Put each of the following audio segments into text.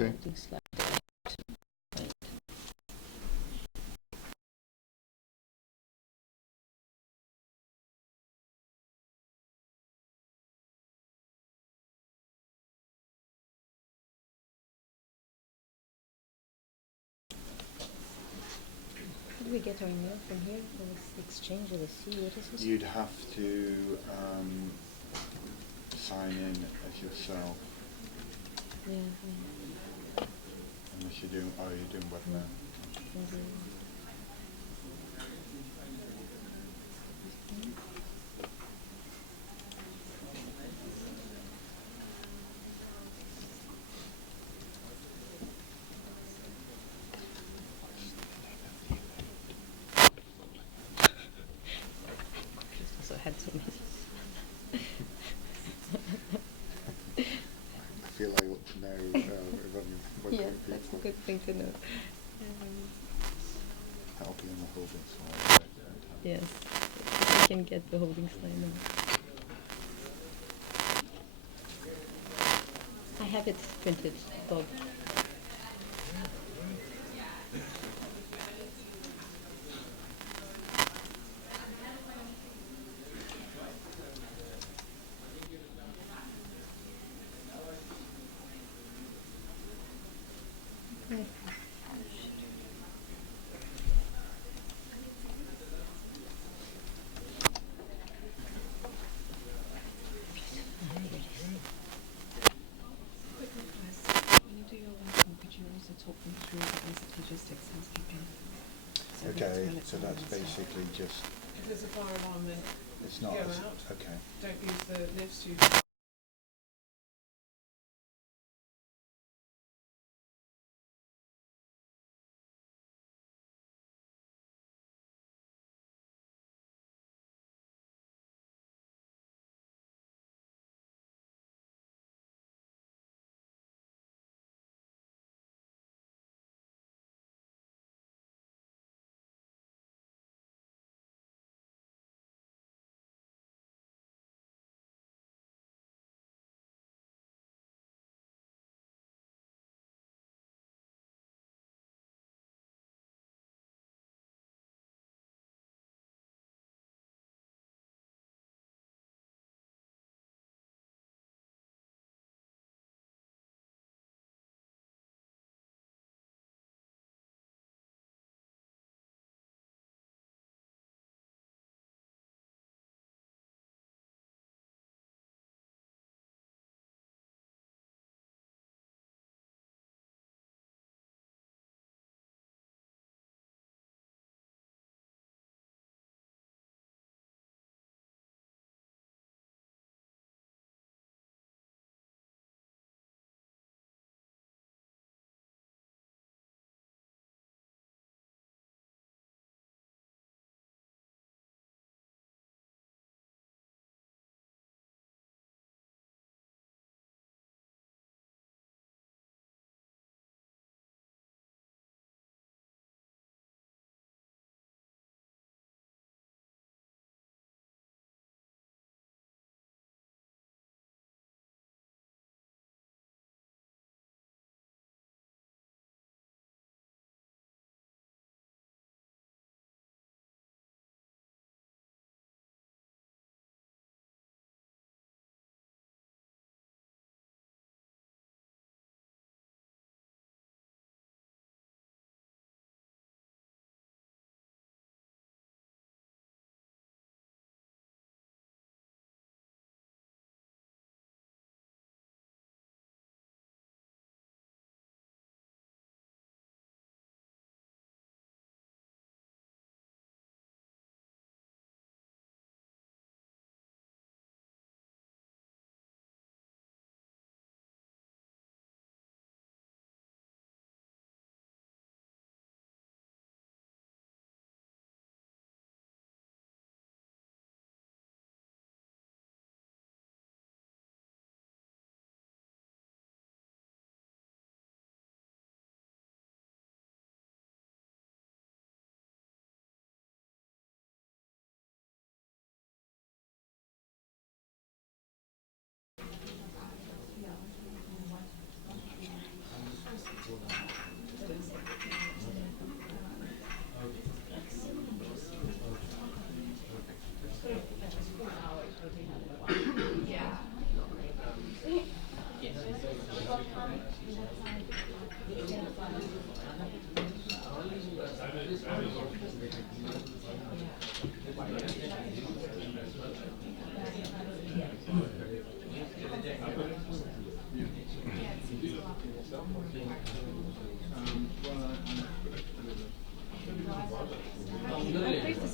Okay. holding slide. Did we get our email from here for this exchange of the sea? What is this? You'd have to sign in as yourself, Yeah, unless you're doing, you're doing webinar. maybe. Also had so many. I feel I ought to know what Yeah, group that's a people. good thing to know. That'll be on the holding slide. Yes, if we can get the holding slide now. I have it printed, Bob. Okay. Quick request. When you do your welcome, could you also talk them through the basic logistics housekeeping? Okay, so that's basically just, If there's a fire alarm, then it's not, go as- out. okay. Don't use the lifts to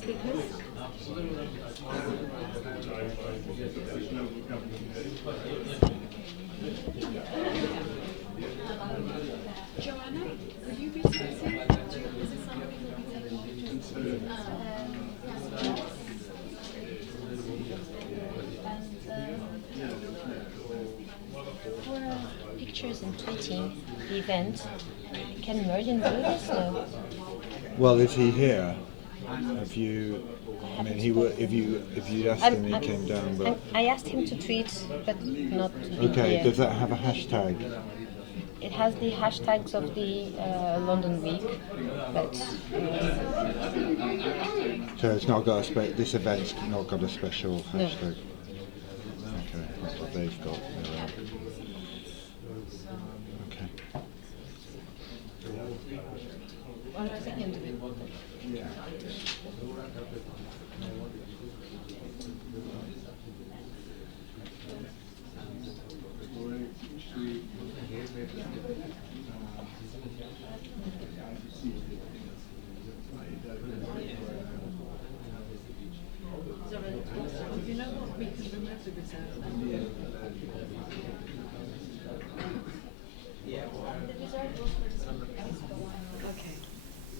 speakers. Joanna, will you be speaking? Is it somebody who will be taking pictures? For pictures and tweeting the event, can Merlin do this? No. Well, is he here? Have you? I mean, he would. If you asked him, he came down. But I asked him to tweet, but not to be okay, here. does that have a hashtag? It has the hashtags of the London Week, but So it's not got a this event's not got a special No. hashtag. Okay, that's what they've got. Okay. You know what? We can remove the reserve. Okay,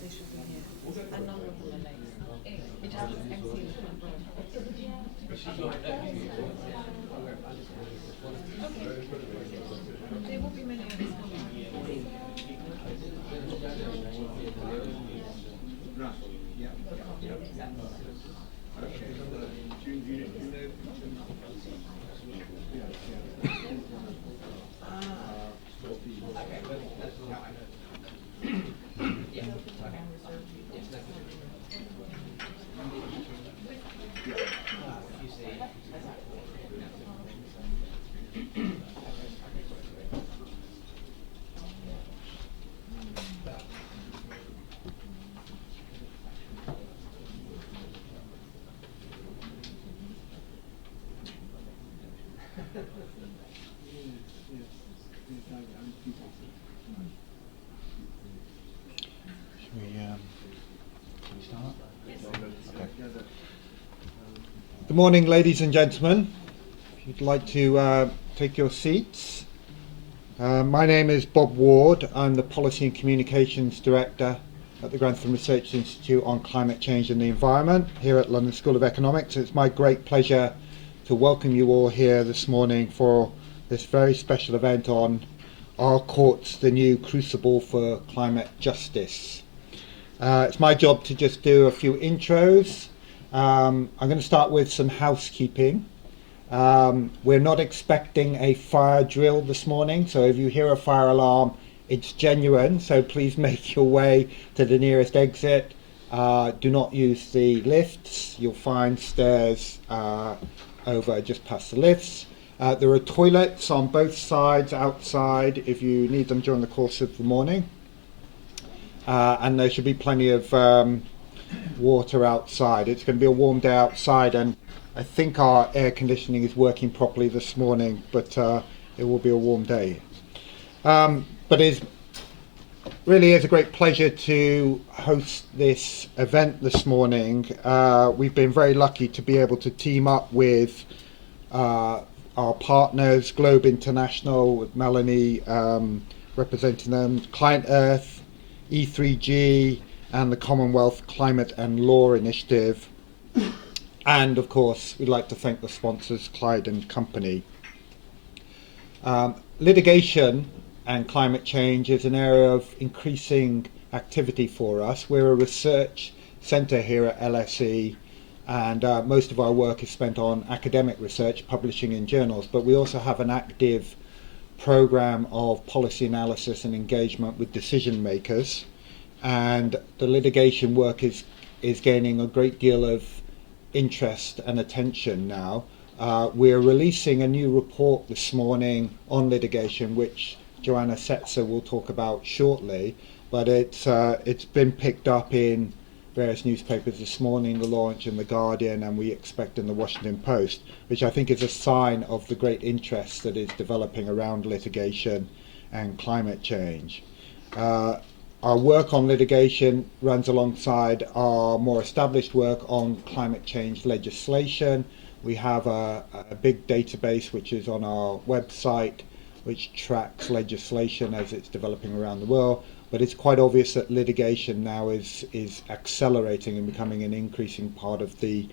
they should be here. A number of them are late. It just looks empty in the front row. Okay. There will be many others coming. Should we start? Okay. Good morning, ladies and gentlemen. If you'd like to take your seats. My name is Bob Ward. I'm the Policy and Communications Director at the Grantham Research Institute on Climate Change and the Environment here at London School of Economics. It's my great pleasure to welcome you all here this morning for this very special event on Are Courts the New Crucible for Climate Justice? It's my job to just do a few intros. I'm going to start with some housekeeping. We're not expecting a fire drill this morning, so if you hear a fire alarm, it's genuine, so please make your way to the nearest exit. Do not use the lifts. You'll find stairs over just past the lifts. There are toilets on both sides outside if you need them during the course of the morning. And there should be plenty of water outside. It's going to be a warm day outside, and I think our air conditioning is working properly this morning, but it will be a warm day. But it really is a great pleasure to host this event this morning. We've been very lucky to be able to team up with our partners, Globe International, with Melanie representing them, Client Earth, E3G, and the Commonwealth Climate and Law Initiative. And of course, we'd like to thank the sponsors, Clyde and Company. Litigation and climate change is an area of increasing activity for us. We're a research centre here at LSE, and most of our work is spent on academic research, publishing in journals, but we also have an active programme of policy analysis and engagement with decision makers, and the litigation work is gaining a great deal of interest and attention now. We're releasing a new report this morning on litigation, which Joanna Setzer will talk about shortly, but it's been picked up in various newspapers this morning, The Launch and The Guardian, and we expect in the Washington Post, which I think is a sign of the great interest that is developing around litigation and climate change. Our work on litigation runs alongside our more established work on climate change legislation. We have a big database which is on our website, which tracks legislation as it's developing around the world. But it's quite obvious that litigation now is accelerating and becoming an increasing part of the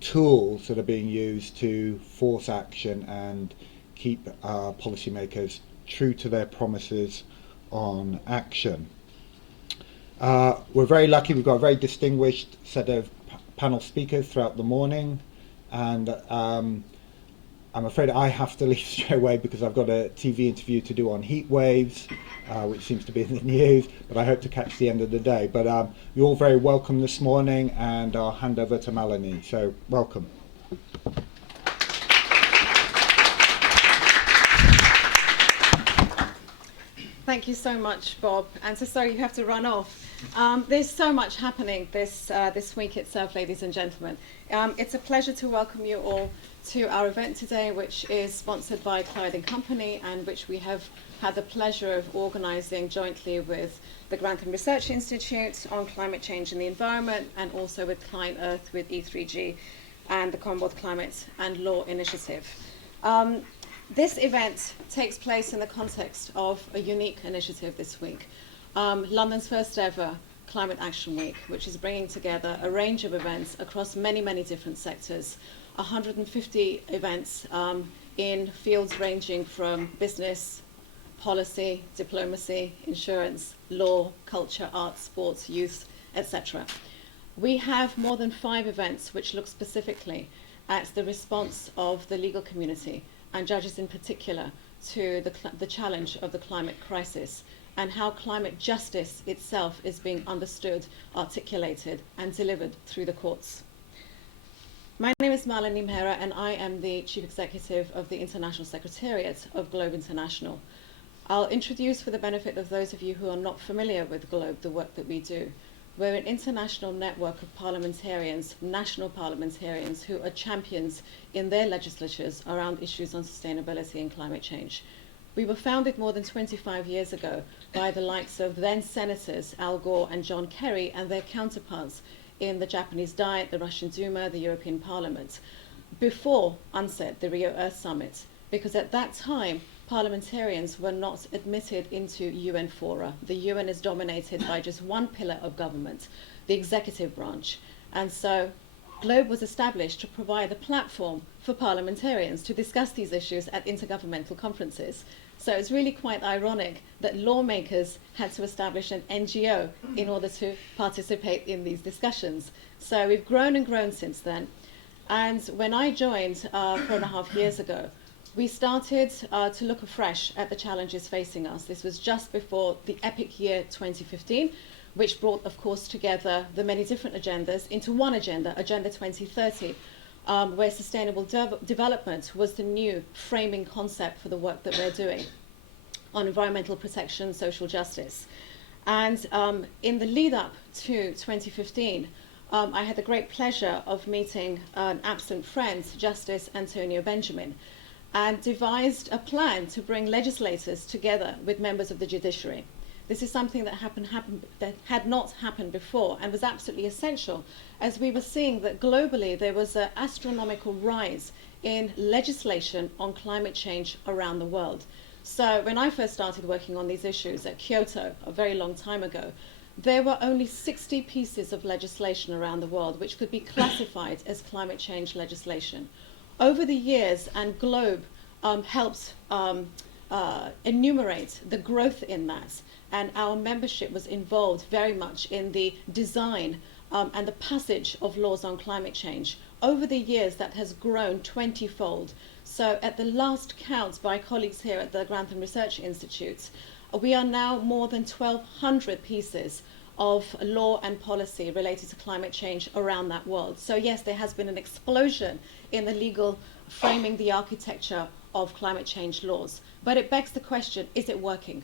tools that are being used to force action and keep policymakers true to their promises on action. We're very lucky, we've got a very distinguished set of panel speakers throughout the morning, and I'm afraid I have to leave straight away because I've got a TV interview to do on heat waves, which seems to be in the news, but I hope to catch the end of the day. But you're all very welcome this morning, and I'll hand over to Melanie. So, welcome. Thank you so much, Bob. And so sorry you have to run off. There's so much happening this week itself, ladies and gentlemen. It's a pleasure to welcome you all to our event today, which is sponsored by Clyde & Company, and which we have had the pleasure of organising jointly with the Grantham Research Institute on climate change and the environment, and also with Climate Earth, with E3G, and the Commonwealth Climate and Law Initiative. This event takes place in the context of a unique initiative this week, London's first ever Climate Action Week, which is bringing together a range of events across many, many different sectors, 150 events in fields ranging from business, policy, diplomacy, insurance, law, culture, arts, sports, youth, etc. We have more than 5 events which look specifically at the response of the legal community, and judges in particular, to the challenge of the climate crisis, and how climate justice itself is being understood, articulated, and delivered through the courts. My name is Melanie Mehra, and I am the Chief Executive of the International Secretariat of Globe International. I'll introduce, for the benefit of those of you who are not familiar with Globe, the work that we do. We're an international network of parliamentarians, national parliamentarians, who are champions in their legislatures around issues on sustainability and climate change. We were founded more than 25 years ago by the likes of then Senators Al Gore and John Kerry and their counterparts in the Japanese Diet, the Russian Duma, the European Parliament, before UNCED, the Rio Earth Summit, because at that time, parliamentarians were not admitted into UN fora. The UN is dominated by just one pillar of government, the executive branch. And so Globe was established to provide a platform for parliamentarians to discuss these issues at intergovernmental conferences. So it's really quite ironic that lawmakers had to establish an NGO in order to participate in these discussions. So we've grown and grown since then. And when I joined 4.5 years ago, we started to look afresh at the challenges facing us. This was just before the epic year 2015, which brought, of course, together the many different agendas into one agenda, Agenda 2030, where sustainable development was the new framing concept for the work that we're doing on environmental protection, social justice. And in the lead up to 2015, I had the great pleasure of meeting an absent friend, Justice Antonio Benjamin, and devised a plan to bring legislators together with members of the judiciary. This is something that that had not happened before, and was absolutely essential, as we were seeing that globally there was an astronomical rise in legislation on climate change around the world. So when I first started working on these issues at Kyoto, a very long time ago, there were only 60 pieces of legislation around the world which could be classified as climate change legislation. Over the years, and Globe helped enumerate the growth in that, and our membership was involved very much in the design and the passage of laws on climate change. Over the years, that has grown 20-fold. So at the last count by colleagues here at the Grantham Research Institute, we are now more than 1,200 pieces of law and policy related to climate change around that world. So yes, there has been an explosion in the legal framing, the architecture of climate change laws. But it begs the question, is it working?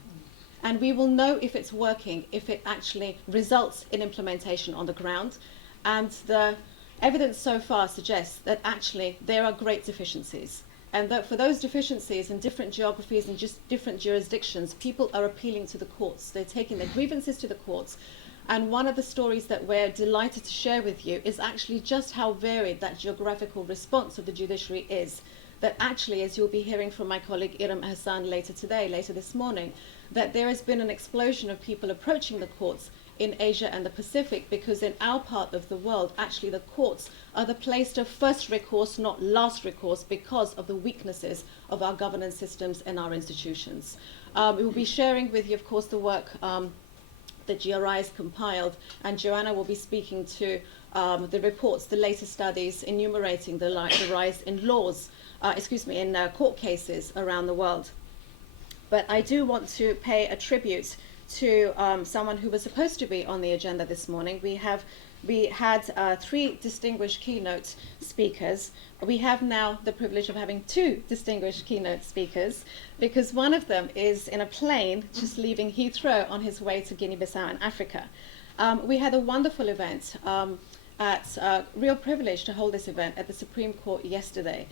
And we will know if it's working if it actually results in implementation on the ground. And the evidence so far suggests that actually there are great deficiencies. And that for those deficiencies in different geographies and just different jurisdictions, people are appealing to the courts. They're taking their grievances to the courts. And one of the stories that we're delighted to share with you is actually just how varied that geographical response of the judiciary is. That actually, as you'll be hearing from my colleague Iram Hassan later this morning, that there has been an explosion of people approaching the courts in Asia and the Pacific, because in our part of the world, actually the courts are the place of first recourse, not last recourse, because of the weaknesses of our governance systems and our institutions. We will be sharing with you, of course, the work that GRI has compiled, and Joanna will be speaking to the reports, the latest studies enumerating the rise in court cases around the world. But I do want to pay a tribute to someone who was supposed to be on the agenda this morning. We had 3 distinguished keynote speakers. We have now the privilege of having 2 distinguished keynote speakers, because one of them is in a plane just leaving Heathrow on his way to Guinea-Bissau in Africa. We had a wonderful event, real privilege to hold this event at the Supreme Court yesterday.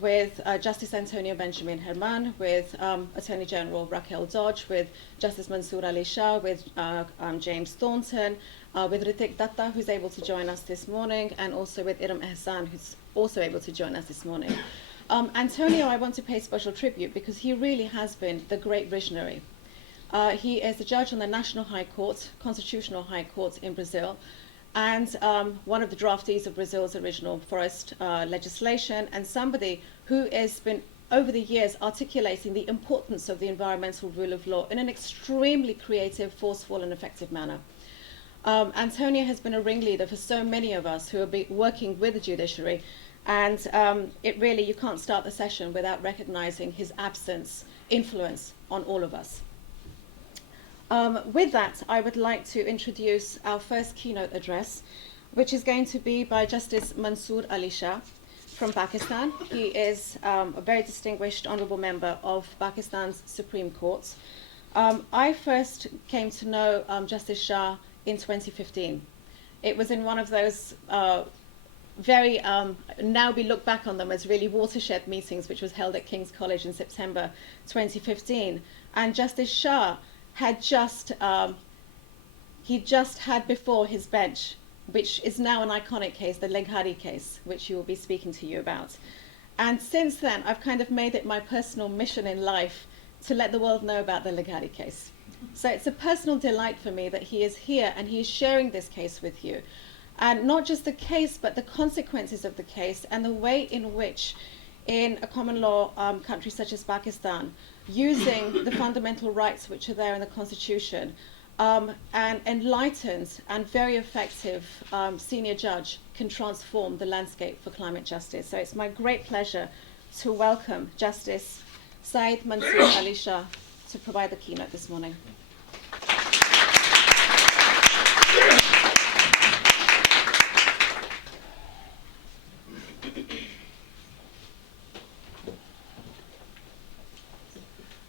With Justice Antonio Benjamin Herman, with Attorney General Raquel Dodge, with Justice Mansoor Ali Shah, with James Thornton, with Ritik Datta, who's able to join us this morning, and also with Iram Hassan, who's also able to join us this morning. Antonio, I want to pay special tribute because he really has been the great visionary. He is a judge on the National High Court, Constitutional High Court in Brazil, and one of the draftees of Brazil's original forest legislation, and somebody who has been, over the years, articulating the importance of the environmental rule of law in an extremely creative, forceful, and effective manner. Antonio has been a ringleader for so many of us who have been working with the judiciary, and it really, you can't start the session without recognizing his influence on all of us. With that, I would like to introduce our first keynote address, which is going to be by Justice Mansoor Ali Shah from Pakistan. He is a very distinguished honorable member of Pakistan's Supreme Court. I first came to know Justice Shah in 2015. It was in one of those now we look back on them as really watershed meetings, which was held at King's College in September 2015. And Justice Shah had just had before his bench, which is now an iconic case, the Leghari case, which he will be speaking to you about. And since then, I've kind of made it my personal mission in life to let the world know about the Leghari case. So it's a personal delight for me that he is here and he is sharing this case with you. And not just the case, but the consequences of the case and the way in which, in a common law country such as Pakistan, using the fundamental rights which are there in the Constitution, an enlightened and very effective senior judge can transform the landscape for climate justice. So it's my great pleasure to welcome Justice Saeed Mansoor Ali Shah to provide the keynote this morning.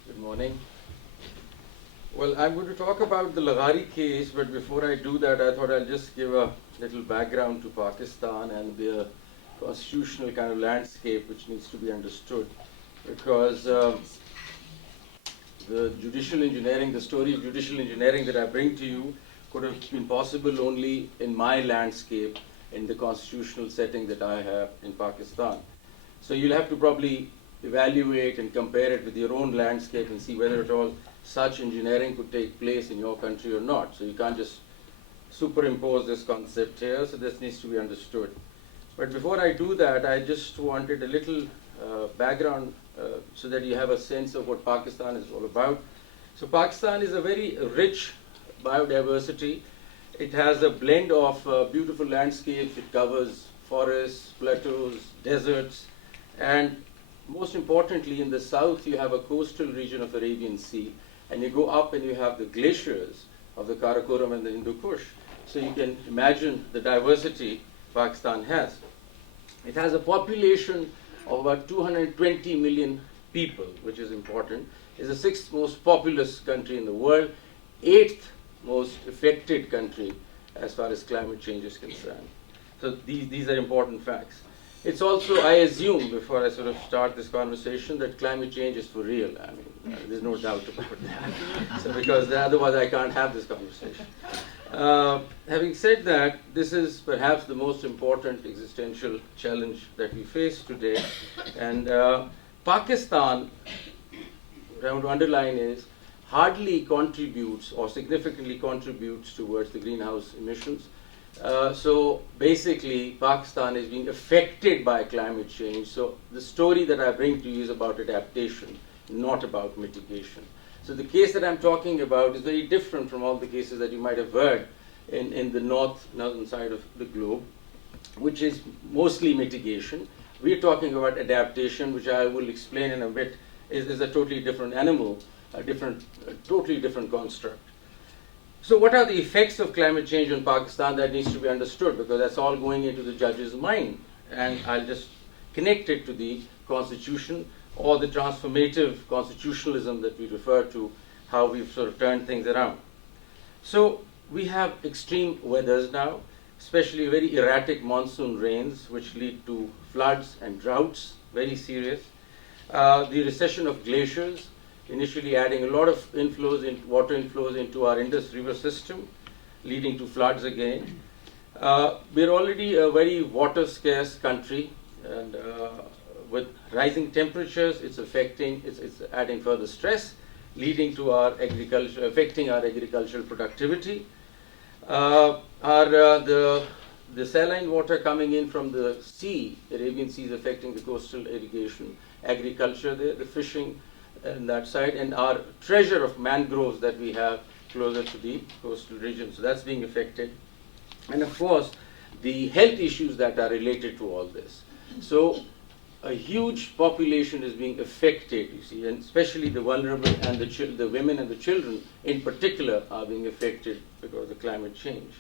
Good morning. Well, I'm going to talk about the Leghari case, but before I do that, I thought I'll just give a little background to Pakistan and the constitutional kind of landscape which needs to be understood. Because the judicial engineering, the story of judicial engineering that I bring to you could have been possible only in my landscape, in the constitutional setting that I have in Pakistan. So you'll have to probably evaluate and compare it with your own landscape and see whether at all such engineering could take place in your country or not. So you can't just superimpose this concept here, so this needs to be understood. But before I do that, I just wanted a little background so that you have a sense of what Pakistan is all about. So Pakistan is a very rich biodiversity. It has a blend of beautiful landscapes. It covers forests, plateaus, deserts, and most importantly, in the south, you have a coastal region of the Arabian Sea, and you go up and you have the glaciers of the Karakoram and the Hindu Kush. So you can imagine the diversity Pakistan has. It has a population of about 220 million people, which is important. It's the 6th most populous country in the world, 8th most affected country as far as climate change is concerned. So these are important facts. It's also, I assume, before I sort of start this conversation, that climate change is for real. I mean, there's no doubt about that. So because otherwise I can't have this conversation. Having said that, this is perhaps the most important existential challenge that we face today. And Pakistan, what I want to underline is, hardly contributes or significantly contributes towards the greenhouse emissions. So basically, Pakistan is being affected by climate change. So the story that I bring to you is about adaptation, not about mitigation. So the case that I'm talking about is very different from all the cases that you might have heard in the northern side of the globe, which is mostly mitigation. We're talking about adaptation, which I will explain in a bit, is a totally different animal, a totally different construct. So what are the effects of climate change on Pakistan? That needs to be understood, because that's all going into the judge's mind. And I'll just connect it to the constitution, or the transformative constitutionalism that we refer to, how we've sort of turned things around. So we have extreme weathers now, especially very erratic monsoon rains, which lead to floods and droughts, very serious. The recession of glaciers, initially adding a lot of water inflows into our Indus River system, leading to floods again. We're already a very water scarce country, and with rising temperatures, it's adding further stress, leading to affecting our agricultural productivity. The saline water coming in from the sea, Arabian Sea, is affecting the coastal irrigation, agriculture there, the fishing on that side, and our treasure of mangroves that we have closer to the coastal region. So that's being affected. And of course, the health issues that are related to all this. So a huge population is being affected, you see, and especially the vulnerable and the women and the children in particular are being affected because of the climate change.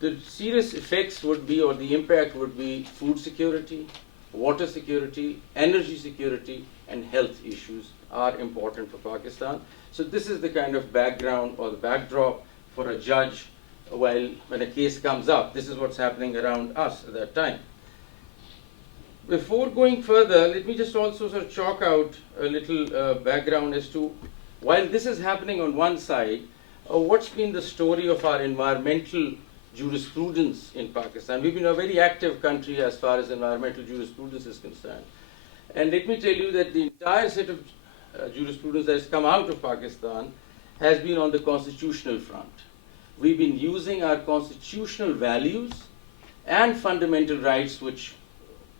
The serious effects would be, or the impact would be, food security, water security, energy security, and health issues are important for Pakistan. So this is the kind of background or the backdrop for a judge when a case comes up. This is what's happening around us at that time. Before going further, let me just also sort of chalk out a little background as to, while this is happening on one side, what's been the story of our environmental jurisprudence in Pakistan. We've been a very active country as far as environmental jurisprudence is concerned. And let me tell you that the entire set of jurisprudence that has come out of Pakistan has been on the constitutional front. We've been using our constitutional values and fundamental rights, which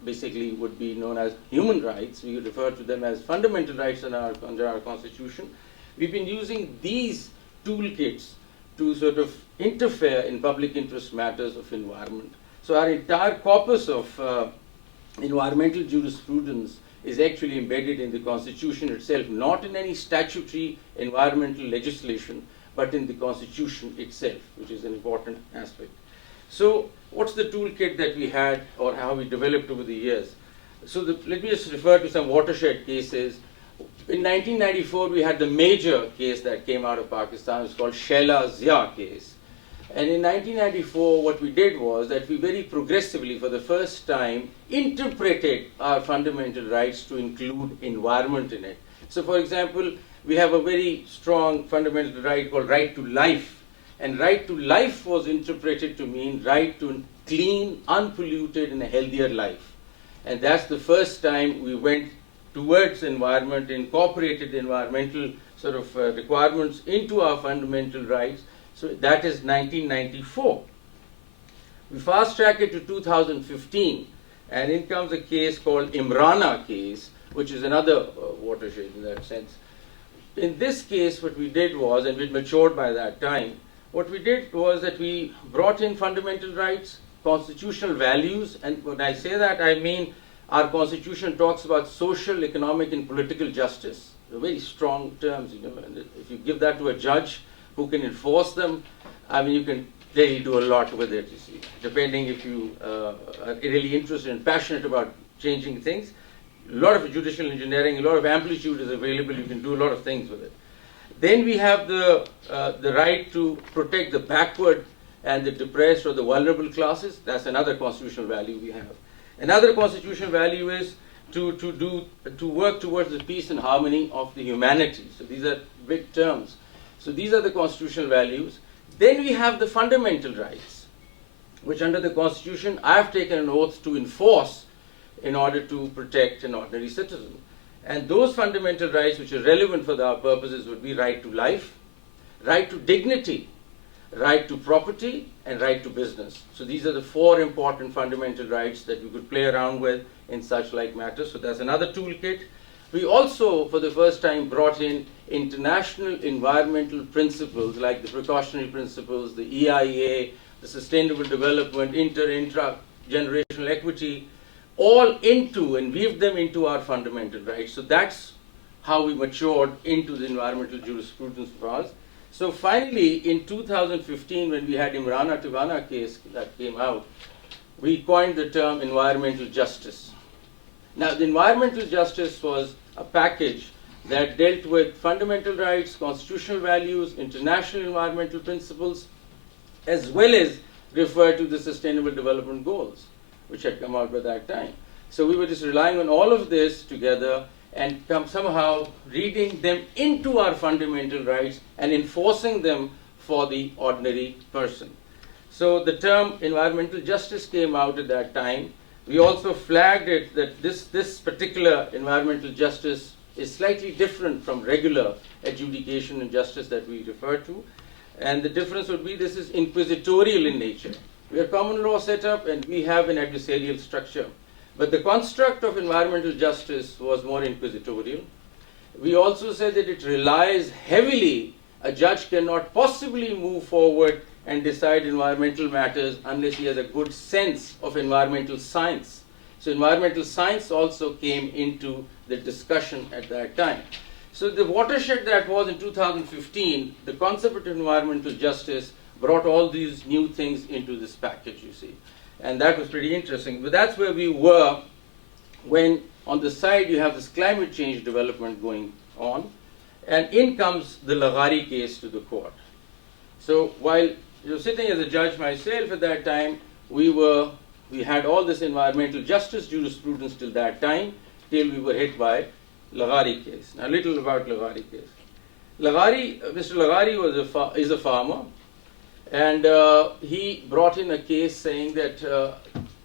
basically would be known as human rights. We refer to them as fundamental rights under our constitution. We've been using these toolkits to sort of interfere in public interest matters of environment. So our entire corpus of environmental jurisprudence is actually embedded in the constitution itself, not in any statutory environmental legislation, but in the constitution itself, which is an important aspect. So what's the toolkit that we had, or how we developed over the years? So let me just refer to some watershed cases. In 1994, we had the major case that came out of Pakistan. It's called Shaila Zia case. And in 1994, what we did was that we very progressively, for the first time, interpreted our fundamental rights to include environment in it. So for example, we have a very strong fundamental right called right to life. And right to life was interpreted to mean right to clean, unpolluted, and a healthier life. And that's the first time we went towards environment, incorporated environmental sort of requirements into our fundamental rights. So that is 1994. We fast track it to 2015, and in comes a case called Imrana case, which is another watershed in that sense. In this case, what we did was, and we'd matured by that time, what we did was that we brought in fundamental rights, constitutional values, and when I say that, I mean our constitution talks about social, economic, and political justice. They're very strong terms, you know, and if you give that to a judge who can enforce them, I mean, you can really do a lot with it, you see, depending if you are really interested and passionate about changing things. A lot of judicial engineering, a lot of amplitude is available, you can do a lot of things with it. Then we have the right to protect the backward and the depressed or the vulnerable classes. That's another constitutional value we have. Another constitutional value is to work towards the peace and harmony of the humanity. So these are big terms. So these are the constitutional values. Then we have the fundamental rights, which under the Constitution I have taken an oath to enforce in order to protect an ordinary citizen. And those fundamental rights which are relevant for our purposes would be right to life, right to dignity, right to property, and right to business. So these are the four important fundamental rights that we could play around with in such like matters. So that's another toolkit. We also, for the first time, brought in international environmental principles like the precautionary principles, the EIA, the sustainable development, intra-generational equity, all into and weaved them into our fundamental rights. So that's how we matured into the environmental jurisprudence for us. So finally, in 2015, when we had Imrana Tivana case that came out, we coined the term environmental justice. Now, the environmental justice was a package that dealt with fundamental rights, constitutional values, international environmental principles, as well as referred to the Sustainable Development Goals, which had come out by that time. So we were just relying on all of this together and somehow reading them into our fundamental rights and enforcing them for the ordinary person. So the term environmental justice came out at that time. We also flagged it that this particular environmental justice is slightly different from regular adjudication and justice that we refer to. And the difference would be this is inquisitorial in nature. We are common law set up and we have an adversarial structure. But the construct of environmental justice was more inquisitorial. We also said that it relies heavily, a judge cannot possibly move forward and decide environmental matters unless he has a good sense of environmental science. So environmental science also came into the discussion at that time. So the watershed that was in 2015, the concept of environmental justice brought all these new things into this package, you see. And that was pretty interesting. But that's where we were when on the side you have this climate change development going on, and in comes the Laghari case to the court. So while sitting as a judge myself at that time, we had all this environmental justice jurisprudence till that time, till we were hit by Laghari case. Now a little about Laghari case. Mr. Laghari is a farmer, and he brought in a case saying that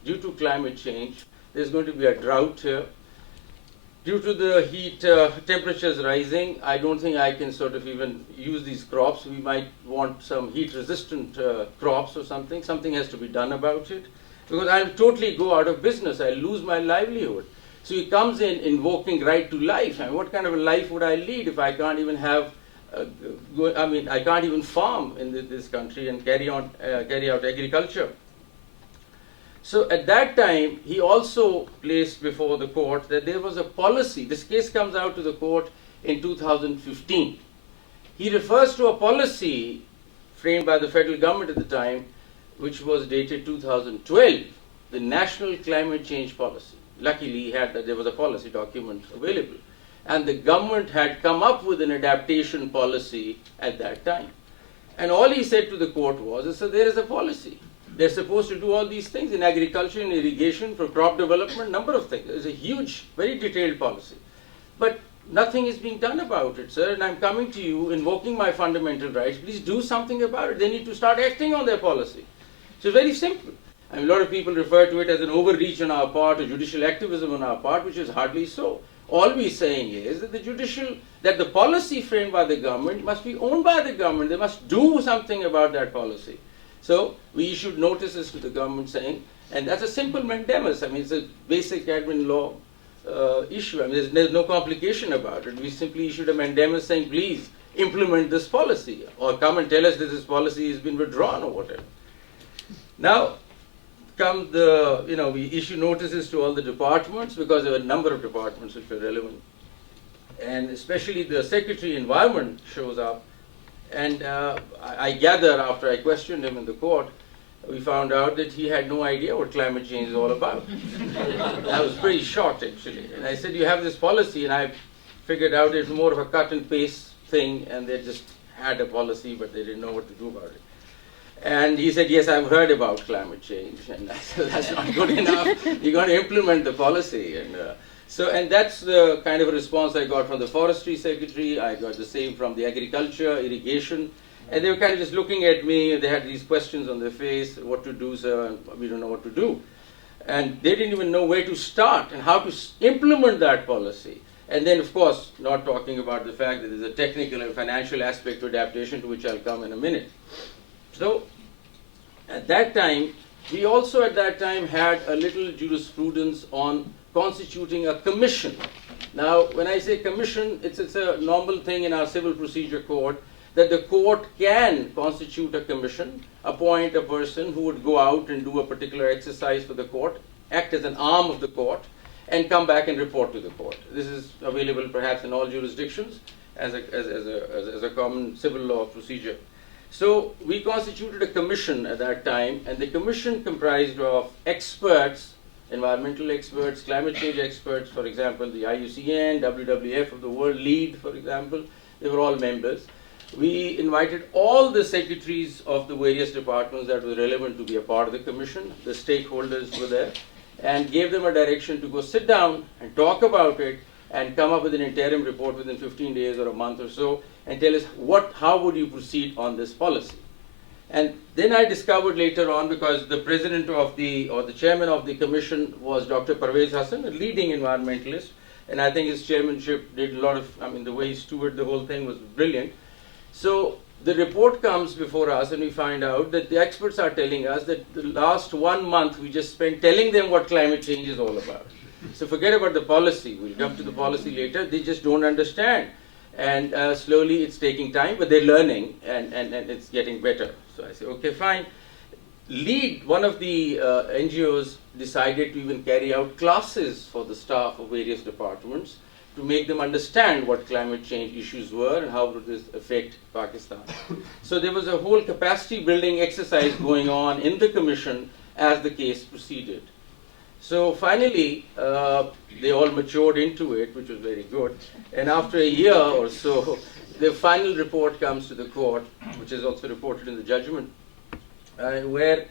due to climate change, there's going to be a drought here. Due to the heat, temperatures rising, I don't think I can sort of even use these crops. We might want some heat-resistant crops or something. Something has to be done about it, because I'll totally go out of business. I'll lose my livelihood. So he comes in invoking right to life. I mean, what kind of a life would I lead if I can't even have, I can't even farm in this country and carry out agriculture. So at that time, he also placed before the court that there was a policy. This case comes out to the court in 2015. He refers to a policy framed by the federal government at the time, which was dated 2012, the National Climate Change Policy. Luckily, there was a policy document available. And the government had come up with an adaptation policy at that time. And all he said to the court was, so there is a policy. They're supposed to do all these things in agriculture and irrigation for crop development, number of things. It's a huge, very detailed policy. But nothing is being done about it, sir. And I'm coming to you, invoking my fundamental rights. Please do something about it. They need to start acting on their policy. So it's very simple. I mean, a lot of people refer to it as an overreach on our part, or judicial activism on our part, which is hardly so. All we're saying is that the policy framed by the government must be owned by the government. They must do something about that policy. So we issued notices to the government saying, and that's a simple mandamus. I mean, it's a basic admin law issue. I mean, there's no complication about it. We simply issued a mandamus saying, please implement this policy, or come and tell us that this policy has been withdrawn or whatever. Now, we issue notices to all the departments, because there were a number of departments which were relevant. And especially the Secretary Environment shows up. And I gather, after I questioned him in the court, we found out that he had no idea what climate change is all about. I was pretty shocked, actually. And I said, you have this policy, and I figured out it's more of a cut and paste thing, and they just had a policy, but they didn't know what to do about it. And he said, yes, I've heard about climate change. And I said, that's not good enough. You've got to implement the policy. And that's the kind of a response I got from the forestry secretary. I got the same from the agriculture, irrigation. And they were kind of just looking at me. They had these questions on their face, what to do, sir, and we don't know what to do. And they didn't even know where to start and how to implement that policy. And then, of course, not talking about the fact that there's a technical and financial aspect to adaptation, to which I'll come in a minute. So, at that time, we also at that time had a little jurisprudence on constituting a commission. Now, when I say commission, it's a normal thing in our civil procedure court that the court can constitute a commission, appoint a person who would go out and do a particular exercise for the court, act as an arm of the court, and come back and report to the court. This is available perhaps in all jurisdictions as a common civil law procedure. So we constituted a commission at that time, and the commission comprised of experts, environmental experts, climate change experts, for example, the IUCN, WWF of the world, LEAD, for example, they were all members. We invited all the secretaries of the various departments that were relevant to be a part of the commission. The stakeholders were there, and gave them a direction to go sit down and talk about it and come up with an interim report within 15 days or a month or so and tell us how would you proceed on this policy. And then I discovered later on, because the president of or the chairman of the commission was Dr. Parvez Hassan, a leading environmentalist, and I think his chairmanship did a lot of, the way he stewarded the whole thing was brilliant. So the report comes before us and we find out that the experts are telling us that the last 1 month we just spent telling them what climate change is all about. So forget about the policy, we'll come to the policy later, they just don't understand. And slowly it's taking time, but they're learning and it's getting better. So I say, okay, fine. LEAD, one of the NGOs, decided to even carry out classes for the staff of various departments to make them understand what climate change issues were and how would this affect Pakistan. So there was a whole capacity building exercise going on in the commission as the case proceeded. So finally, they all matured into it, which was very good. And after a year or so, the final report comes to the court, which is also reported in the judgment, where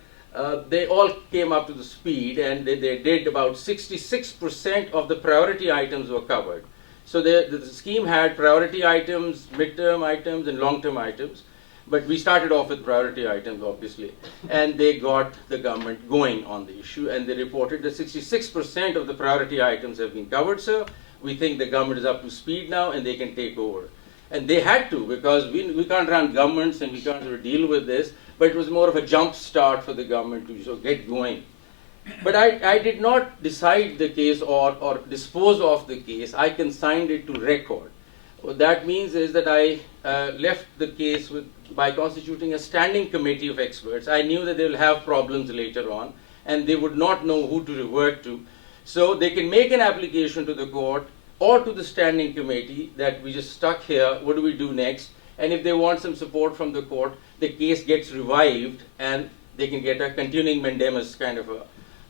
they all came up to the speed, and they did about 66% of the priority items were covered. So the scheme had priority items, midterm items, and long-term items. But we started off with priority items, obviously, and they got the government going on the issue, and they reported that 66% of the priority items have been covered, sir. We think the government is up to speed now, and they can take over. And they had to, because we can't run governments, and we can't sort of deal with this, but it was more of a jump start for the government to sort of get going. But I did not decide the case or dispose of the case. I consigned it to record. What that means is that I left the case by constituting a standing committee of experts. I knew that they will have problems later on, and they would not know who to revert to. So they can make an application to the court or to the standing committee that we just stuck here, what do we do next? And if they want some support from the court, the case gets revived, and they can get a continuing mandamus kind of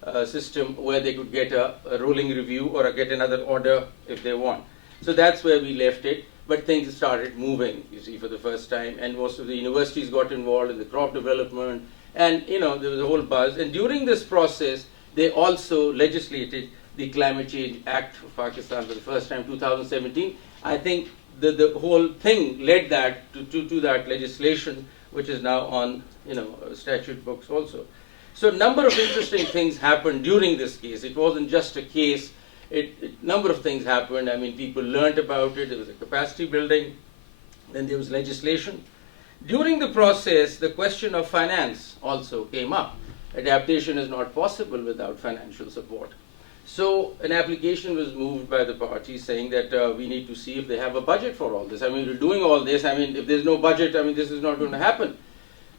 a system where they could get a rolling review or get another order if they want. So that's where we left it, but things started moving, you see, for the first time, and most of the universities got involved in the crop development, and there was a whole buzz. And during this process, they also legislated the Climate Change Act of Pakistan for the first time, 2017. I think the whole thing led that to that legislation, which is now on statute books also. So a number of interesting things happened during this case. It wasn't just a case. Number of things happened. People learned about it. There was a capacity building. Then there was legislation. During the process, the question of finance also came up. Adaptation is not possible without financial support. So an application was moved by the party saying that we need to see if they have a budget for all this. We're doing all this. If there's no budget, this is not going to happen.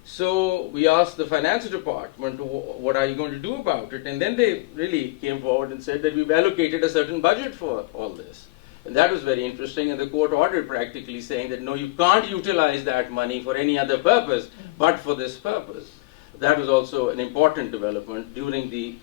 So we asked the finance department, what are you going to do about it? And then they really came forward and said that we've allocated a certain budget for all this. And that was very interesting, and the court ordered practically saying that no, you can't utilize that money for any other purpose but for this purpose. That was also an important development during the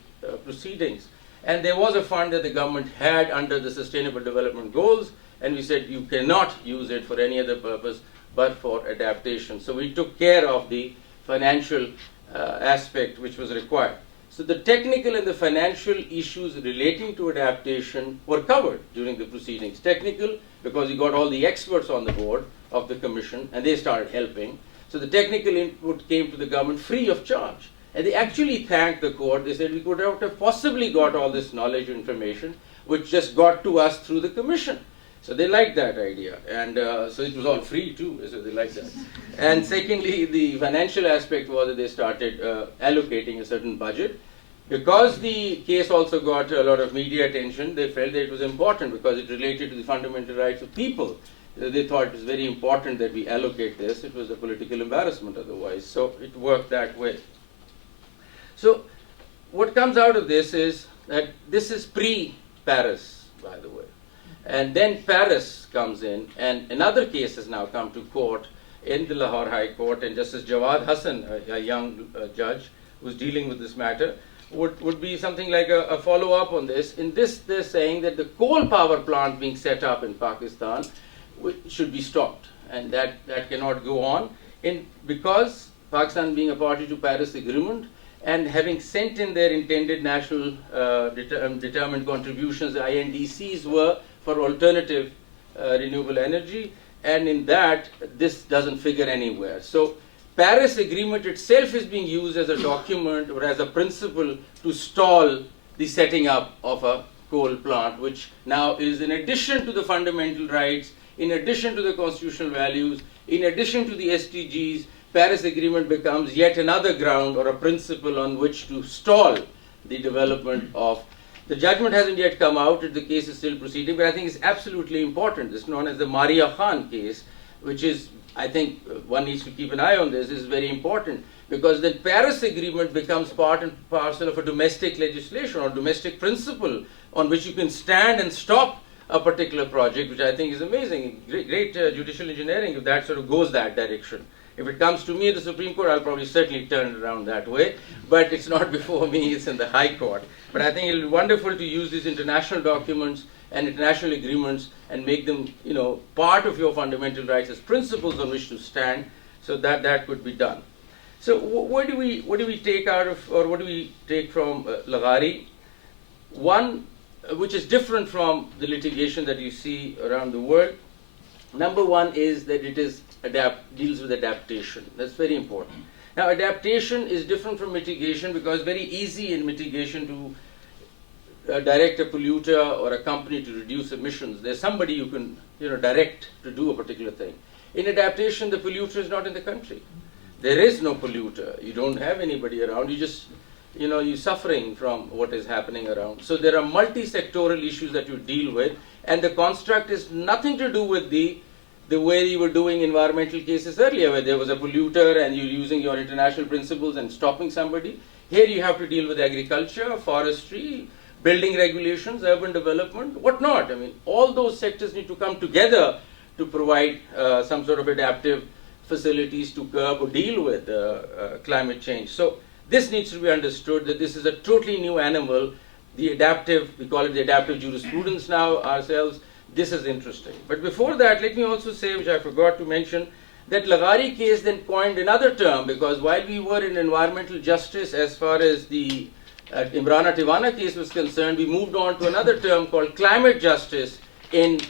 proceedings. And there was a fund that the government had under the Sustainable Development Goals, and we said you cannot use it for any other purpose but for adaptation. So we took care of the financial aspect which was required. So the technical and the financial issues relating to adaptation were covered during the proceedings. Technical, because we got all the experts on the board of the commission and they started helping. So the technical input came to the government free of charge. And they actually thanked the court. They said we could not have possibly got all this knowledge and information which just got to us through the commission. So they liked that idea, and so it was all free too, so they liked that. And secondly, the financial aspect was that they started allocating a certain budget. Because the case also got a lot of media attention, they felt that it was important because it related to the fundamental rights of people. They thought it was very important that we allocate this. It was a political embarrassment otherwise, so it worked that way. So what comes out of this is that this is pre-Paris, by the way. And then Paris comes in, and another case has now come to court in the Lahore High Court, and Justice Jawad Hassan, a young judge who's dealing with this matter, would be something like a follow-up on this. In this, they're saying that the coal power plant being set up in Pakistan should be stopped, and that cannot go on. Because Pakistan being a party to Paris Agreement, and having sent in their intended national determined contributions, the INDCs were for alternative renewable energy, and in that, this doesn't figure anywhere. So Paris Agreement itself is being used as a document or as a principle to stall the setting up of a coal plant, which now is in addition to the fundamental rights, in addition to the constitutional values, in addition to the SDGs, Paris Agreement becomes yet another ground or a principle on which to stall the development of. The judgment hasn't yet come out, the case is still proceeding, but I think it's absolutely important. It's known as the Maria Khan case, which is, I think one needs to keep an eye on this, is very important, because the Paris Agreement becomes part and parcel of a domestic legislation or domestic principle on which you can stand and stop a particular project, which I think is amazing. Great judicial engineering if that sort of goes that direction. If it comes to me in the Supreme Court, I'll probably certainly turn it around that way, but it's not before me, it's in the High Court. But I think it'll be wonderful to use these international documents and international agreements and make them, part of your fundamental rights as principles on which to stand, so that could be done. So what do we take out of, or what do we take from Laghari? One, which is different from the litigation that you see around the world. Number one is that it is deals with adaptation. That's very important. Now, adaptation is different from mitigation because it's very easy in mitigation to direct a polluter or a company to reduce emissions. There's somebody you can direct to do a particular thing. In adaptation, the polluter is not in the country. There is no polluter. You don't have anybody around. You just, you're suffering from what is happening around. So there are multi-sectoral issues that you deal with, and the construct is nothing to do with the way you were doing environmental cases earlier, where there was a polluter and you're using your international principles and stopping somebody. Here you have to deal with agriculture, forestry, building regulations, urban development, whatnot. I mean, all those sectors need to come together to provide some sort of adaptive facilities to curb or deal with climate change. So this needs to be understood that this is a totally new animal. The adaptive, we call it the adaptive jurisprudence now ourselves. This is interesting. But before that, let me also say, which I forgot to mention, that Laghari case then coined another term, because while we were in environmental justice as far as the Imrana Tivana case was concerned, we moved on to another term called climate justice in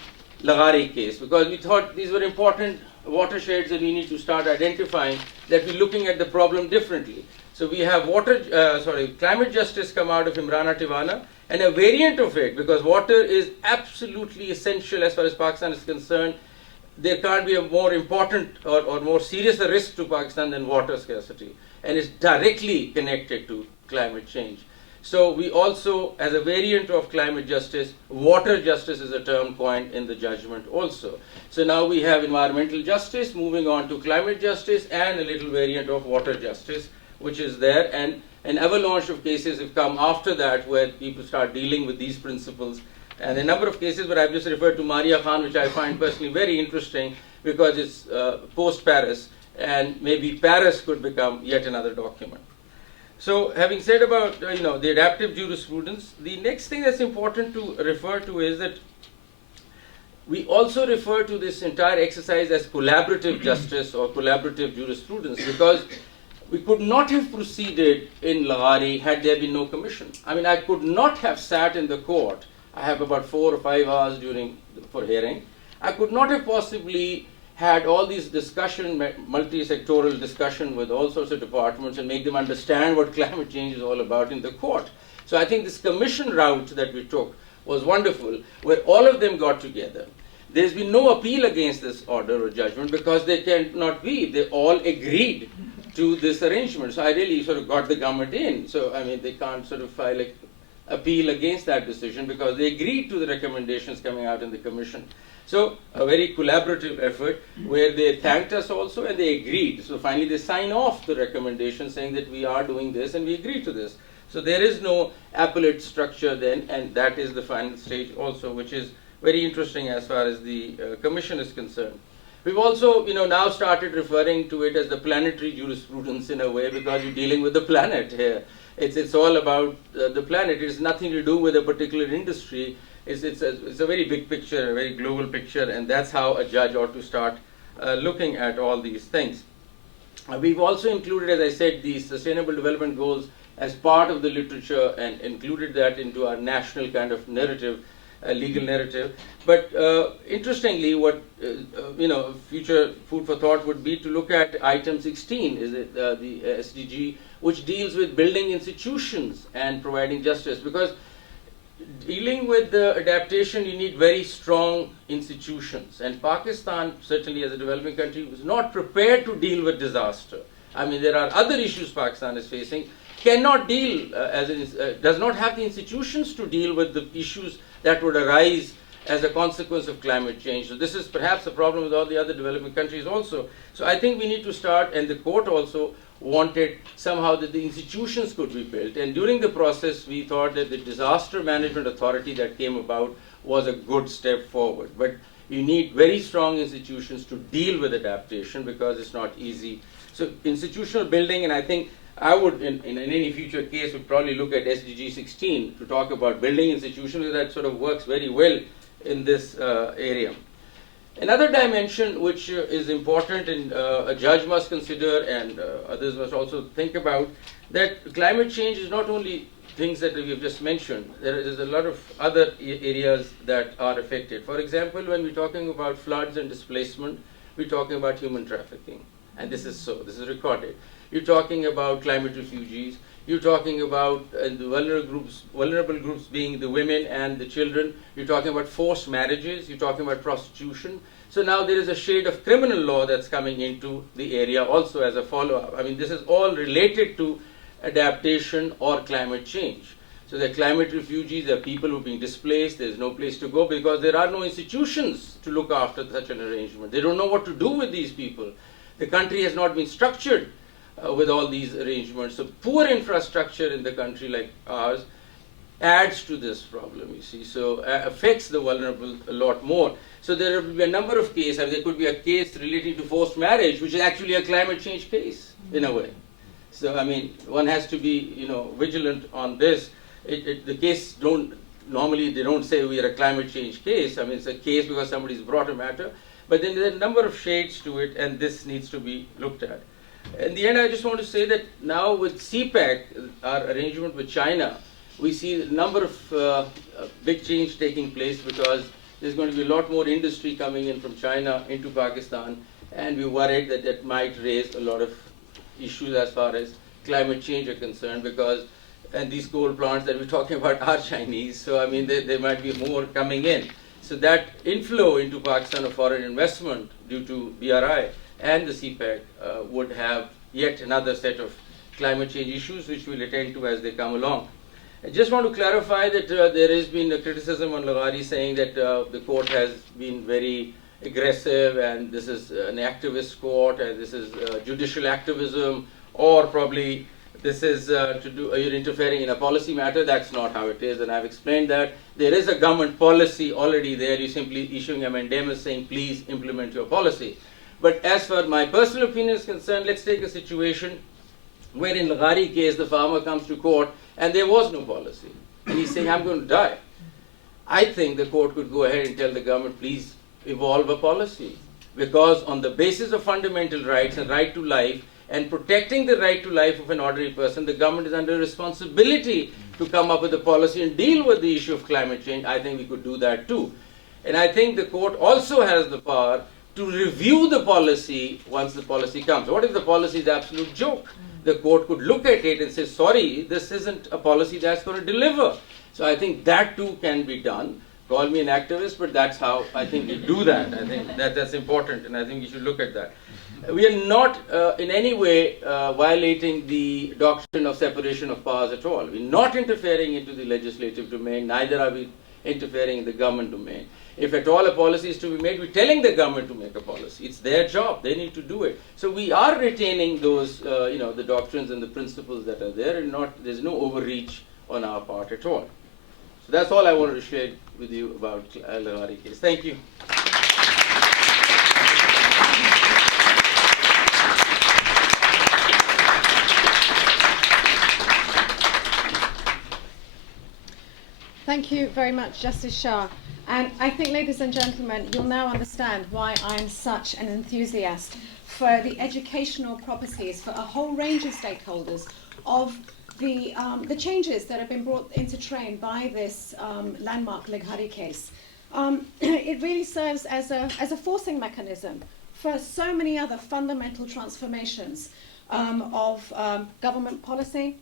Laghari case, because we thought these were important watersheds and we need to start identifying that we're looking at the problem differently. So we have climate justice come out of Imrana Tivana, and a variant of it, because water is absolutely essential as far as Pakistan is concerned. There can't be a more important or more serious a risk to Pakistan than water scarcity, and it's directly connected to climate change. So we also, as a variant of climate justice, water justice is a term coined in the judgment also. So now we have environmental justice, moving on to climate justice, and a little variant of water justice, which is there, and an avalanche of cases have come after that where people start dealing with these principles. And a number of cases, but I've just referred to Maria Khan, which I find personally very interesting because it's post-Paris, and maybe Paris could become yet another document. So having said about the adaptive jurisprudence, the next thing that's important to refer to is that we also refer to this entire exercise as collaborative justice or collaborative jurisprudence, because we could not have proceeded in Lagari had there been no commission. I mean, I could not have sat in the court. I have about 4 or 5 hours for hearing. I could not have possibly had all these discussion, multi-sectoral discussion with all sorts of departments and make them understand what climate change is all about in the court. So I think this commission route that we took was wonderful, where all of them got together. There's been no appeal against this order or judgment because they cannot be. They all agreed to this arrangement. So I really sort of got the government in. So, I mean, they can't sort of file an appeal against that decision because they agreed to the recommendations coming out in the commission. So, a very collaborative effort where they thanked us also and they agreed. So, finally, they sign off the recommendation saying that we are doing this and we agree to this. So, there is no appellate structure then, and that is the final stage also, which is very interesting as far as the commission is concerned. We've also, now started referring to it as the planetary jurisprudence in a way because you're dealing with the planet here. It's all about the planet. It's nothing to do with a particular industry. It's a very big picture, a very global picture, and that's how a judge ought to start looking at all these things. We've also included, as I said, the Sustainable Development Goals as part of the literature and included that into our national kind of narrative, legal narrative. But interestingly, what future food for thought would be to look at item 16, is it the SDG, which deals with building institutions and providing justice. Because dealing with the adaptation, you need very strong institutions. And Pakistan, certainly as a developing country, was not prepared to deal with disaster. I mean, there are other issues Pakistan is facing, cannot deal, does not have the institutions to deal with the issues that would arise as a consequence of climate change. So this is perhaps a problem with all the other developing countries also. So I think we need to start, and the court also wanted somehow that the institutions could be built. And during the process, we thought that the disaster management authority that came about was a good step forward. But you need very strong institutions to deal with adaptation because it's not easy. So institutional building, and I think I would, in any future case, would probably look at SDG 16 to talk about building institutions. That sort of works very well in this area. Another dimension which is important and a judge must consider and others must also think about, that climate change is not only things that we have just mentioned. There is a lot of other areas that are affected. For example, when we're talking about floods and displacement, we're talking about human trafficking. And this is recorded. You're talking about climate refugees. You're talking about the vulnerable groups being the women and the children. You're talking about forced marriages. You're talking about prostitution. So now there is a shade of criminal law that's coming into the area also as a follow-up. I mean, this is all related to adaptation or climate change. So the climate refugees are people who are being displaced. There's no place to go because there are no institutions to look after such an arrangement. They don't know what to do with these people. The country has not been structured with all these arrangements. So poor infrastructure in the country like ours adds to this problem, you see. So affects the vulnerable a lot more. So there will be a number of cases. I mean, there could be a case relating to forced marriage, which is actually a climate change case in a way. So I mean, one has to be vigilant on this. The case normally they don't say we are a climate change case. I mean, it's a case because somebody's brought a matter. But then there are a number of shades to it, and this needs to be looked at. In the end, I just want to say that now with CPEC, our arrangement with China, we see a number of big change taking place because there's going to be a lot more industry coming in from China into Pakistan, and we're worried that that might raise a lot of issues as far as climate change are concerned and these coal plants that we're talking about are Chinese, so I mean there might be more coming in. So that inflow into Pakistan of foreign investment due to BRI and the CPEC would have yet another set of climate change issues which we'll attend to as they come along. I just want to clarify that there has been a criticism on Lagari saying that the court has been very aggressive and this is an activist court and this is judicial activism, or probably this is you're interfering in a policy matter. That's not how it is, and I've explained that. There is a government policy already there. You're simply issuing a mandamus saying, please implement your policy. But as far as my personal opinion is concerned, let's take a situation where in Lagari case the farmer comes to court and there was no policy. And he's saying, I'm going to die. I think the court could go ahead and tell the government, please evolve a policy. Because on the basis of fundamental rights and right to life, and protecting the right to life of an ordinary person, the government is under responsibility to come up with a policy and deal with the issue of climate change. I think we could do that too. And I think the court also has the power to review the policy once the policy comes. What if the policy is an absolute joke? The court could look at it and say, sorry, this isn't a policy that's going to deliver. So I think that too can be done. Call me an activist, but that's how I think we do that. I think that's important, and I think we should look at that. We are not in any way violating the doctrine of separation of powers at all. We're not interfering into the legislative domain, neither are we interfering in the government domain. If at all a policy is to be made, we're telling the government to make a policy. It's their job. They need to do it. So we are retaining those, the doctrines and the principles that are there, and there's no overreach on our part at all. So that's all I wanted to share with you about the Al-Ghari case. Thank you. Thank you very much, Justice Shah. And I think, ladies and gentlemen, you'll now understand why I'm such an enthusiast for the educational properties for a whole range of stakeholders of the changes that have been brought into train by this landmark Leghari case. It really serves as a forcing mechanism for so many other fundamental transformations of government policy,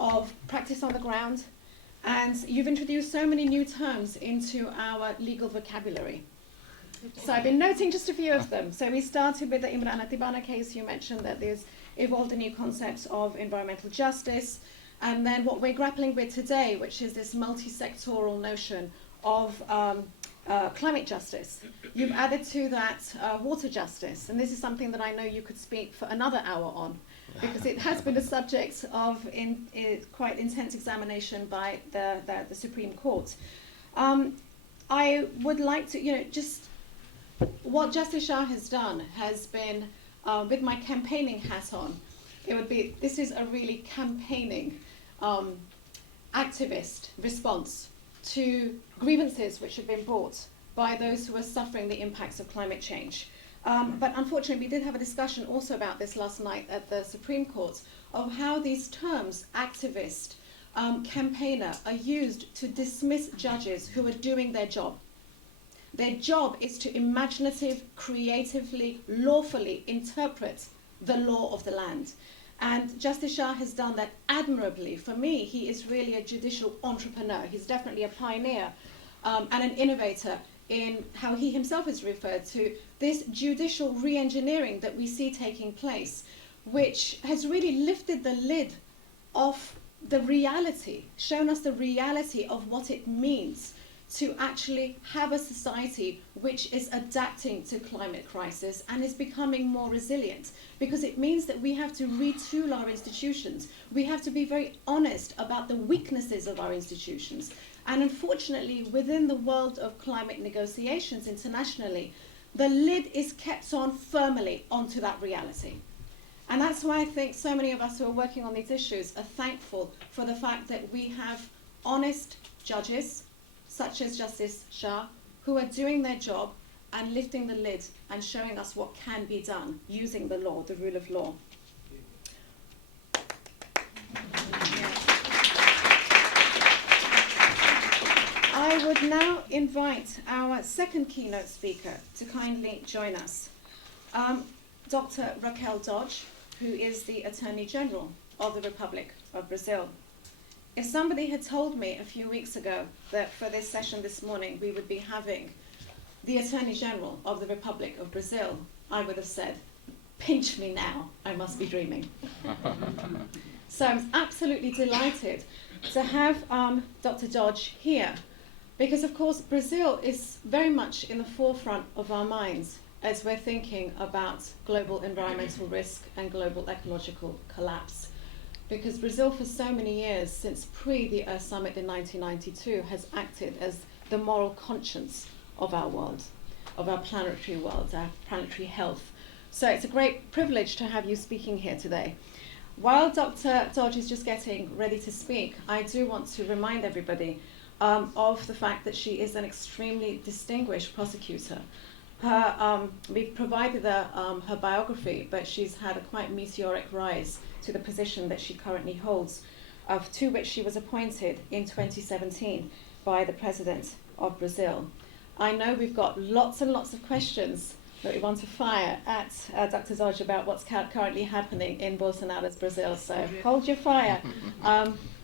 of practice on the ground. And you've introduced so many new terms into our legal vocabulary. So I've been noting just a few of them. So we started with the Imran Atibana case. You mentioned that there's evolved a new concept of environmental justice. And then what we're grappling with today, which is this multi-sectoral notion of climate justice. You've added to that water justice. And this is something that I know you could speak for another hour on, because it has been a subject of quite intense examination by the Supreme Court. I would like to, just what Justice Shah has done has been, with my campaigning hat on, this is a really campaigning activist response to grievances which have been brought by those who are suffering the impacts of climate change. But unfortunately, we did have a discussion also about this last night at the Supreme Court of how these terms, activist, campaigner, are used to dismiss judges who are doing their job. Their job is to creatively, lawfully interpret the law of the land. And Justice Shah has done that admirably. For me, he is really a judicial entrepreneur. He's definitely a pioneer and an innovator in how he himself is referred to this judicial re-engineering that we see taking place, which has really lifted the lid off the reality, shown us the reality of what it means to actually have a society which is adapting to climate crisis and is becoming more resilient, because it means that we have to retool our institutions. We have to be very honest about the weaknesses of our institutions. And unfortunately, within the world of climate negotiations internationally, the lid is kept on firmly onto that reality. And that's why I think so many of us who are working on these issues are thankful for the fact that we have honest judges, such as Justice Shah, who are doing their job and lifting the lid and showing us what can be done using the law, the rule of law. I would now invite our second keynote speaker to kindly join us, Dr. Raquel Dodge, who is the Attorney General of the Republic of Brazil. If somebody had told me a few weeks ago that for this session this morning we would be having the Attorney General of the Republic of Brazil, I would have said, pinch me now, I must be dreaming. So I'm absolutely delighted to have Dr. Dodge here, because of course Brazil is very much in the forefront of our minds as we're thinking about global environmental risk and global ecological collapse. Because Brazil for so many years, since the Earth Summit in 1992, has acted as the moral conscience of our world, of our planetary world, our planetary health. So it's a great privilege to have you speaking here today. While Dr. Dodge is just getting ready to speak, I do want to remind everybody of the fact that she is an extremely distinguished prosecutor. We've provided her biography, but she's had a quite meteoric rise to the position that she currently holds, to which she was appointed in 2017 by the President of Brazil. I know we've got lots and lots of questions that we want to fire at Dr. Dodge about what's currently happening in Bolsonaro's Brazil, so hold your fire.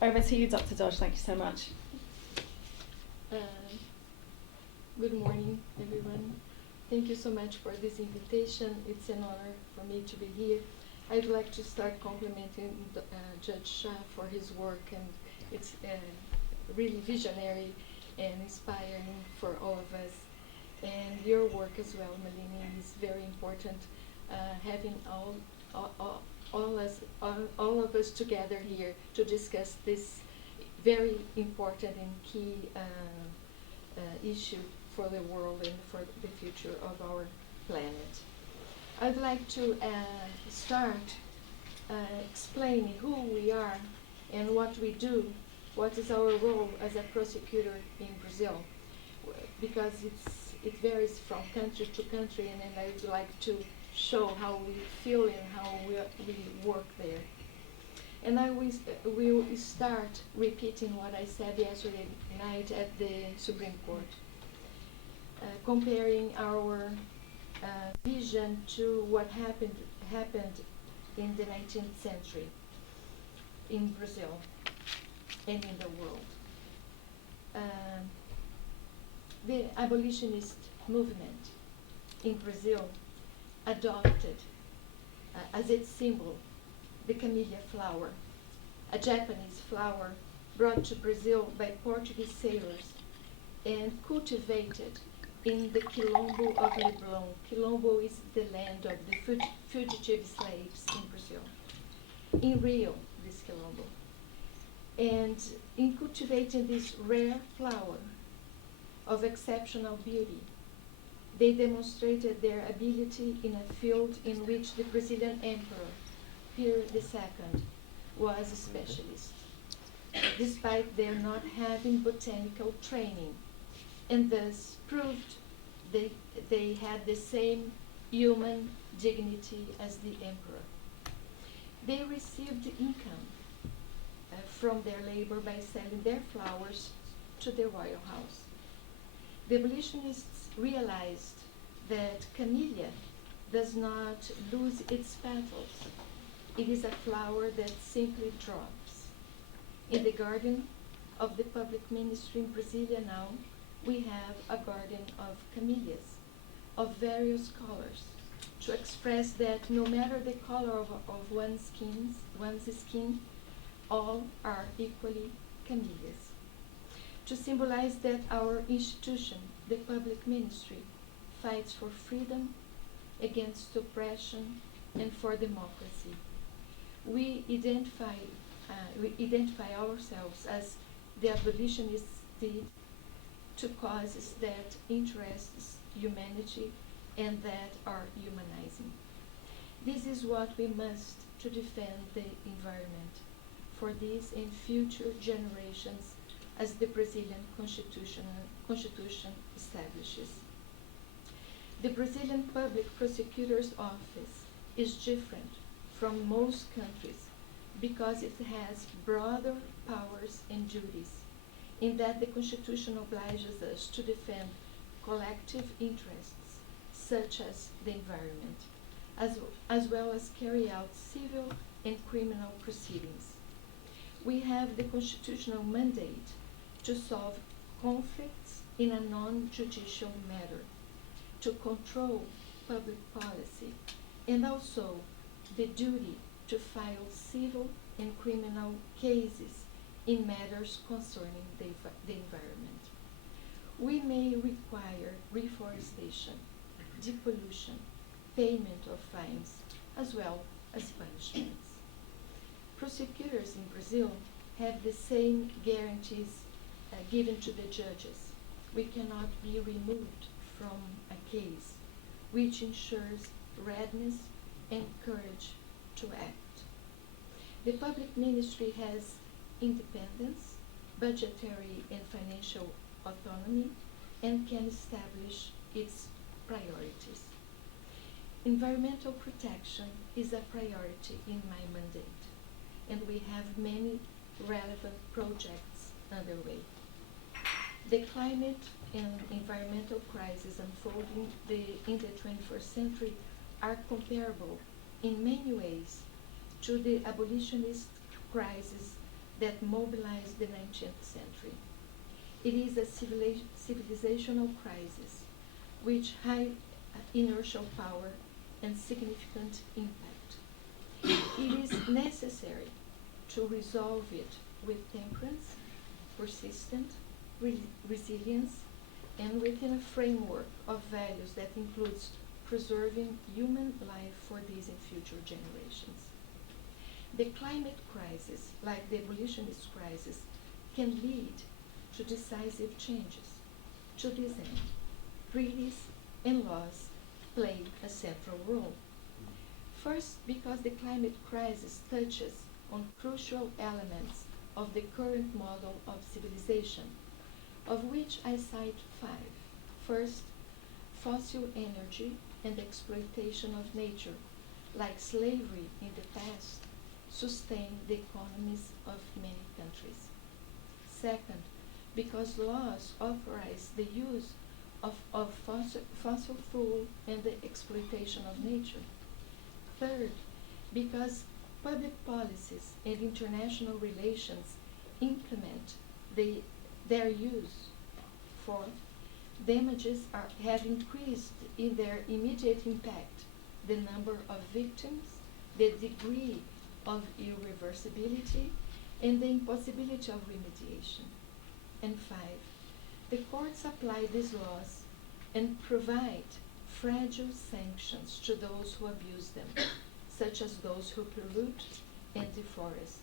Over to you, Dr. Dodge. Thank you so much. Good morning, everyone. Thank you so much for this invitation. It's an honor for me to be here. I'd like to start complimenting Judge Shah for his work, and it's really visionary and inspiring for all of us. And your work as well, Malini, is very important. Having all of us together here to discuss this very important and key issue for the world and for the future of our planet. I'd like to start explaining who we are and what we do, what is our role as a prosecutor in Brazil, because it varies from country to country, and then I would like to show how we feel and how we work there. And I will start repeating what I said yesterday night at the Supreme Court, comparing our vision to what happened in the 19th century in Brazil and in the world. The abolitionist movement in Brazil adopted as its symbol the camellia flower, a Japanese flower brought to Brazil by Portuguese sailors and cultivated in the Quilombo of Leblon. Quilombo is the land of the fugitive slaves in Brazil. In Rio, this Quilombo. And in cultivating this rare flower of exceptional beauty, they demonstrated their ability in a field in which the Brazilian emperor, Peter II, was a specialist, despite their not having botanical training, and thus proved they had the same human dignity as the emperor. They received income from their labor by selling their flowers to the royal house. The abolitionists realized that camellia does not lose its petals. It is a flower that simply drops. In the garden of the public ministry in Brasilia now, we have a garden of camellias of various colors to express that no matter the color of one's skin, all are equally camellias. To symbolize that our institution, the public ministry, fights for freedom, against oppression, and for democracy. We identify ourselves as the abolitionists did to causes that interests humanity and that are humanizing. This is what we must to defend the environment for these and future generations, as the Brazilian Constitution establishes. The Brazilian Public Prosecutor's Office is different from most countries because it has broader powers and duties, in that the Constitution obliges us to defend collective interests, such as the environment, as well as carry out civil and criminal proceedings. We have the constitutional mandate to solve conflicts in a non-judicial manner, to control public policy, and also the duty to file civil and criminal cases in matters concerning the environment. We may require reforestation, depollution, payment of fines, as well as punishments. Prosecutors in Brazil have the same guarantees given to the judges. We cannot be removed from a case, which ensures readiness and courage to act. The public ministry has independence, budgetary and financial autonomy, and can establish its priorities. Environmental protection is a priority in my mandate, and we have many relevant projects underway. The climate and environmental crises unfolding in the 21st century are comparable in many ways to the abolitionist crisis that mobilized the 19th century. It is a civilizational crisis which high inertial power and significant impact. It is necessary to resolve it with temperance, persistent resilience, and within a framework of values that includes preserving human life for these and future generations. The climate crisis, like the abolitionist crisis, can lead to decisive changes. To this end, treaties and laws play a central role. First, because the climate crisis touches on crucial elements of the current model of civilization, of which I cite 5. First, fossil energy and exploitation of nature, like slavery in the past, sustain the economies of many countries. Second, because laws authorize the use of fossil fuel and the exploitation of nature. Third, because public policies and international relations implement their use. Fourth, damages have increased in their immediate impact, the number of victims, the degree of irreversibility, and the impossibility of remediation. And 5, the courts apply these laws and provide fragile sanctions to those who abuse them, such as those who pollute and deforest.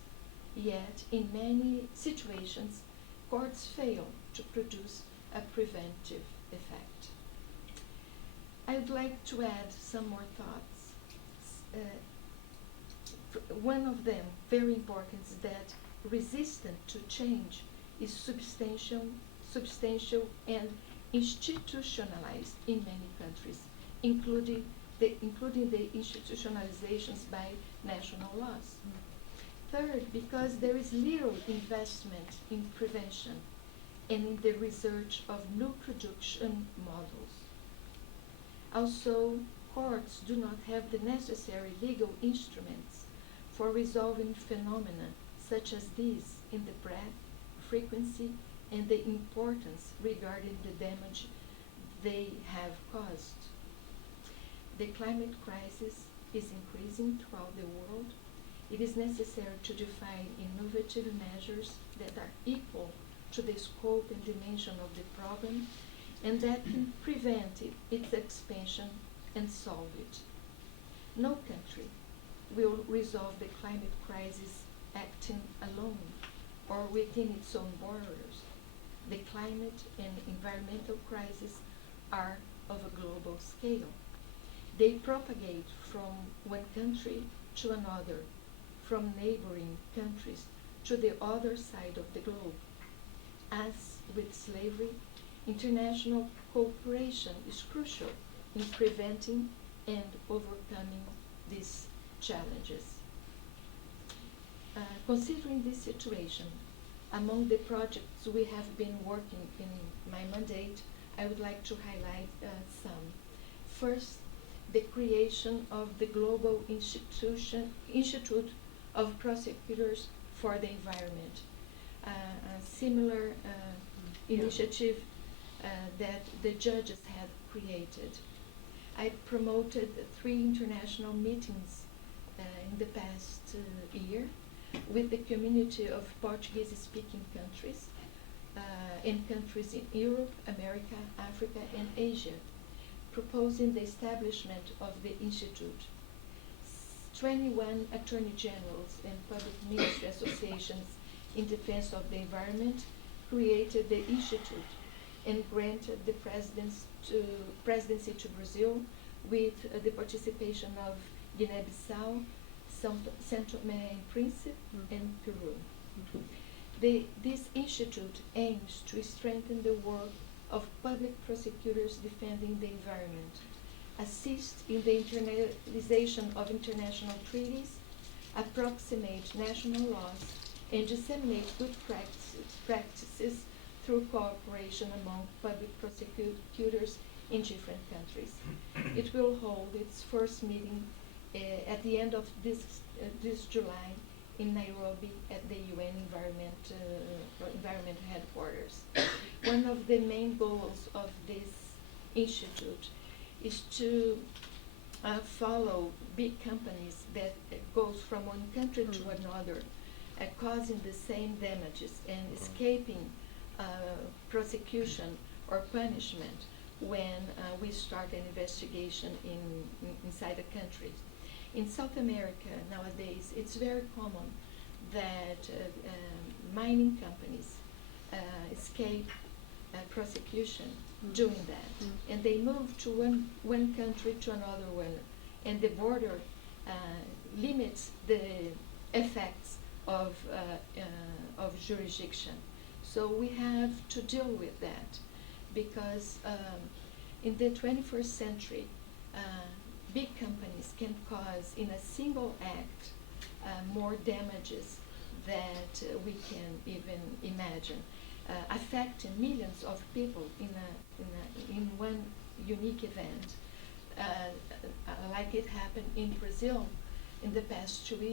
Yet, in many situations, courts fail to produce a preventive effect. I would like to add some more thoughts. One of them, very important, is that resistance to change is substantial and institutionalized in many countries, including the institutionalizations by national laws. Third, because there is little investment in prevention and in the research of new production models. Also, courts do not have the necessary legal instruments for resolving phenomena such as these in the breadth, frequency, and the importance regarding the damage they have caused. The climate crisis is increasing throughout the world. It is necessary to define innovative measures that are equal to the scope and dimension of the problem and that can prevent its expansion and solve it. No country will resolve the climate crisis acting alone or within its own borders. The climate and environmental crises are of a global scale. They propagate from one country to another, from neighboring countries to the other side of the globe. As with slavery, international cooperation is crucial in preventing and overcoming these challenges. Considering this situation, among the projects we have been working in my mandate, I would like to highlight some. First, the creation of the Global Institute of Prosecutors for the Environment, a similar initiative that the judges had created. I promoted 3 international meetings in the past year with the community of Portuguese-speaking countries in countries in Europe, America, Africa, and Asia, proposing the establishment of the Institute. 21 attorney generals and public ministry associations in defense of the environment created the Institute and granted the presidency to Brazil with the participation of Guinea-Bissau, São Tomé and Príncipe, and Peru. This institute aims to strengthen the work of public prosecutors defending the environment, assist in the internalization of international treaties, approximate national laws, and disseminate good practices through cooperation among public prosecutors in different countries. It will hold its first meeting at the end of this July in Nairobi at the UN Environment Headquarters. One of the main goals of this institute is to follow big companies that goes from one country to another, causing the same damages and escaping prosecution or punishment when we start an investigation inside a country. In South America nowadays, it's very common that mining companies escape prosecution doing that, and they move to one country to another one, and the border limits the effects of jurisdiction. So we have to deal with that, because in the 21st century, big companies can cause in a single act more damages that we can even imagine, affecting millions of people in one unique event, like it happened in Brazil in the past 3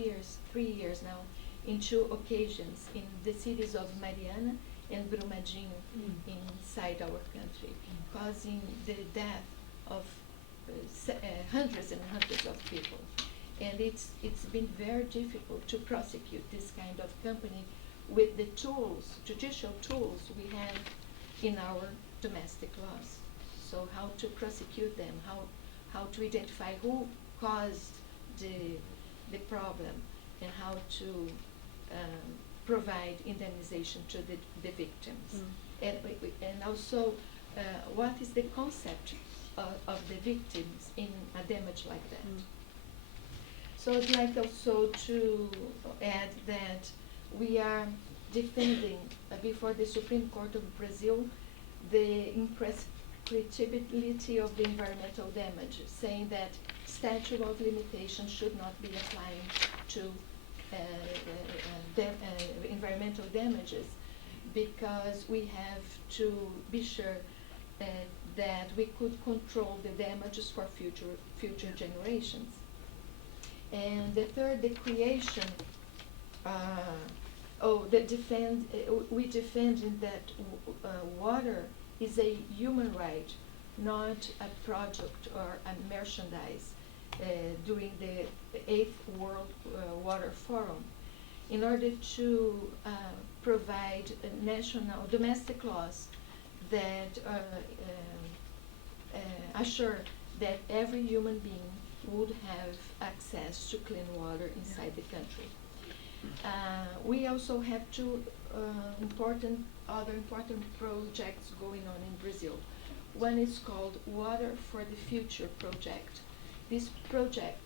years now, in 2 occasions in the cities of Mariana and Brumadinho inside our country, causing the death of hundreds and hundreds of people. And it's been very difficult to prosecute this kind of company with the tools, judicial tools we have in our domestic laws. So how to prosecute them, how to identify who caused the problem, and how to provide indemnization to the victims. And also, what is the concept of the victims in a damage like that? So I'd like also to add that we are defending before the Supreme Court of Brazil the imprescriptibility of the environmental damage, saying that statute of limitations should not be applying to environmental damages, because we have to be sure that we could control the damages for future generations. And the third, the creation, we defend in that water is a human right, not a product or a merchandise, during the 8th World Water Forum, in order to provide national domestic laws that assure that every human being would have access to clean water inside the country. We also have 2 other important projects going on in Brazil. One is called Water for the Future project. This project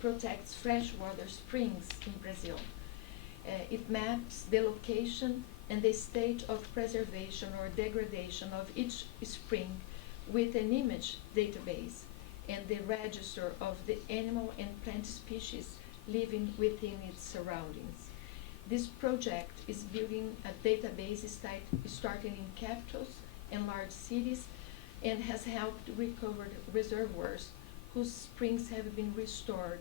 protects freshwater springs in Brazil. It maps the location and the state of preservation or degradation of each spring with an image database and the register of the animal and plant species living within its surroundings. This project is building a database starting in capitals and large cities, and has helped recover reservoirs whose springs have been restored,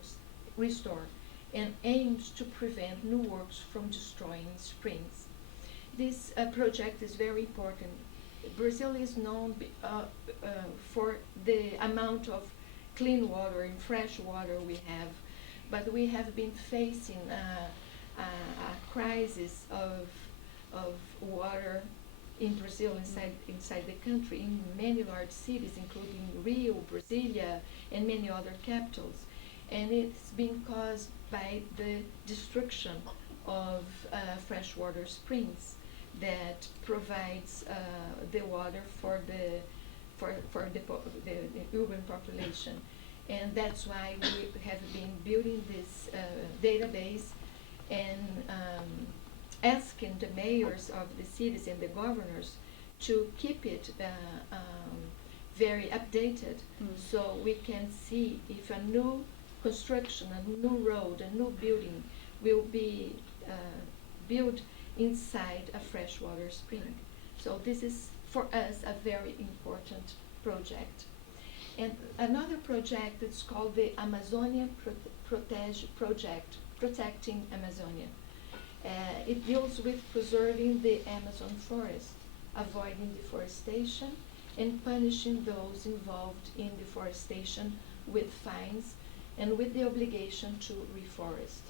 and aims to prevent new works from destroying springs. This project is very important. Brazil is known for the amount of clean water and fresh water we have, but we have been facing a crisis of water in Brazil, inside the country, in many large cities, including Rio, Brasilia, and many other capitals. And it's been caused by the destruction of freshwater springs that provides the water for the urban population. And that's why we have been building this database and asking the mayors of the cities and the governors to keep it very updated, so we can see if a new construction, a new road, a new building will be built inside a freshwater spring. So this is for us a very important project. And another project is called the Amazonian Protege Project, Protecting Amazonia. It deals with preserving the Amazon forest, avoiding deforestation, and punishing those involved in deforestation with fines and with the obligation to reforest.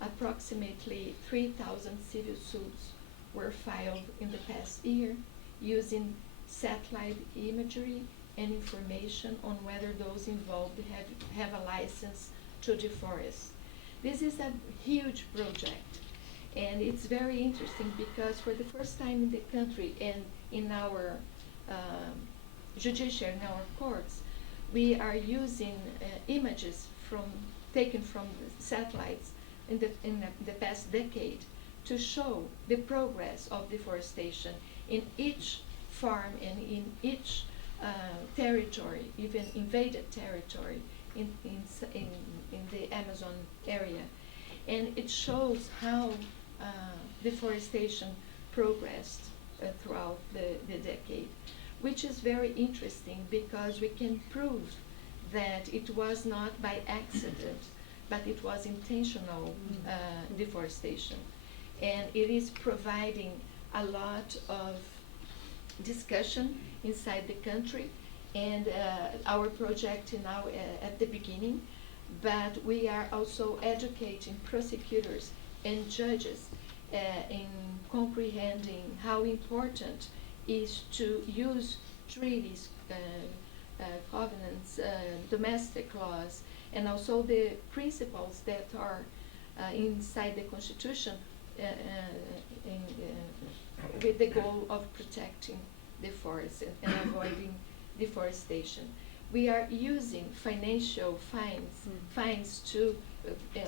Approximately 3,000 civil suits were filed in the past year using satellite imagery and information on whether those involved have a license to deforest. This is a huge project, and it's very interesting because for the first time in the country and in our judiciary, in our courts, we are using images taken from the satellites in the past decade to show the progress of deforestation in each farm and in each territory, even invaded territory in the Amazon area. And it shows how deforestation progressed throughout the decade, which is very interesting because we can prove that it was not by accident, but it was intentional deforestation. And it is providing a lot of discussion inside the country, and our project is now at the beginning, but we are also educating prosecutors and judges in comprehending how important is to use treaties, covenants, domestic laws, and also the principles that are inside the Constitution with the goal of protecting the forest and avoiding deforestation. We are using financial fines to,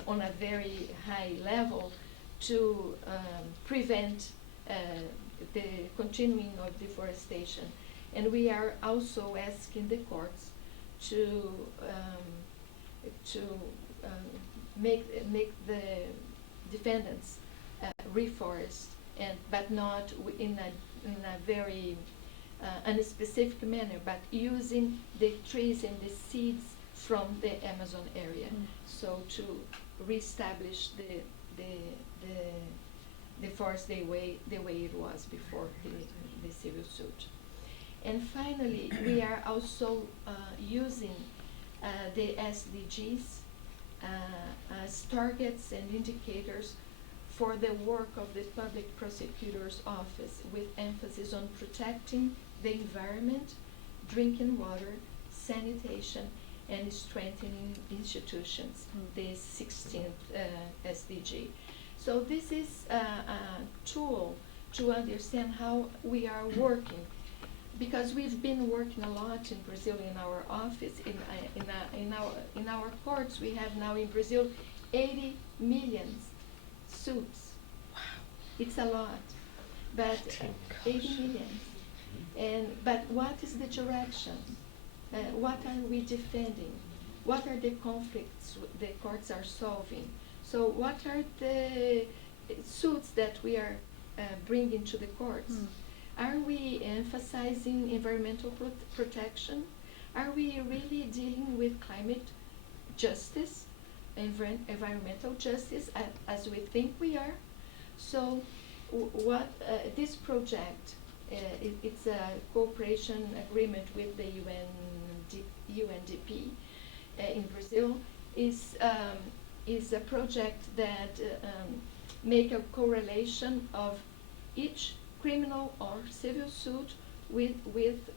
on a very high level, to prevent the continuing of deforestation. And we are also asking the courts to make the defendants reforest, but not in a very unspecific manner, but using the trees and the seeds from the Amazon area, so to reestablish the forest the way it was before the civil suit. And finally, we are also using the SDGs as targets and indicators for the work of the Public Prosecutor's Office, with emphasis on protecting the environment, drinking water, sanitation, and strengthening institutions, the 16th SDG. So this is a tool to understand how we are working, because we've been working a lot in Brazil in our office, in our courts. We have now in Brazil 80 million suits. Wow. It's a lot, but 80 million. But what is the direction? What are we defending? What are the conflicts the courts are solving? So what are the suits that we are bringing to the courts? Are we emphasizing environmental protection? Are we really dealing with climate justice, environmental justice, as we think we are? So what this project, it's a cooperation agreement with the UNDP in Brazil, is a project that make a correlation of each criminal or civil suit with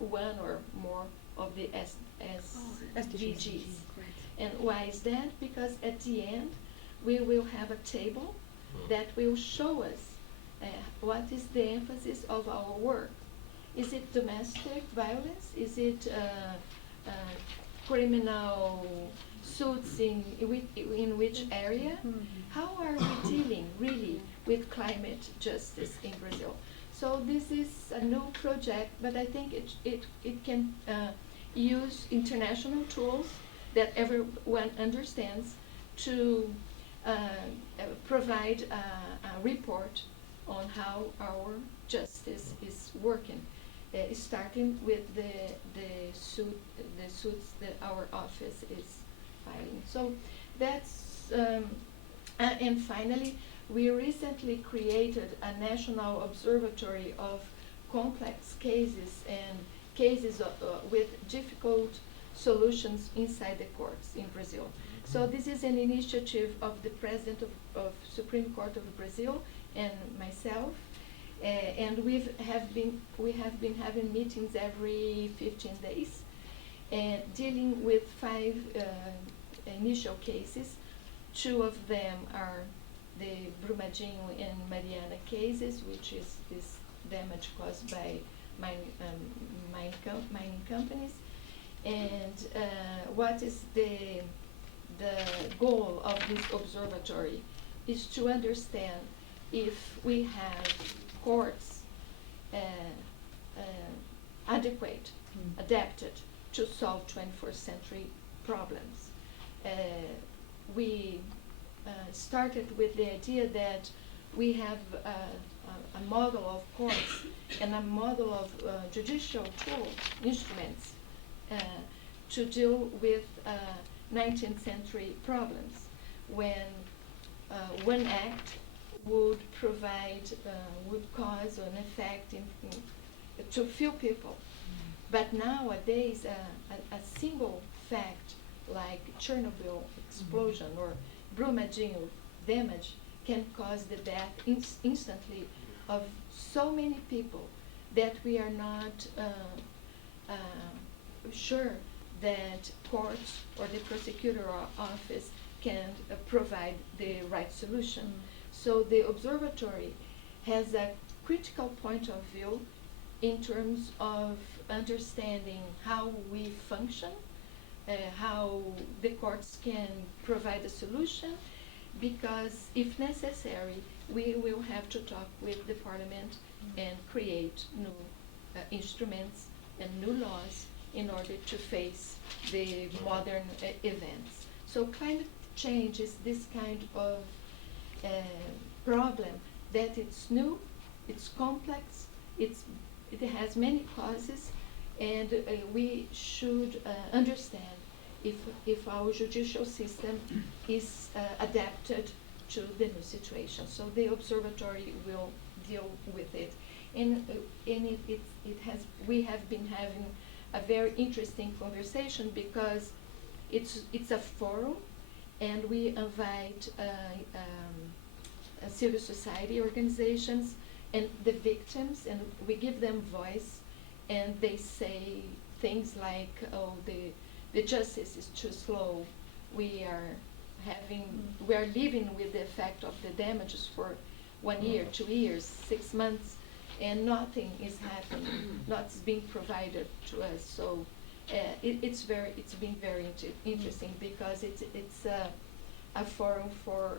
one or more of the SDGs. And why is that? Because at the end, we will have a table that will show us what is the emphasis of our work. Is it domestic violence? Is it criminal suits in which area? How are we dealing really with climate justice in Brazil? So this is a new project, but I think it can use international tools that everyone understands to provide a report on how our justice is working, starting with the suits that our office is filing. So that's and finally, we recently created a national observatory of complex cases and cases with difficult solutions inside the courts in Brazil. So this is an initiative of the President of Supreme Court of Brazil and myself, and we have been having meetings every 15 days, dealing with 5 initial cases. 2 of them are the Brumadinho and Mariana cases, which is this damage caused by mining companies. And what is the goal of this observatory is to understand if we have courts adequate, adapted to solve 21st century problems. We started with the idea that we have a model of courts and a model of judicial tools, instruments, to deal with 19th century problems, when one act would provide, would cause an effect to few people. But nowadays, a single fact like Chernobyl explosion or Brumadinho damage can cause the death instantly of so many people that we are not sure that courts or the prosecutor office can provide the right solution. So the observatory has a critical point of view in terms of understanding how we function, how the courts can provide a solution, because if necessary, we will have to talk with the Parliament and create new instruments and new laws in order to face the modern events. So climate change is this kind of problem that it's new, it's complex, it has many causes, and we should understand if our judicial system is adapted to the new situation. So the observatory will deal with it. And we have been having a very interesting conversation because it's a forum, and we invite civil society organizations and the victims, and we give them voice, and they say things like, oh, the justice is too slow. We are living with the effect of the damages for 1 year, 2 years, 6 months, and nothing is happening, nothing's being provided to us. So it's been very interesting because it's a forum for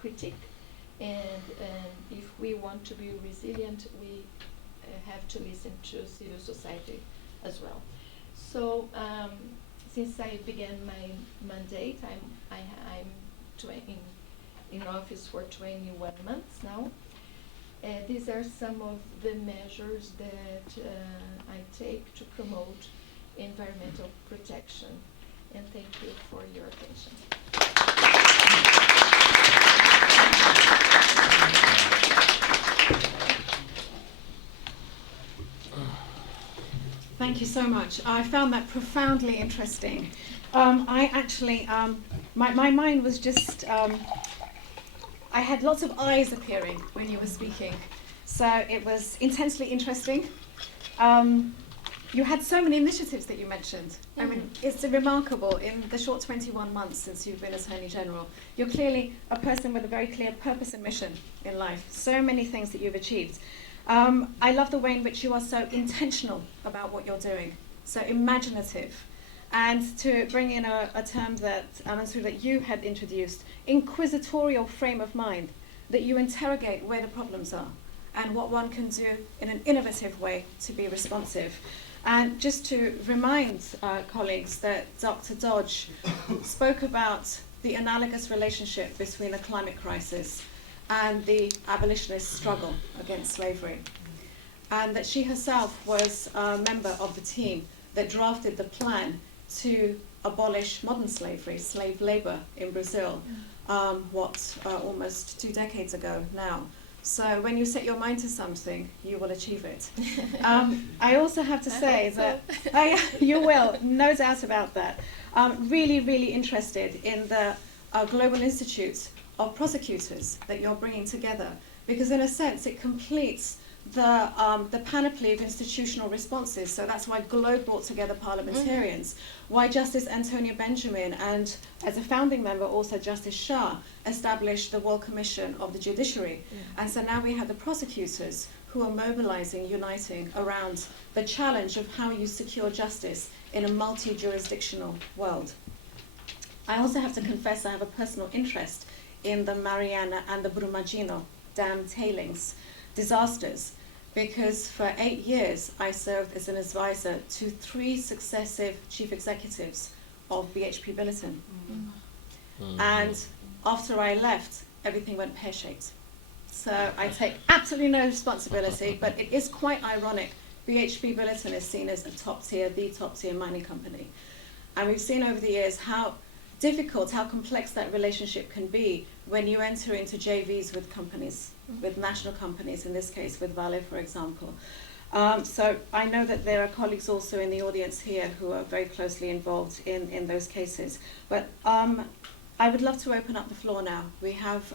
critique, and if we want to be resilient, we have to listen to civil society as well. So since I began my mandate, I'm in office for 21 months now. These are some of the measures that I take to promote environmental protection. And thank you for your attention. Thank you so much. I found that profoundly interesting. I actually, my mind was just, I had lots of eyes appearing when you were speaking. So it was intensely interesting. You had so many initiatives that you mentioned. I mean, it's remarkable in the short 21 months since you've been Attorney General. You're clearly a person with a very clear purpose and mission in life. So many things that you've achieved. I love the way in which you are so intentional about what you're doing, so imaginative. And to bring in a term that you had introduced, inquisitorial frame of mind, that you interrogate where the problems are and what one can do in an innovative way to be responsive. And just to remind colleagues that Dr. Dodge spoke about the analogous relationship between the climate crisis and the abolitionist struggle against slavery, and that she herself was a member of the team that drafted the plan to abolish modern slavery, slave labor in Brazil, almost 2 decades ago now. So when you set your mind to something, you will achieve it. I also have to say that you will, no doubt about that. Really, really interested in the Global Institute of Prosecutors that you're bringing together, because in a sense it completes the panoply of institutional responses. So that's why GLOBE brought together parliamentarians, why Justice Antonia Benjamin and, as a founding member, also Justice Shah established the World Commission of the Judiciary. And so now we have the prosecutors who are mobilizing, uniting around the challenge of how you secure justice in a multi-jurisdictional world. I also have to confess I have a personal interest in the Mariana and the Brumadinho dam tailings disasters, because for 8 years I served as an advisor to 3 successive chief executives of BHP Billiton. And after I left, everything went pear-shaped. So I take absolutely no responsibility, but it is quite ironic. BHP Billiton is seen as the top tier mining company. And we've seen over the years how difficult, how complex that relationship can be when you enter into JVs with companies, with national companies, in this case with Vale, for example. So I know that there are colleagues also in the audience here who are very closely involved in those cases. But I would love to open up the floor now. We have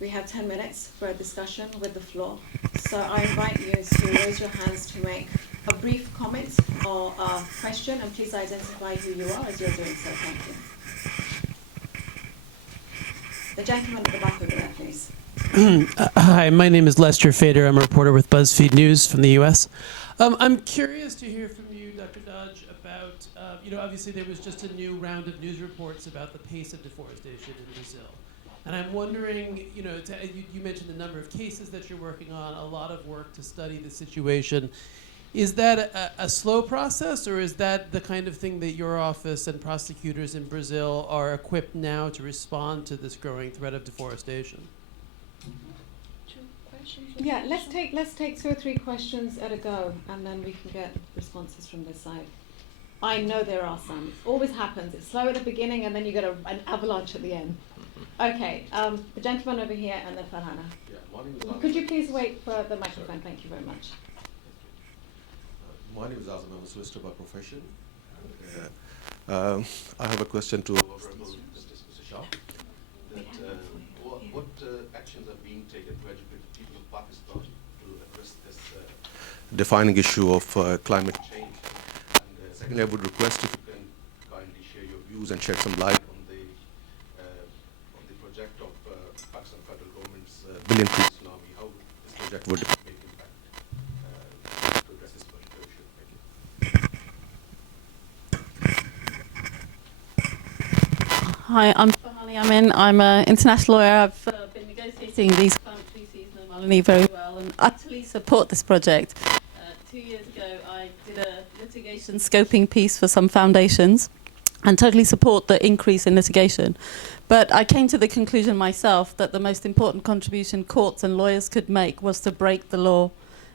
10 minutes for a discussion with the floor. So I invite you to raise your hands to make a brief comment or a question, and please identify who you are as you're doing so. Thank you. The gentleman at the back over there, please. Hi, my name is Lester Fader. I'm a reporter with BuzzFeed News from the U.S. I'm curious to hear from you, Dr. Dodge, about, obviously there was just a new round of news reports about the pace of deforestation in Brazil. And I'm wondering, you mentioned the number of cases that you're working on, a lot of work to study the situation. Is that a slow process, or is that the kind of thing that your office and prosecutors in Brazil are equipped now to respond to this growing threat of deforestation? Yeah, let's take 2 or 3 questions at a go, and then we can get responses from this side. I know there are some. It always happens. It's slow at the beginning, and then you get an avalanche at the end. Okay, the gentleman over here, and then Farhana. Yeah, could you please wait for the microphone? Thank you very much. My name is Azam. I'm a solicitor by profession. I have a question to Honorable Mr. Shah. What actions are being taken to educate the people of Pakistan to address this defining issue of climate change? And secondly, I would request if you can kindly share your views and shed some light on the project of Pakistan federal government's billion tree tsunami. How this project would make impact to address this particular issue. Thank you. Hi, I'm Fahani Amin. I'm an international lawyer. I've been negotiating these climate treaties in Malini very well and utterly support this project. 2 years ago, I did a litigation scoping piece for some foundations and totally support the increase in litigation. But I came to the conclusion myself that the most important contribution courts and lawyers could make was to break the law.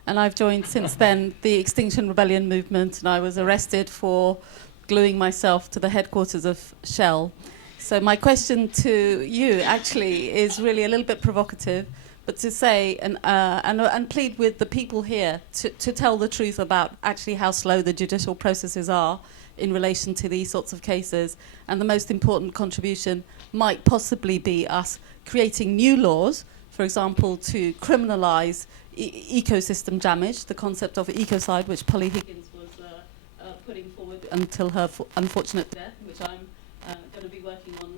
And I've joined since then the Extinction Rebellion movement, and I was arrested for gluing myself to the headquarters of Shell. So my question to you actually is really a little bit provocative, but to say and plead with the people here to tell the truth about actually how slow the judicial processes are in relation to these sorts of cases. And the most important contribution might possibly be us creating new laws, for example, to criminalise ecosystem damage, the concept of ecocide, which Polly Higgins was putting forward until her unfortunate death, which I'm going to be working on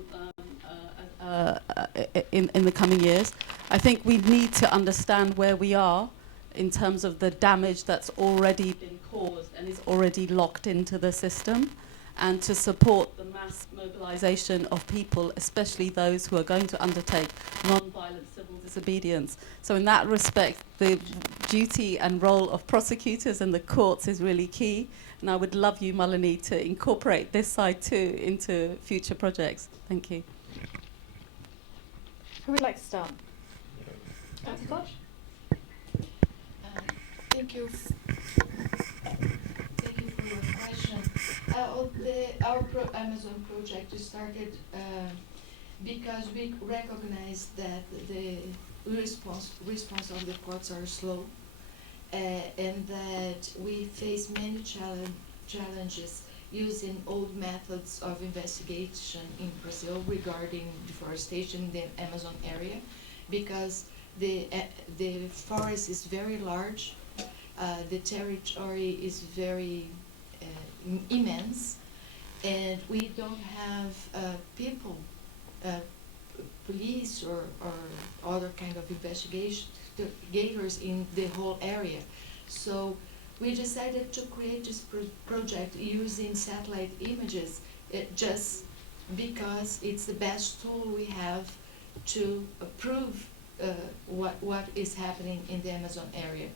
in the coming years. I think we need to understand where we are in terms of the damage that's already been caused and is already locked into the system. and to support the mass mobilization of people, especially those who are going to undertake non-violent civil disobedience. So in that respect, the duty and role of prosecutors and the courts is really key. And I would love you, Malini, to incorporate this side too into future projects. Thank you. Who would like to start? Dr. Koch? Thank you. Thank you for your question. Our Amazon project started because we recognize that the response of the courts are slow, and that we face many challenges using old methods of investigation in Brazil regarding deforestation in the Amazon area, because the forest is very large, the territory is very immense, and we don't have people, police or other kind of investigators in the whole area. So we decided to create this project using satellite images, just because it's the best tool we have to prove what is happening in the Amazon area.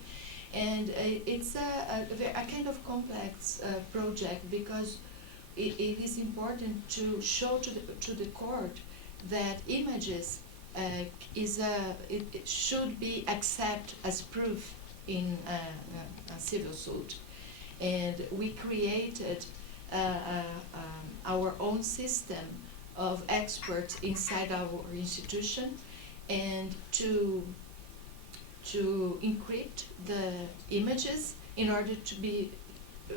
And it's a kind of complex project, because it is important to show to the court that images it should be accepted as proof in a civil suit. And we created our own system of experts inside our institution, and to encrypt the images in order to be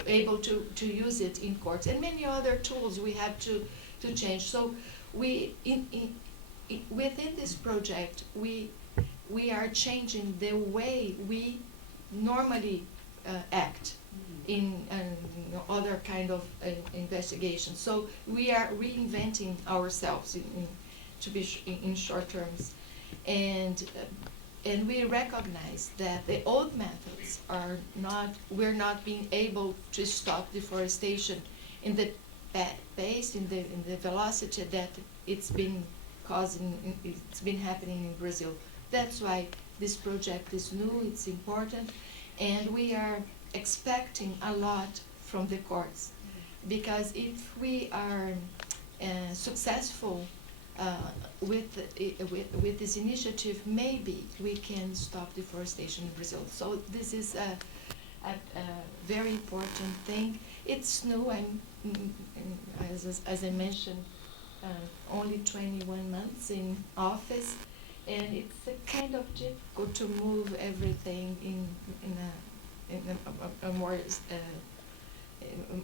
able to use it in courts, and many other tools we have to change. So we within this project we are changing the way we normally act in other kind of investigation. So we are reinventing ourselves in short terms, and we recognize that the old methods are not, we're not being able to stop deforestation in the pace, in the velocity that it's been happening in Brazil. That's why this project is new, it's important, and we are expecting a lot from the courts, because if we are successful with this initiative, maybe we can stop deforestation in Brazil. So this is a very important thing. It's new. As I mentioned, only 21 months in office, and it's a kind of difficult to move everything in a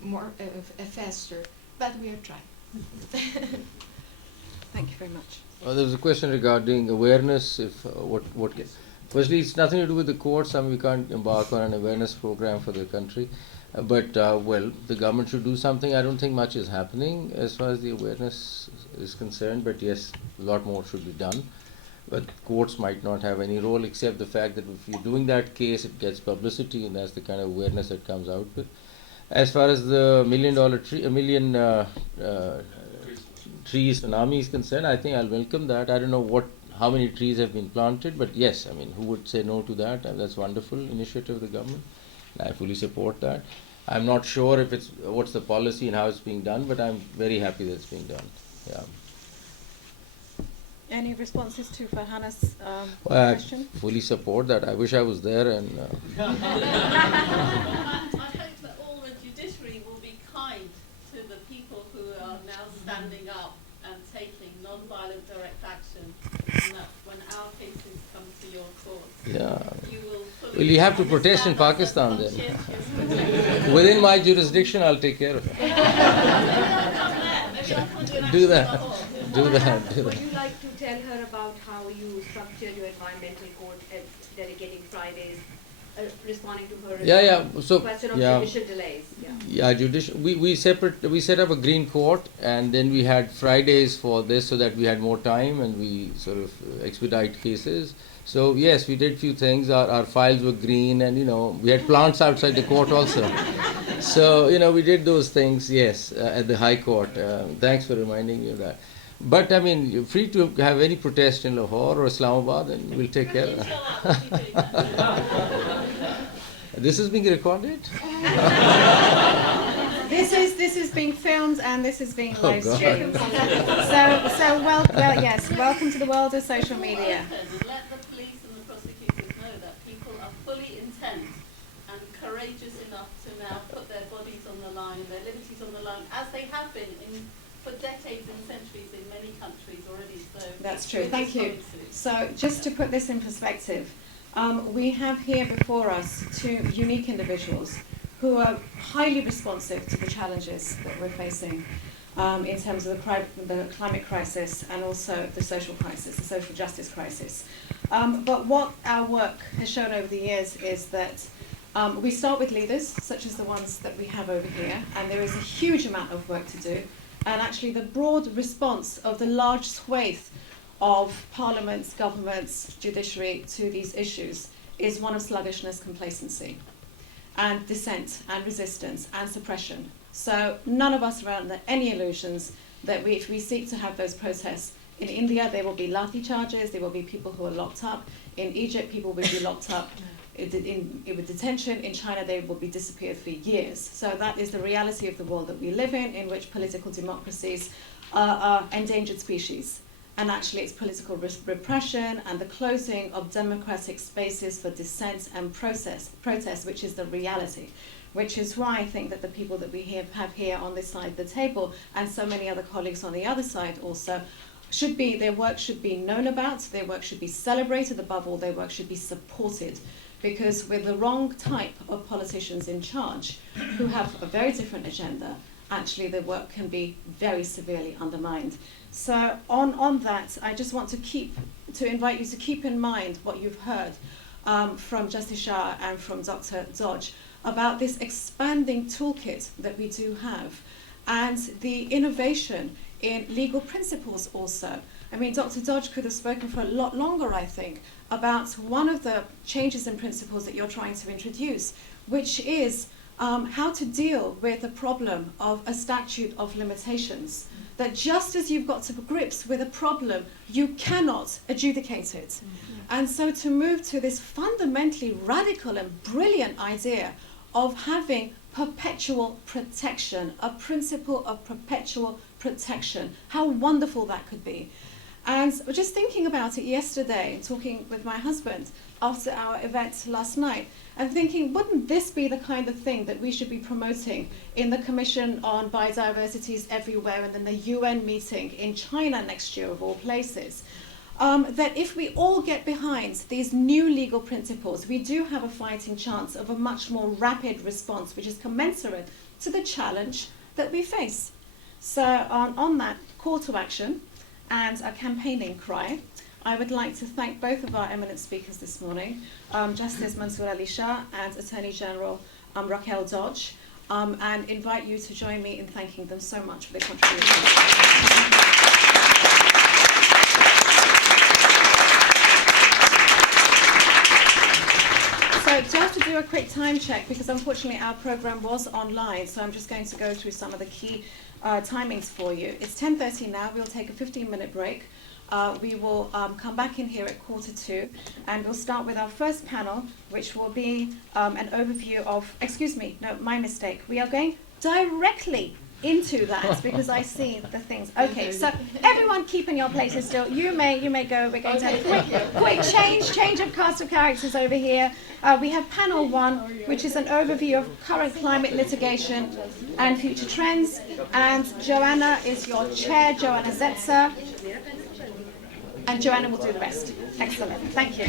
more faster. But we are trying. Thank you very much. There was a question regarding awareness. Firstly, it's nothing to do with the courts. I mean, we can't embark on an awareness program for the country. But well, the government should do something. I don't think much is happening as far as the awareness is concerned. But yes, a lot more should be done. But courts might not have any role, except the fact that if you're doing that case, it gets publicity, and that's the kind of awareness that comes out with. As far as the trees tsunami is concerned, I think I'll welcome that. I don't know how many trees have been planted, but yes, I mean, who would say no to that? And that's a wonderful initiative of the government, and I fully support that. I'm not sure if what's the policy and how it's being done, but I'm very happy that it's being done. Yeah. Any responses to Farhana's question? I fully support that. I wish I was there and. I hope that all the judiciary will be kind to the people who are now standing up and taking non-violent direct action, and that when our cases come to your court, you will fully. Well, you have to protest in Pakistan then. Within my jurisdiction, I'll take care of it. Do that. Would you like to tell her about how you structure your environmental court and dedicating Fridays, responding to her So question of judicial delays? We set up a green court, and then we had Fridays for this so that we had more time and we sort of expedite cases. So yes, we did few things. Our files were green, and we had plants outside the court also. So, we did those things, yes, at the High Court. Thanks for reminding me of that. But, I mean, you're free to have any protest in Lahore or Islamabad, and we'll take care of that. This is being recorded? This is being filmed and this is being Oh, live God. streamed. Yes, welcome to the world of social media. Let the police and the prosecutors know that people are fully intent and courageous enough to now put their bodies on the line and their liberties on the line, as they have been for decades and centuries in many countries already. So That's true. Thank you. So just to put this in perspective, we have here before us two unique individuals who are highly responsive to the challenges that we're facing in terms of the climate crisis and also the social crisis, the social justice crisis. But what our work has shown over the years is that we start with leaders, such as the ones that we have over here, and there is a huge amount of work to do. And actually the broad response of the large swathe of parliaments, governments, judiciary to these issues is one of sluggishness, complacency, and dissent, and resistance, and suppression. So none of us are under any illusions that if we seek to have those protests, in India there will be lathi charges, there will be people who are locked up. In Egypt, people will be locked up with detention. In China, they will be disappeared for years. So that is the reality of the world that we live in which political democracies are endangered species. And actually it's political repression and the closing of democratic spaces for dissent and protest, which is the reality. Which is why I think that the people that we have here on this side of the table, and so many other colleagues on the other side also, their work should be known about, their work should be celebrated, above all, their work should be supported. Because with the wrong type of politicians in charge, who have a very different agenda, actually the work can be very severely undermined. So on that, I just want to invite you to keep in mind what you've heard from Justice Shah and from Dr. Dodge about this expanding toolkit that we do have and the innovation in legal principles also. I mean, Dr. Dodge could have spoken for a lot longer, I think, about one of the changes in principles that you're trying to introduce, which is how to deal with the problem of a statute of limitations. That just as you've got to grips with a problem, you cannot adjudicate it. And so to move to this fundamentally radical and brilliant idea of having perpetual protection, a principle of perpetual protection, how wonderful that could be. And just thinking about it yesterday, talking with my husband after our event last night, and thinking, wouldn't this be the kind of thing that we should be promoting in the Commission on Biodiversities Everywhere and then the UN meeting in China next year, of all places? That if we all get behind these new legal principles, we do have a fighting chance of a much more rapid response, which is commensurate to the challenge that we face. So on that call to action and a campaigning cry, I would like to thank both of our eminent speakers this morning, Justice Mansour Ali Shah and Attorney General Raquel Dodge, and invite you to join me in thanking them so much for their contribution. So just to do a quick time check, because unfortunately our program was online, so I'm just going to go through some of the key timings for you. It's 10:30 now. We'll take a 15-minute break. We will come back in here at 1:45, and we'll start with our first panel, which will be an overview of, excuse me, no, my mistake. We are going directly into that because I see the things. Okay, so everyone keep in your places still. You may go. We're going to have a quick change of cast of characters over here. We have panel 1, which is an overview of current climate litigation and future trends. And Joanna is your chair, Joanna Zetzer. And Joanna will do the rest. Excellent. Thank you.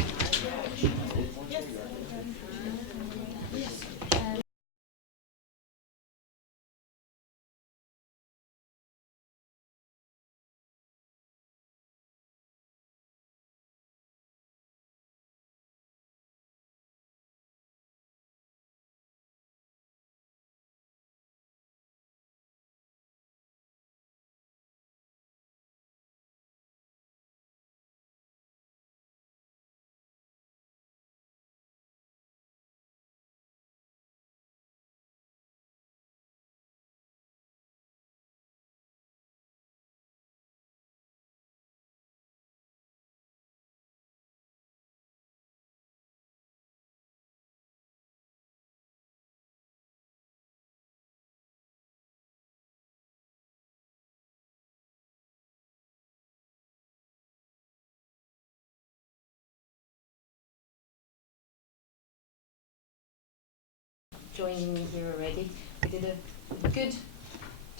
joining me here already. We did a good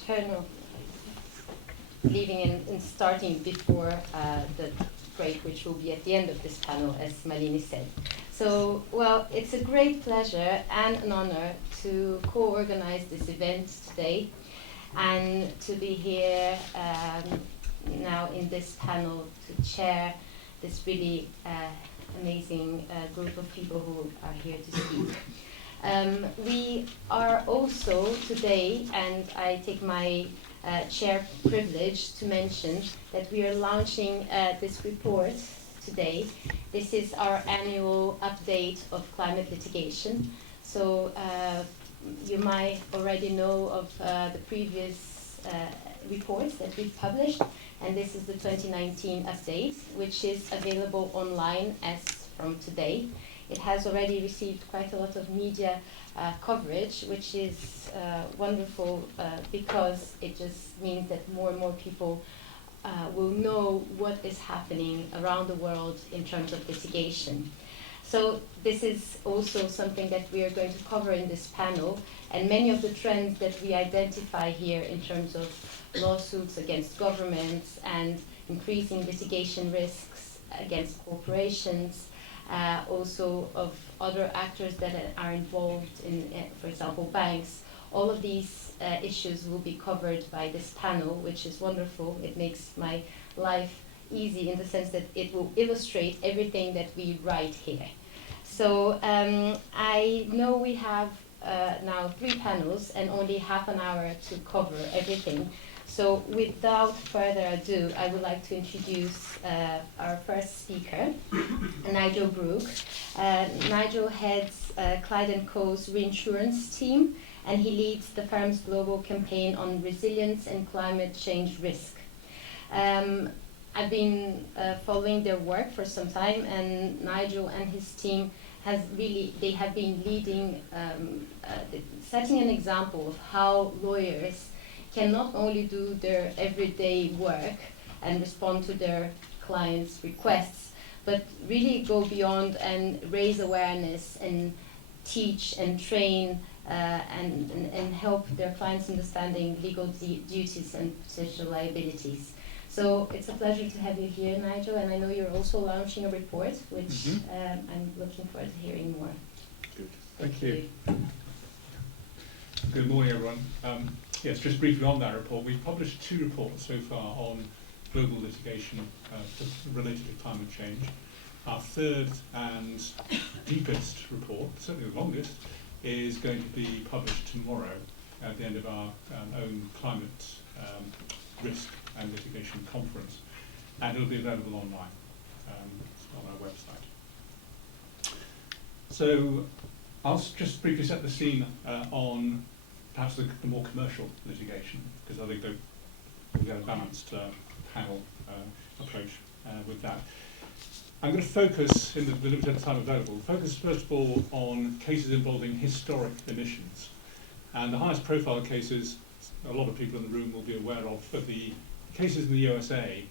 turn of leaving and starting before the break, which will be at the end of this panel, as Malini said. So, well, it's a great pleasure and an honor to co-organize this event today and to be here now in this panel to chair this really amazing group of people who are here to speak. We are also today, and I take my chair privilege to mention that we are launching this report today. This is our annual update of climate litigation. So you might already know of the previous reports that we've published, and this is the 2019 update, which is available online as from today. It has already received quite a lot of media coverage, which is wonderful because it just means that more and more people will know what is happening around the world in terms of litigation. So this is also something that we are going to cover in this panel, and many of the trends that we identify here in terms of lawsuits against governments and increasing litigation risks against corporations, also of other actors that are involved in, for example, banks. All of these issues will be covered by this panel, which is wonderful. It makes my life easy in the sense that it will illustrate everything that we write here. So I know we have now 3 panels and only half an hour to cover everything. So without further ado, I would like to introduce our first speaker, Nigel Brooke. Nigel heads Clyde & Co.'s reinsurance team, and he leads the firm's global campaign on resilience and climate change risk. I've been following their work for some time, and Nigel and his team they have been leading, setting an example of how lawyers can not only do their everyday work and respond to their clients' requests, but really go beyond and raise awareness and teach and train and help their clients understanding legal duties and potential liabilities. So it's a pleasure to have you here, Nigel, and I know you're also launching a report, which I'm looking forward to hearing more. Good. Thank you. Good morning, everyone. Yes, just briefly on that report, we've published 2 reports so far on global litigation related to climate change. Our third and deepest report, certainly the longest, is going to be published tomorrow at the end of our own climate risk and litigation conference, and it'll be available online on our website. So I'll just briefly set the scene on perhaps the more commercial litigation, because I think that we'll get a balanced panel approach with that. I'm going to focus, in the limited time available, focus first of all on cases involving historic emissions. And the highest profile cases, a lot of people in the room will be aware of, are the cases in the USA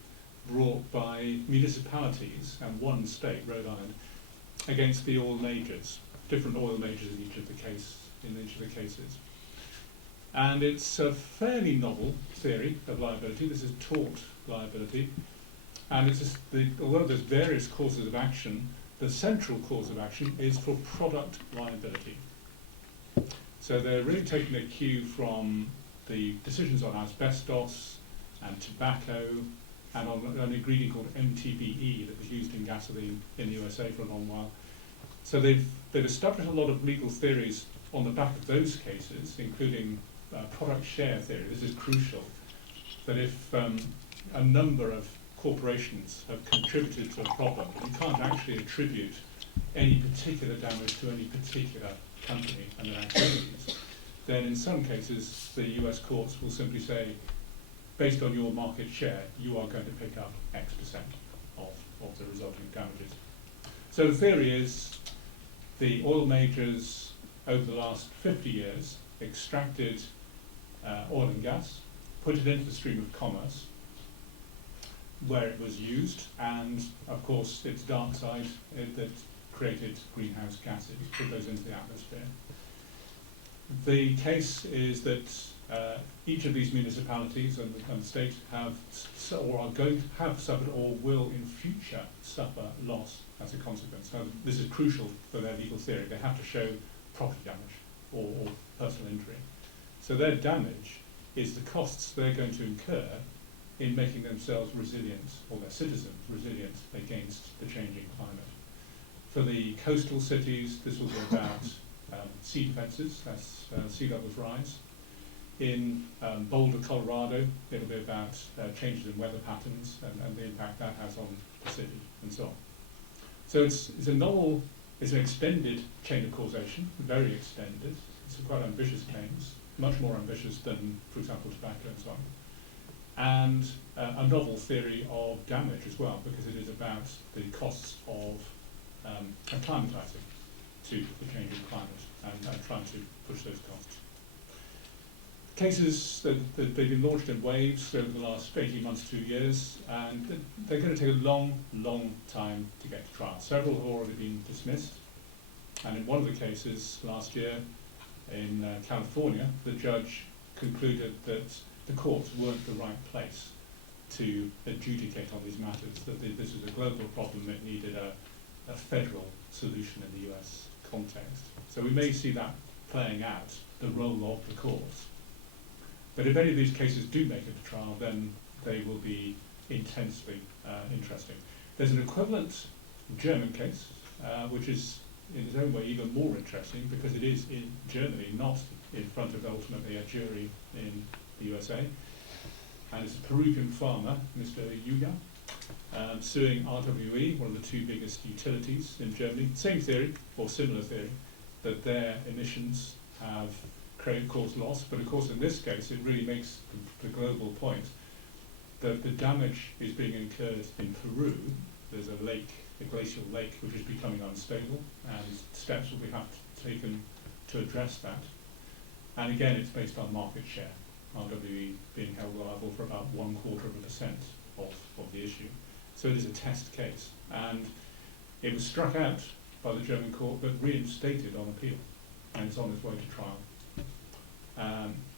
brought by municipalities and one state, Rhode Island, against the oil majors, different oil majors in each of the cases. And it's a fairly novel theory of liability. This is tort liability. And it's although there's various causes of action, the central cause of action is for product liability. So they're really taking a cue from the decisions on asbestos and tobacco and on an ingredient called MTBE that was used in gasoline in the USA for a long while. So they've established a lot of legal theories on the back of those cases, including product share theory. This is crucial, that if a number of corporations have contributed to a problem, but you can't actually attribute any particular damage to any particular company and their activities, then in some cases the US courts will simply say, based on your market share, you are going to pick up X% of the resulting damages. So the theory is the oil majors over the last 50 years extracted oil and gas, put it into the stream of commerce, where it was used, and of course its dark side that created greenhouse gases, put those into the atmosphere. The case is that each of these municipalities and the state have or are going to have suffered or will in future suffer loss as a consequence. Now, this is crucial for their legal theory. They have to show property damage or personal injury. So their damage is the costs they're going to incur in making themselves resilient, or their citizens resilient against the changing climate. For the coastal cities, this will be about sea defences as sea levels rise. In Boulder, Colorado, it'll be about changes in weather patterns and the impact that has on the city and so on. So it's an extended chain of causation, very extended. It's quite ambitious claims, much more ambitious than, for example, tobacco and so on. And a novel theory of damage as well, because it is about the costs of acclimatizing to the changing climate and trying to push those costs. Cases they've been launched in waves over the last 18 months, 2 years, and they're going to take a long, long time to get to trial. Several have already been dismissed, and in one of the cases last year in California, the judge concluded that the courts weren't the right place to adjudicate on these matters, that this was a global problem that needed a federal solution in the US context. So we may see that playing out, the role of the courts. But if any of these cases do make it to trial, then they will be intensely interesting. There's an equivalent German case, which is in its own way even more interesting because it is in Germany, not in front of ultimately a jury in the USA. And it's a Peruvian farmer, Mr. Yuga, suing RWE, one of the two biggest utilities in Germany. Same theory, or similar theory, that their emissions have caused loss, but of course in this case it really makes the global point that the damage is being incurred in Peru. There's a lake, a glacial lake, which is becoming unstable, and steps will be taken to address that. And again, it's based on market share, RWE being held liable for about 0.25% of the issue. So it is a test case, and it was struck out by the German court but reinstated on appeal, and it's on its way to trial.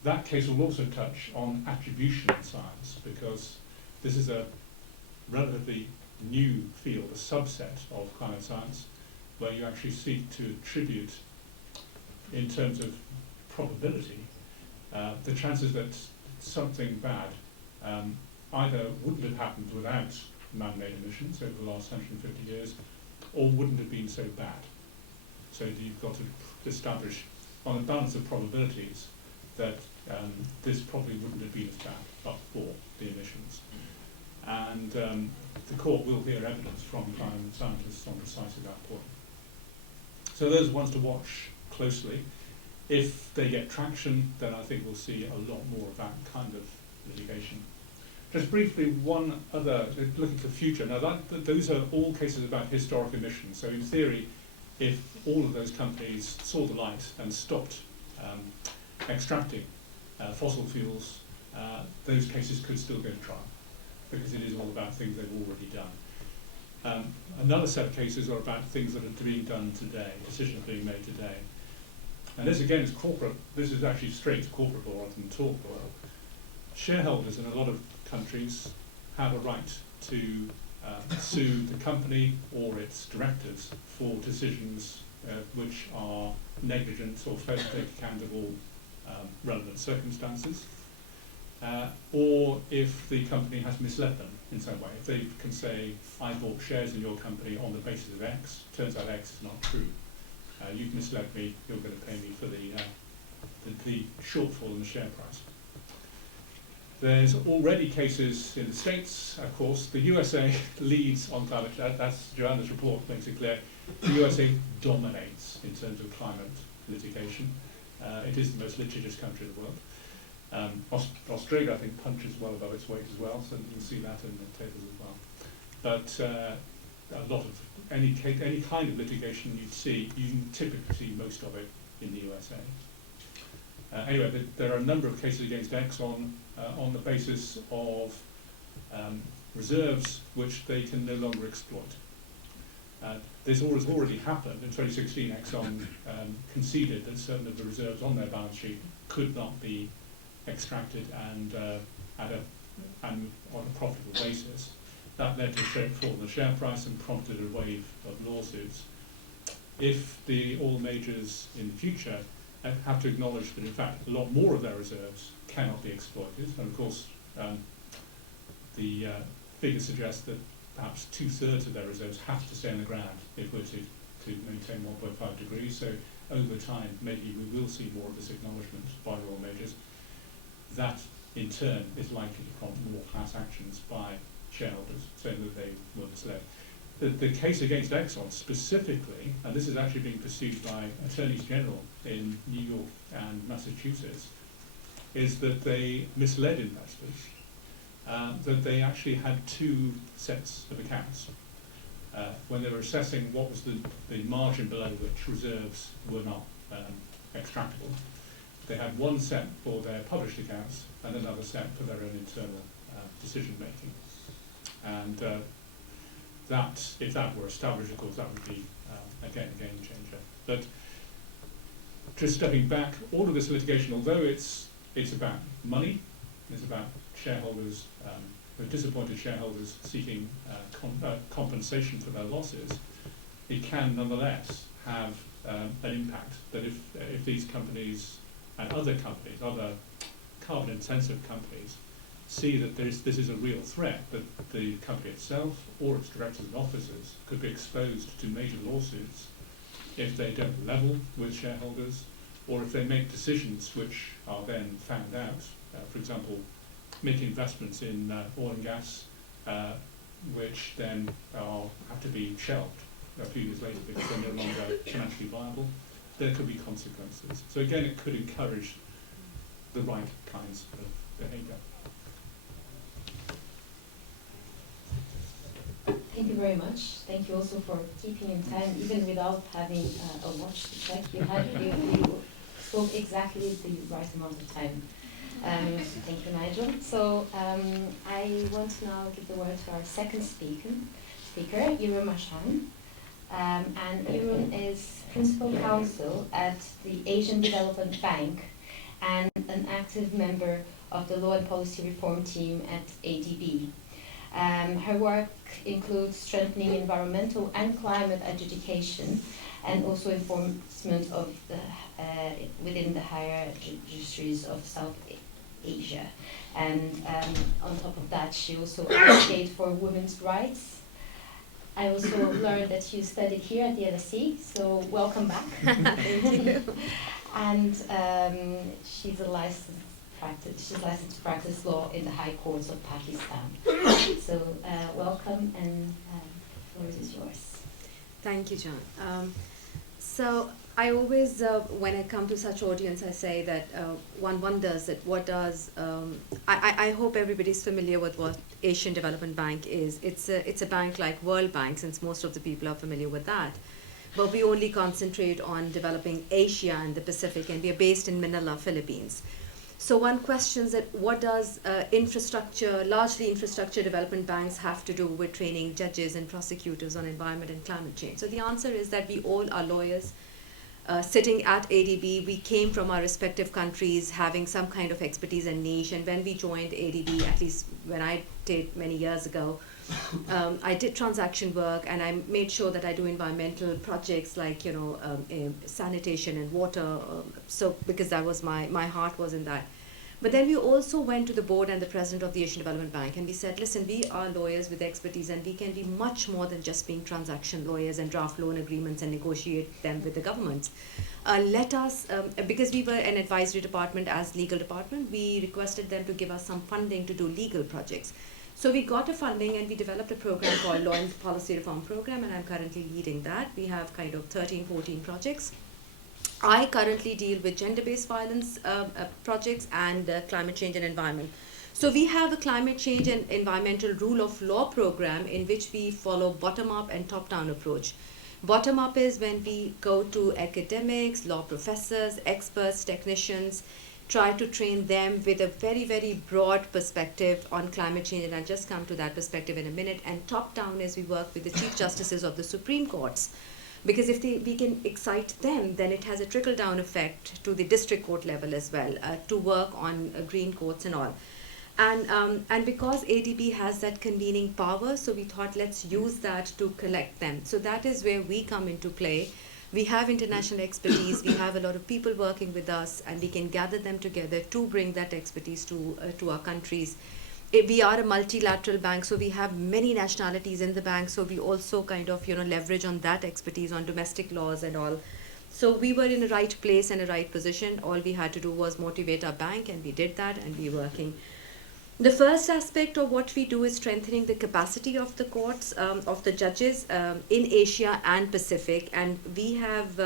That case will also touch on attribution science, because this is a relatively new field, a subset of climate science, where you actually seek to attribute, in terms of probability, the chances that something bad either wouldn't have happened without man-made emissions over the last 150 years, or wouldn't have been so bad. So you've got to establish, on a balance of probabilities, that this probably wouldn't have been as bad but for the emissions. And the court will hear evidence from climate scientists on precisely that point. So those are ones to watch closely. If they get traction, then I think we'll see a lot more of that kind of litigation. Just briefly, one other, looking to the future. Now, those are all cases about historic emissions. So in theory, if all of those companies saw the light and stopped extracting fossil fuels, those cases could still go to trial, because it is all about things they've already done. Another set of cases are about things that are being done today, decisions being made today. And this again is corporate, this is actually straight to corporate law rather than tort law. Shareholders in a lot of countries have a right to sue the company or its directors for decisions which are negligent or fail to take account of all relevant circumstances, or if the company has misled them in some way. If they can say, I bought shares in your company on the basis of X, turns out X is not true. You've misled me, you're going to pay me for the shortfall in the share price. There's already cases in the States, of course. The USA leads on climate change. That's Joanna's report makes it clear. The USA dominates in terms of climate litigation. It is the most litigious country in the world. Australia, I think, punches well above its weight as well, so you can see that in the tables as well. But a lot of any kind of litigation you can typically see most of it in the USA. Anyway, there are a number of cases against Exxon on the basis of reserves which they can no longer exploit. this has already happened. In 2016, Exxon conceded that certain of the reserves on their balance sheet could not be extracted and on a profitable basis. That led to a fall in the share price and prompted a wave of lawsuits. If the oil majors in the future have to acknowledge that in fact a lot more of their reserves cannot be exploited, and of course the figures suggest that perhaps 2/3 of their reserves have to stay in the ground if we're to maintain 1.5 degrees. So over time, maybe we will see more of this acknowledgement by oil majors. That in turn is likely to prompt more class actions by shareholders saying that they were misled. The case against Exxon specifically, and this is actually being pursued by attorneys general in New York and Massachusetts, is that they misled investors, that they actually had two sets of accounts. When they were assessing what was the margin below which reserves were not extractable, they had one set for their published accounts and another set for their own internal decision making. And that, if that were established, of course, that would be, again, a game changer. But just stepping back, all of this litigation, although it's about money, it's about shareholders, disappointed shareholders seeking compensation for their losses, it can nonetheless have an impact that if these companies and other companies, other carbon-intensive companies, see that this is a real threat, that the company itself or its directors and officers could be exposed to major lawsuits if they don't level with shareholders, or if they make decisions which are then found out. For example, making investments in oil and gas, which then have to be shelved a few years later because they're no longer financially viable. There could be consequences. So again, it could encourage the right kinds of behaviour. Thank you very much. Thank you also for keeping in time, even without having a watch to check. You spoke exactly the right amount of time. Thank you, Nigel. So I want to now give the word to our second speaker, Jeroen Marchand. And Jeroen is Principal Counsel at the Asian Development Bank and an active member of the Law and Policy Reform Team at ADB. Her work includes strengthening environmental and climate adjudication and also enforcement of within the higher judiciaries of South Asia. And on top of that, she also advocates for women's rights. I also learned that you studied here at the LSE, so welcome back. Thank you. And she's licensed to practice law in the High Courts of Pakistan. So welcome, and the floor is yours. Thank you, John. So I always, when I come to such audience, I say that one wonders that what does, I hope everybody's familiar with what Asian Development Bank is. It's a bank like World Bank, since most of the people are familiar with that. But we only concentrate on developing Asia and the Pacific, and we are based in Manila, Philippines. So one questions that what does largely infrastructure development banks have to do with training judges and prosecutors on environment and climate change? So the answer is that we all are lawyers. Sitting at ADB, we came from our respective countries having some kind of expertise and niche, and when we joined ADB, at least when I did many years ago, I did transaction work, and I made sure that I do environmental projects like sanitation and water, so because that was my heart was in that. But then we also went to the board and the president of the Asian Development Bank, and we said, listen, we are lawyers with expertise, and we can be much more than just being transaction lawyers and draft loan agreements and negotiate them with the governments. Let us, because we were an advisory department as legal department, we requested them to give us some funding to do legal projects. So we got a funding, and we developed a program called Law and Policy Reform Program, and I'm currently leading that. We have kind of 13, 14 projects. I currently deal with gender-based violence projects and climate change and environment. So we have a climate change and environmental rule of law program in which we follow bottom-up and top-down approach. Bottom-up is when we go to academics, law professors, experts, technicians, try to train them with a very, very broad perspective on climate change, and I'll just come to that perspective in a minute. And top down is we work with the Chief Justices of the Supreme Courts, because if we can excite them, then it has a trickle-down effect to the district court level as well, to work on green courts and all. And because ADB has that convening power, so we thought let's use that to collect them. So that is where we come into play. We have international expertise, we have a lot of people working with us, and we can gather them together to bring that expertise to our countries. We are a multilateral bank, so we have many nationalities in the bank, so we also kind of leverage on that expertise on domestic laws and all. So we were in the right place and a right position. All we had to do was motivate our bank, and we did that, and we're working. The first aspect of what we do is strengthening the capacity of the courts, of the judges in Asia and Pacific, and we have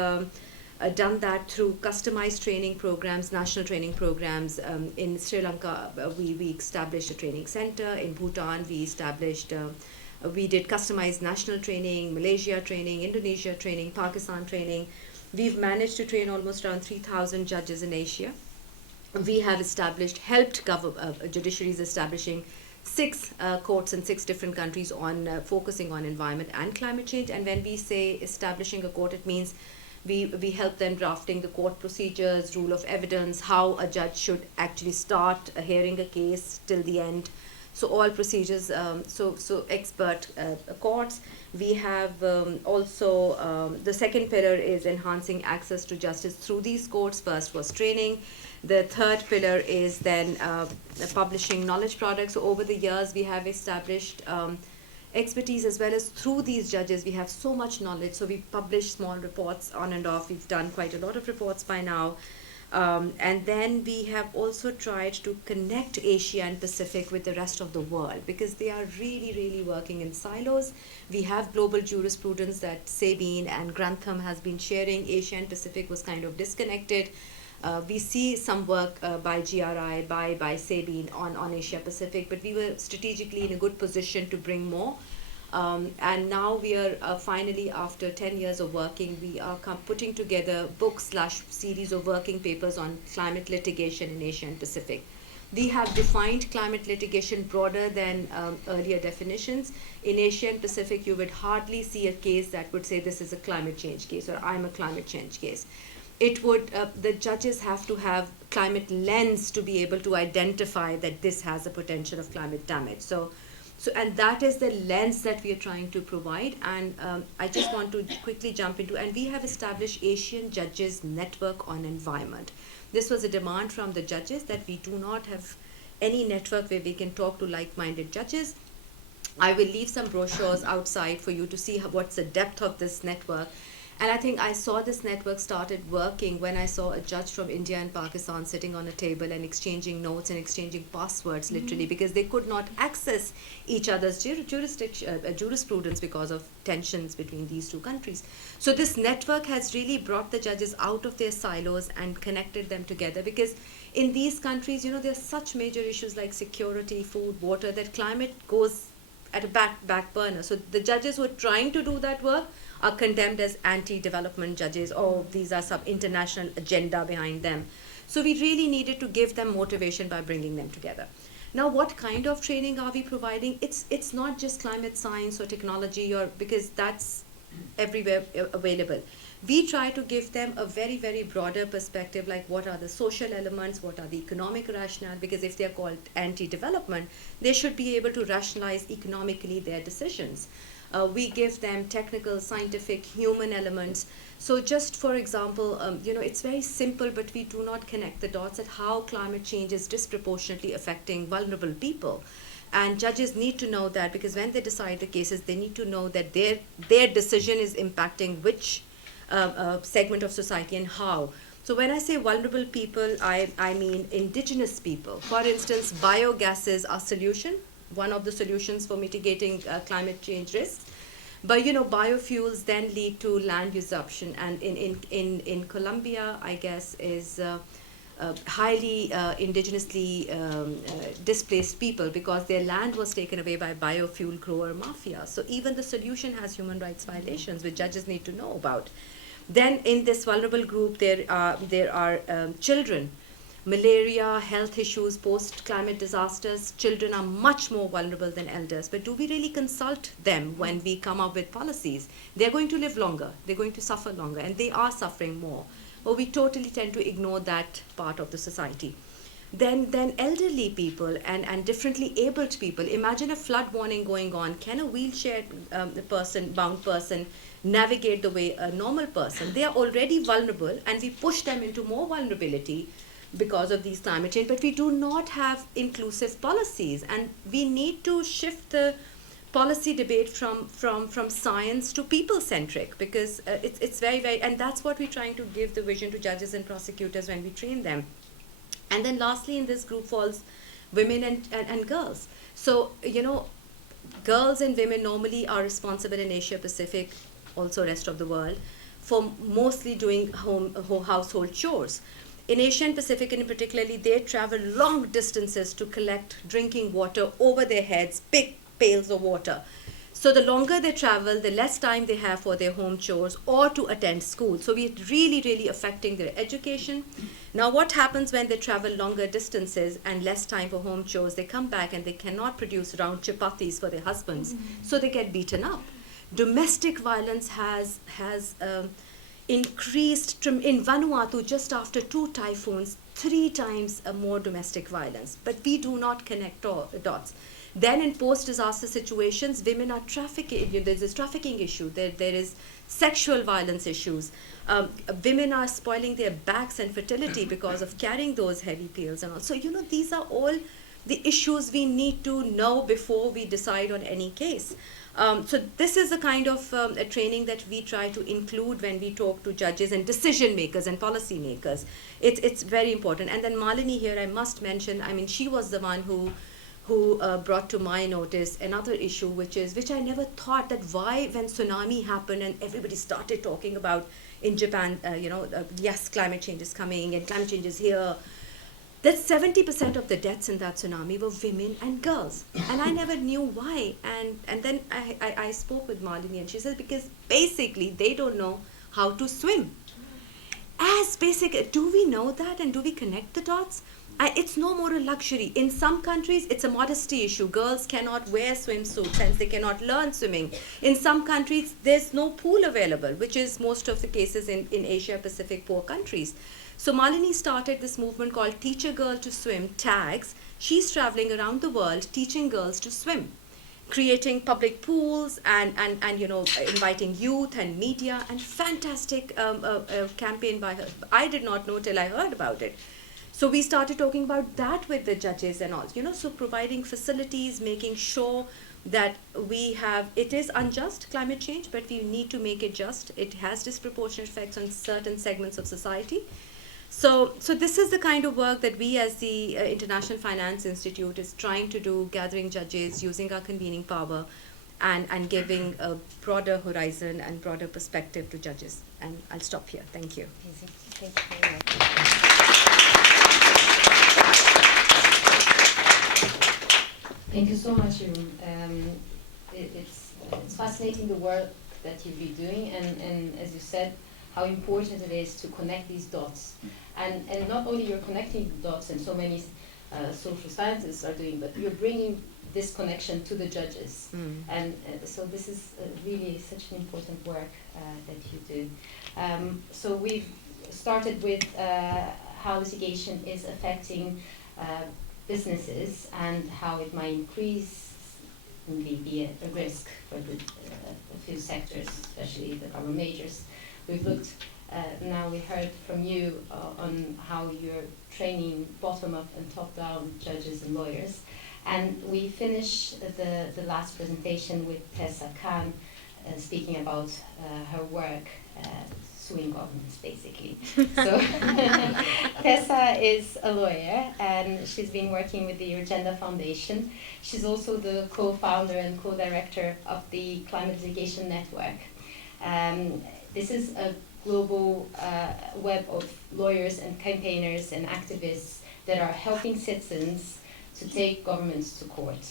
done that through customized training programs, national training programs. In Sri Lanka, we established a training center. In Bhutan, we did customized national training, Malaysia training, Indonesia training, Pakistan training. We've managed to train almost around 3,000 judges in Asia. We have helped judiciaries establishing 6 courts in 6 different countries on focusing on environment and climate change. And when we say establishing a court, it means we help them drafting the court procedures, rule of evidence, how a judge should actually start hearing a case till the end. So all procedures, so expert courts. We have also, the second pillar is enhancing access to justice through these courts. First was training. The third pillar is then publishing knowledge products. So over the years, we have established expertise as well as through these judges. We have so much knowledge. So we publish small reports on and off. We've done quite a lot of reports by now. And then we have also tried to connect Asia and Pacific with the rest of the world, because they are really, really working in silos. We have global jurisprudence that Sabine and Grantham has been sharing. Asia and Pacific was kind of disconnected. We see some work by GRI, by Sabine on Asia Pacific, but we were strategically in a good position to bring more. And now we are finally, after 10 years of working, we are putting together books/series of working papers on climate litigation in Asia and Pacific. We have defined climate litigation broader than earlier definitions. In Asia and Pacific, you would hardly see a case that would say this is a climate change case or I'm a climate change case. It would, the judges have to have climate lens to be able to identify that this has a potential of climate damage. So and that is the lens that we are trying to provide. And I just want to quickly jump into, and we have established Asian Judges Network on Environment. This was a demand from the judges that we do not have any network where we can talk to like-minded judges. I will leave some brochures outside for you to see what's the depth of this network. And I think I saw this network started working when I saw a judge from India and Pakistan sitting on a table and exchanging notes and exchanging passwords, literally, because they could not access each other's jurisprudence because of tensions between these two countries. So this network has really brought the judges out of their silos and connected them together, because in these countries, there's such major issues like security, food, water, that climate goes at a back burner. So the judges who are trying to do that work are condemned as anti-development judges. Oh, these are some international agenda behind them. So we really needed to give them motivation by bringing them together. Now, what kind of training are we providing? It's not just climate science or technology, because that's everywhere available. We try to give them a very, very broader perspective, like what are the social elements, what are the economic rationale, because if they're called anti-development, they should be able to rationalize economically their decisions. We give them technical, scientific, human elements. So just for example, it's very simple, but we do not connect the dots at how climate change is disproportionately affecting vulnerable people. And judges need to know that, because when they decide the cases, they need to know that their decision is impacting which segment of society and how. So when I say vulnerable people, I mean indigenous people. For instance, biogases are one of the solutions for mitigating climate change risks. But biofuels then lead to land usurpation, and in Colombia, I guess, is highly indigenously displaced people, because their land was taken away by biofuel grower mafia. So even the solution has human rights violations, which judges need to know about. Then in this vulnerable group, there are children. malaria, health issues, post-climate disasters, children are much more vulnerable than elders. But do we really consult them when we come up with policies? They're going to live longer, they're going to suffer longer, and they are suffering more. But we totally tend to ignore that part of the society. Then elderly people and differently abled people. Imagine a flood warning going on. Can a wheelchair bound person navigate the way a normal person? They are already vulnerable, and we push them into more vulnerability because of these climate change, but we do not have inclusive policies, and we need to shift the policy debate from science to people-centric, because it's very, and that's what we're trying to give the vision to judges and prosecutors when we train them. And then lastly, in this group falls women and girls. So, girls and women normally are responsible in Asia Pacific, also rest of the world, for mostly doing household chores. In Asia and Pacific, and particularly, they travel long distances to collect drinking water over their heads, big pails of water. So the longer they travel, the less time they have for their home chores or to attend school. So we're really, really affecting their education. Now, what happens when they travel longer distances and less time for home chores? They come back and they cannot produce round chapatis for their husbands, so they get beaten up. Domestic violence has increased in Vanuatu just after 2 typhoons, 3 times more domestic violence. But we do not connect dots. Then in post-disaster situations, women are trafficking. There's this trafficking issue. There is sexual violence issues. Women are spoiling their backs and fertility because of carrying those heavy pails and all. So, these are all the issues we need to know before we decide on any case. So this is the kind of a training that we try to include when we talk to judges and decision makers and policy makers. It's very important. And then Malini here, I must mention, she was the one who brought to my notice another issue, which I never thought that why when tsunami happened and everybody started talking about in Japan, yes, climate change is coming and climate change is here, that 70% of the deaths in that tsunami were women and girls. And I never knew why. And then I spoke with Malini, and she said, because basically they don't know how to swim. As basic, do we know that, and do we connect the dots? It's no more a luxury. In some countries, it's a modesty issue. Girls cannot wear swimsuits, hence they cannot learn swimming. In some countries, there's no pool available, which is most of the cases in Asia Pacific poor countries. So Malini started this movement called Teach a Girl to Swim, TAGS. She's traveling around the world teaching girls to swim, creating public pools and inviting youth and media, and fantastic campaign by her. I did not know till I heard about it. So we started talking about that with the judges and all, so providing facilities, making sure that it is unjust, climate change, but we need to make it just. It has disproportionate effects on certain segments of society. So this is the kind of work that we as the International Finance Institute is trying to do, gathering judges, using our convening power, and giving a broader horizon and broader perspective to judges. And I'll stop here. Thank you. Amazing. Thank you very much. Thank you so much, Jeroen. It's fascinating the work that you've been doing, and as you said, how important it is to connect these dots. And not only you're connecting the dots, and so many social scientists are doing, but you're bringing this connection to the judges. And so this is really such an important work that you do. So we've started with how litigation is affecting businesses and how it might increase and be a risk for a few sectors, especially the carbon majors. We've looked, now we heard from you on how you're training bottom-up and top-down judges and lawyers. And we finish the last presentation with Tessa Khan speaking about her work suing governments, basically. So Tessa is a lawyer, and she's been working with the Urgenda Foundation. She's also the co-founder and co-director of the Climate Litigation Network. This is a global web of lawyers and campaigners and activists that are helping citizens to take governments to court.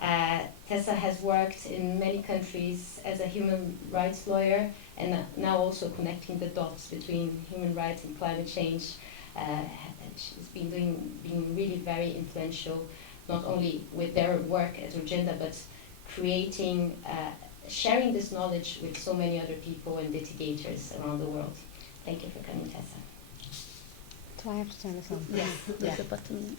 Tessa has worked in many countries as a human rights lawyer, and now also connecting the dots between human rights and climate change. she's been really very influential, not only with their work at Urgenda, but creating, sharing this knowledge with so many other people and litigators around the world. Thank you for coming, Tessa. Do I have to turn this on? Yes. There's a button.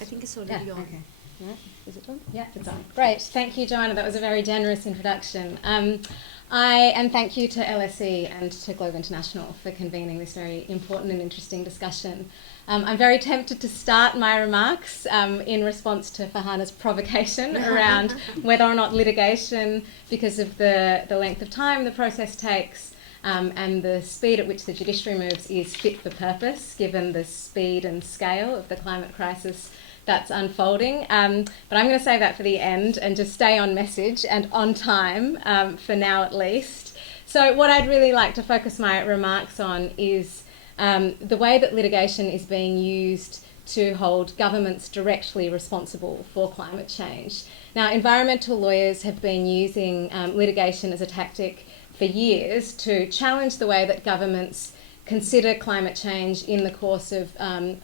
I think it's already on. Okay. Right. Is it on? Yeah, it's on. Great. Thank you, Joanna. That was a very generous introduction. And thank you to LSE and to Globe International for convening this very important and interesting discussion. I'm very tempted to start my remarks in response to Farhana's provocation around whether or not litigation, because of the length of time the process takes, and the speed at which the judiciary moves, is fit for purpose, given the speed and scale of the climate crisis that's unfolding. But I'm going to save that for the end and just stay on message and on time for now at least. So what I'd really like to focus my remarks on is the way that litigation is being used to hold governments directly responsible for climate change. Now, environmental lawyers have been using litigation as a tactic for years to challenge the way that governments consider climate change in the course of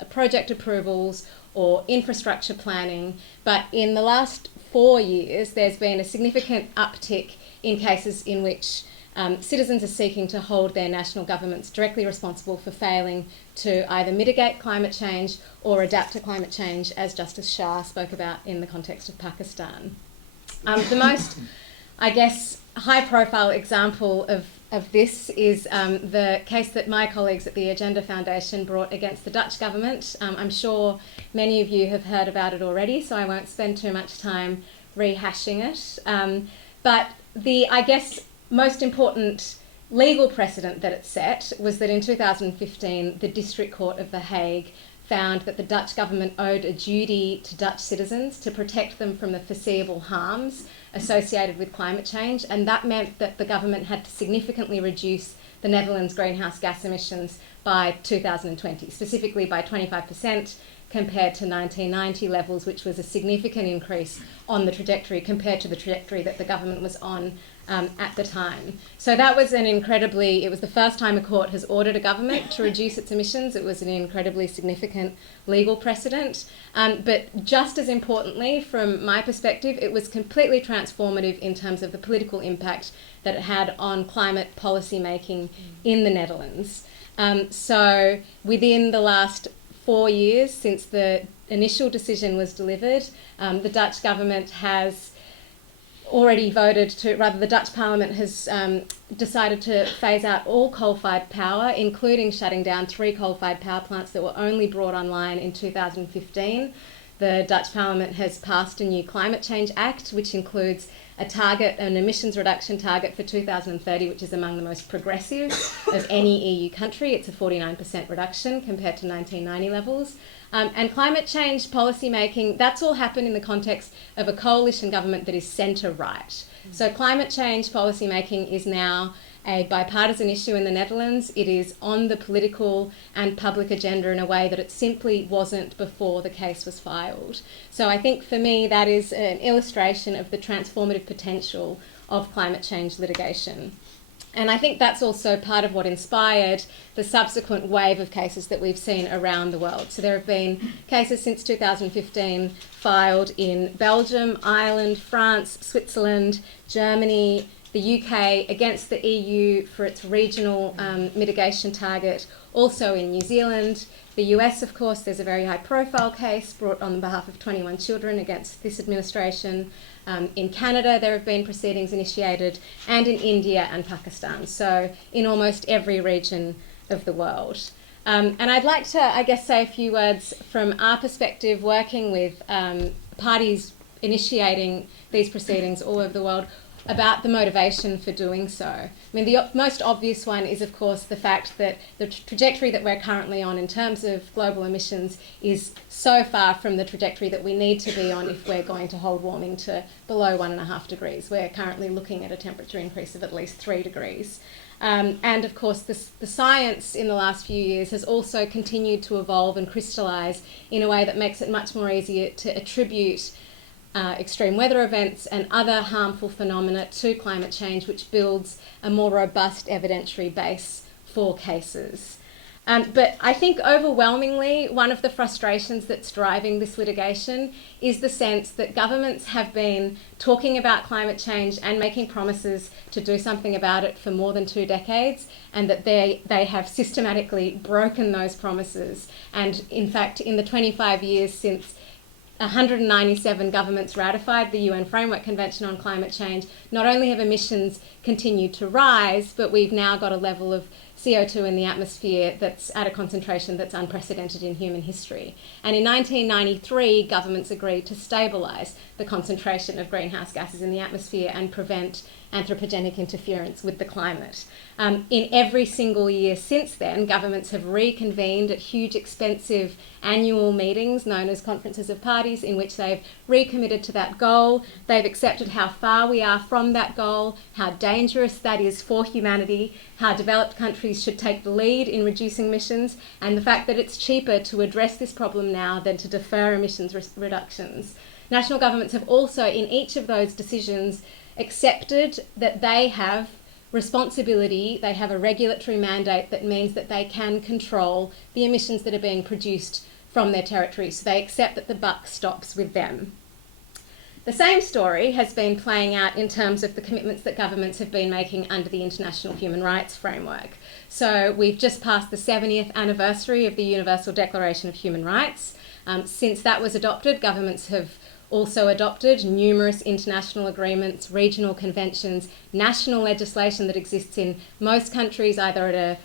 project approvals or infrastructure planning. But in the last 4 years, there's been a significant uptick in cases in which citizens are seeking to hold their national governments directly responsible for failing to either mitigate climate change or adapt to climate change, as Justice Shah spoke about in the context of Pakistan. The most, I guess, high-profile example of this is the case that my colleagues at the Agenda Foundation brought against the Dutch government. I'm sure many of you have heard about it already, so I won't spend too much time rehashing it. But the, I guess, most important legal precedent that it set was that in 2015, the District Court of The Hague found that the Dutch government owed a duty to Dutch citizens to protect them from the foreseeable harms associated with climate change, and that meant that the government had to significantly reduce the Netherlands' greenhouse gas emissions by 2020, specifically by 25% compared to 1990 levels, which was a significant increase on the trajectory compared to the trajectory that the government was on at the time. So that was it was the first time a court has ordered a government to reduce its emissions. It was an incredibly significant legal precedent. But just as importantly, from my perspective, it was completely transformative in terms of the political impact that it had on climate policy making in the Netherlands. So within the last 4 years since the initial decision was delivered, the Dutch government has already the Dutch Parliament has decided to phase out all coal-fired power, including shutting down 3 coal-fired power plants that were only brought online in 2015. The Dutch Parliament has passed a new Climate Change Act, which includes an emissions reduction target for 2030, which is among the most progressive of any EU country. It's a 49% reduction compared to 1990 levels. And climate change policy making, that's all happened in the context of a coalition government that is centre-right. So climate change policy making is now a bipartisan issue in the Netherlands. It is on the political and public agenda in a way that it simply wasn't before the case was filed. So I think for me that is an illustration of the transformative potential of climate change litigation. And I think that's also part of what inspired the subsequent wave of cases that we've seen around the world. So there have been cases since 2015 filed in Belgium, Ireland, France, Switzerland, Germany, the UK against the EU for its regional mitigation target, also in New Zealand. The US, of course, there's a very high-profile case brought on behalf of 21 children against this administration. In Canada, there have been proceedings initiated, and in India and Pakistan, so in almost every region of the world. And I'd like to, I guess, say a few words from our perspective, working with parties initiating these proceedings all over the world, about the motivation for doing so. I mean, the most obvious one is, of course, the fact that the trajectory that we're currently on in terms of global emissions is so far from the trajectory that we need to be on if we're going to hold warming to below 1.5 degrees. We're currently looking at a temperature increase of at least 3 degrees. And of course, the science in the last few years has also continued to evolve and crystallise in a way that makes it much more easier to attribute extreme weather events and other harmful phenomena to climate change, which builds a more robust evidentiary base for cases. But I think overwhelmingly, one of the frustrations that's driving this litigation is the sense that governments have been talking about climate change and making promises to do something about it for more than 2 decades, and that they have systematically broken those promises. And in fact, in the 25 years since 197 governments ratified the UN Framework Convention on Climate Change, not only have emissions continued to rise, but we've now got a level of CO2 in the atmosphere that's at a concentration that's unprecedented in human history. And in 1993, governments agreed to stabilise the concentration of greenhouse gases in the atmosphere and prevent anthropogenic interference with the climate. In every single year since then, governments have reconvened at huge, expensive annual meetings known as conferences of parties, in which they've recommitted to that goal. They've accepted how far we are from that goal, how dangerous that is for humanity, how developed countries should take the lead in reducing emissions, and the fact that it's cheaper to address this problem now than to defer emissions reductions. National governments have also, in each of those decisions, accepted that they have responsibility, they have a regulatory mandate that means that they can control the emissions that are being produced from their territory. So they accept that the buck stops with them. The same story has been playing out in terms of the commitments that governments have been making under the International Human Rights Framework. So we've just passed the 70th anniversary of the Universal Declaration of Human Rights. Since that was adopted, governments have also adopted numerous international agreements, regional conventions, national legislation that exists in most countries, either at a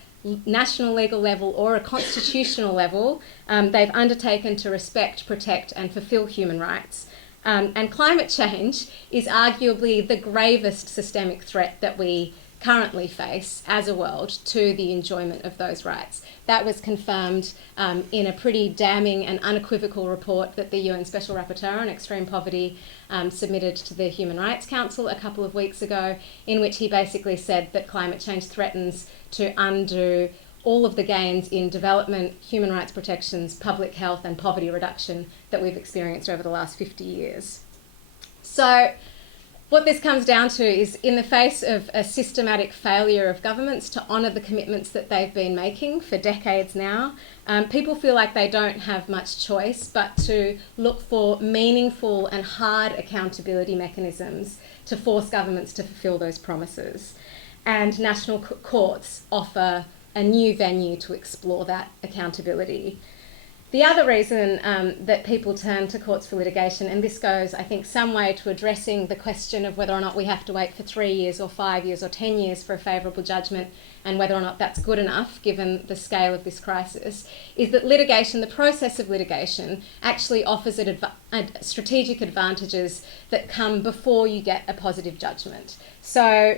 national legal level or a constitutional level. They've undertaken to respect, protect, and fulfil human rights. And climate change is arguably the gravest systemic threat that we currently face as a world to the enjoyment of those rights. That was confirmed in a pretty damning and unequivocal report that the UN Special Rapporteur on Extreme Poverty submitted to the Human Rights Council a couple of weeks ago, in which he basically said that climate change threatens to undo all of the gains in development, human rights protections, public health and poverty reduction that we've experienced over the last 50 years. So what this comes down to is, in the face of a systematic failure of governments to honour the commitments that they've been making for decades now, people feel like they don't have much choice but to look for meaningful and hard accountability mechanisms to force governments to fulfil those promises. And national courts offer a new venue to explore that accountability. The other reason that people turn to courts for litigation, and this goes, I think, some way to addressing the question of whether or not we have to wait for 3 years or 5 years or 10 years for a favourable judgment, and whether or not that's good enough given the scale of this crisis, is that litigation, the process of litigation, actually offers strategic advantages that come before you get a positive judgment. So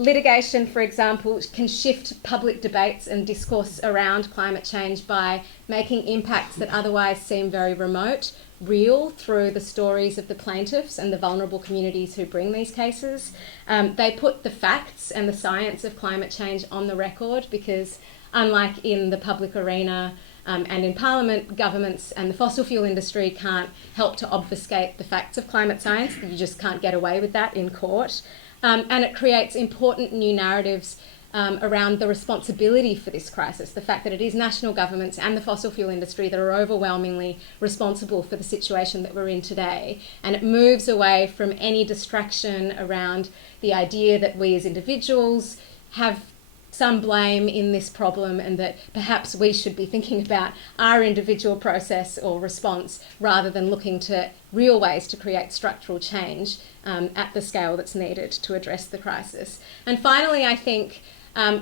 litigation, for example, can shift public debates and discourse around climate change by making impacts that otherwise seem very remote real through the stories of the plaintiffs and the vulnerable communities who bring these cases. They put the facts and the science of climate change on the record, because unlike in the public arena and in Parliament, governments and the fossil fuel industry can't help to obfuscate the facts of climate science. You just can't get away with that in court. And it creates important new narratives around the responsibility for this crisis, the fact that it is national governments and the fossil fuel industry that are overwhelmingly responsible for the situation that we're in today. And it moves away from any distraction around the idea that we as individuals have some blame in this problem, and that perhaps we should be thinking about our individual process or response rather than looking to real ways to create structural change at the scale that's needed to address the crisis. And finally, I think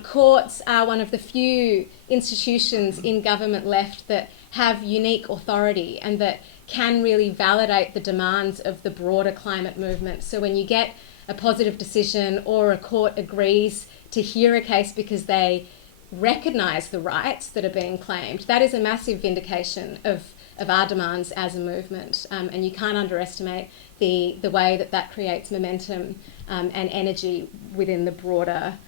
courts are one of the few institutions in government left that have unique authority and that can really validate the demands of the broader climate movement. So when you get a positive decision or a court agrees to hear a case because they recognise the rights that are being claimed, that is a massive vindication of our demands as a movement. And you can't underestimate the way that that creates momentum and energy within the broader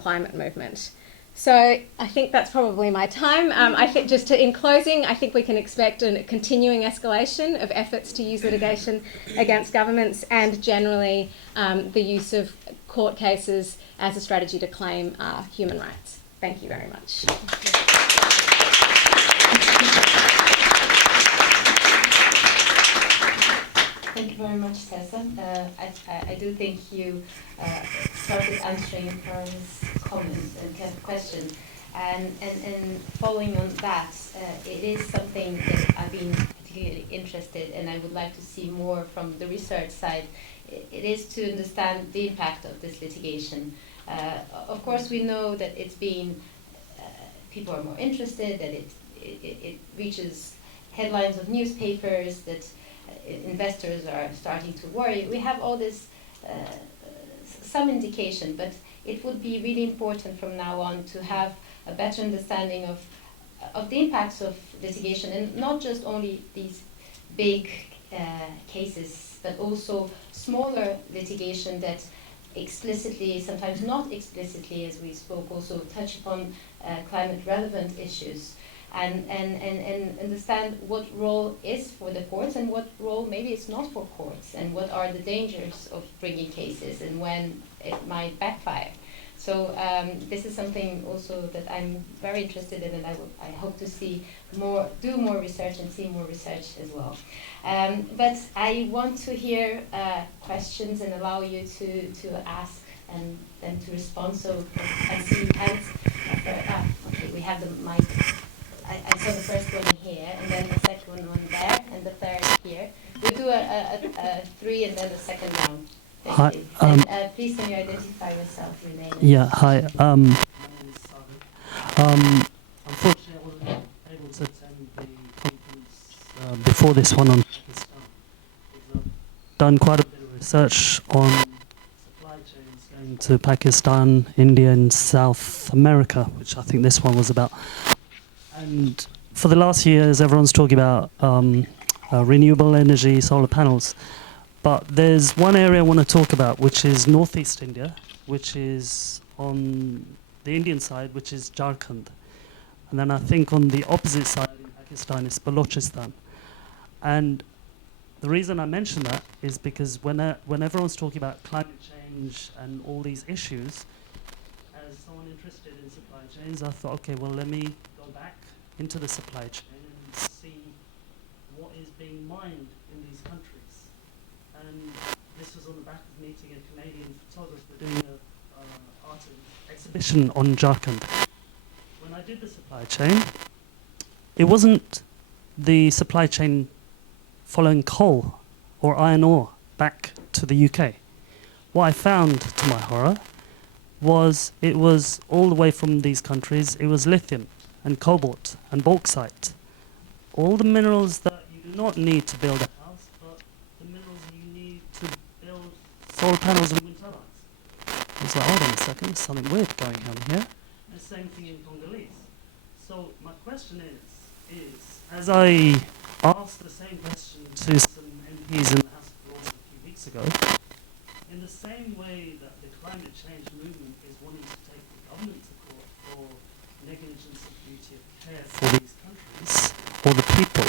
climate movement. So I think that's probably my time. I think in closing, I think we can expect a continuing escalation of efforts to use litigation against governments, and generally the use of court cases as a strategy to claim human rights. Thank you very much. Thank you very much, Tessa. I do think you started answering Karen's comments and question. And following on that, it is something that I've been particularly interested in, and I would like to see more from the research side. It is to understand the impact of this litigation. Of course, we know that it's been, people are more interested, that it reaches headlines of newspapers, that investors are starting to worry. We have all this, some indication, but it would be really important from now on to have a better understanding of the impacts of litigation, and not just only these big cases, but also smaller litigation that explicitly, sometimes not explicitly, as we spoke, also touch upon climate relevant issues. And understand what role is for the courts and what role maybe it's not for courts, and what are the dangers of bringing cases and when it might backfire. So this is something also that I'm very interested in, and I hope to see more, do more research and see more research as well. But I want to hear questions and allow you to ask and then to respond. So I see hands. Okay, we have the mic. I saw the first one here, and then the second one there, and the third here. We'll do a three and then the second round. Hi. And, please can you identify yourself, your name? Yeah, hi. Unfortunately, I wasn't able to attend the conference before this one on Pakistan. I've done quite a bit of research on supply chains going to Pakistan, India, and South America, which I think this one was about. And for the last years, everyone's talking about renewable energy, solar panels. But there's one area I want to talk about, which is northeast India, which is on the Indian side, which is Jharkhand. And then I think on the opposite side in Pakistan is Balochistan. And the reason I mention that is because when everyone's talking about climate change and all these issues, as someone interested in supply chains, I thought, okay, well, let me go back into the supply chain and see what is being mined in these countries. And this was on the back of meeting a Canadian photographer doing an art exhibition on Jharkhand. When I did the supply chain, it wasn't the supply chain following coal or iron ore back to the UK. What I found, to my horror, was it was all the way from these countries, it was lithium and cobalt and bauxite. All the minerals that you do not need to build a house, but the minerals you need to build solar panels and wind turbines. I was like, hold on a second, there's something weird going on here. And the same thing in Congolese. So my question is as I asked the same question to some MPs in the House of Lords a few weeks ago, in the same way that the climate change movement is wanting to take the government to court for negligence of duty of care for these countries or the people,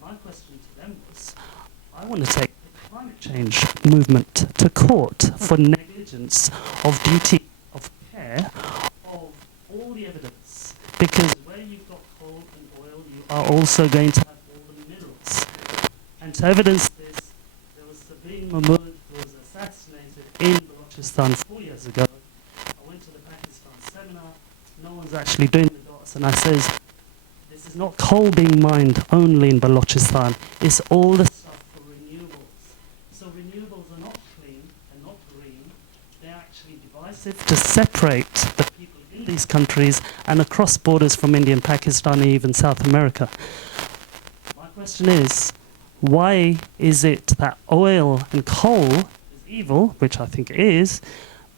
my question to them was, I want to take the climate change movement to court for negligence of duty of care of all the evidence. Because where you've got coal and oil, you are also going to have all the minerals. And to evidence this, there was Sabine Mahmood, who was assassinated in Balochistan 4 years ago. I went to the Pakistan seminar, no one's actually doing the dots, and I says, this is not coal being mined only in Balochistan, it's all the stuff for renewables. So renewables are not clean and not green, they're actually divisive to separate the people in these countries and across borders from India and Pakistan and even South America. My question is, why is it that oil and coal is evil, which I think it is,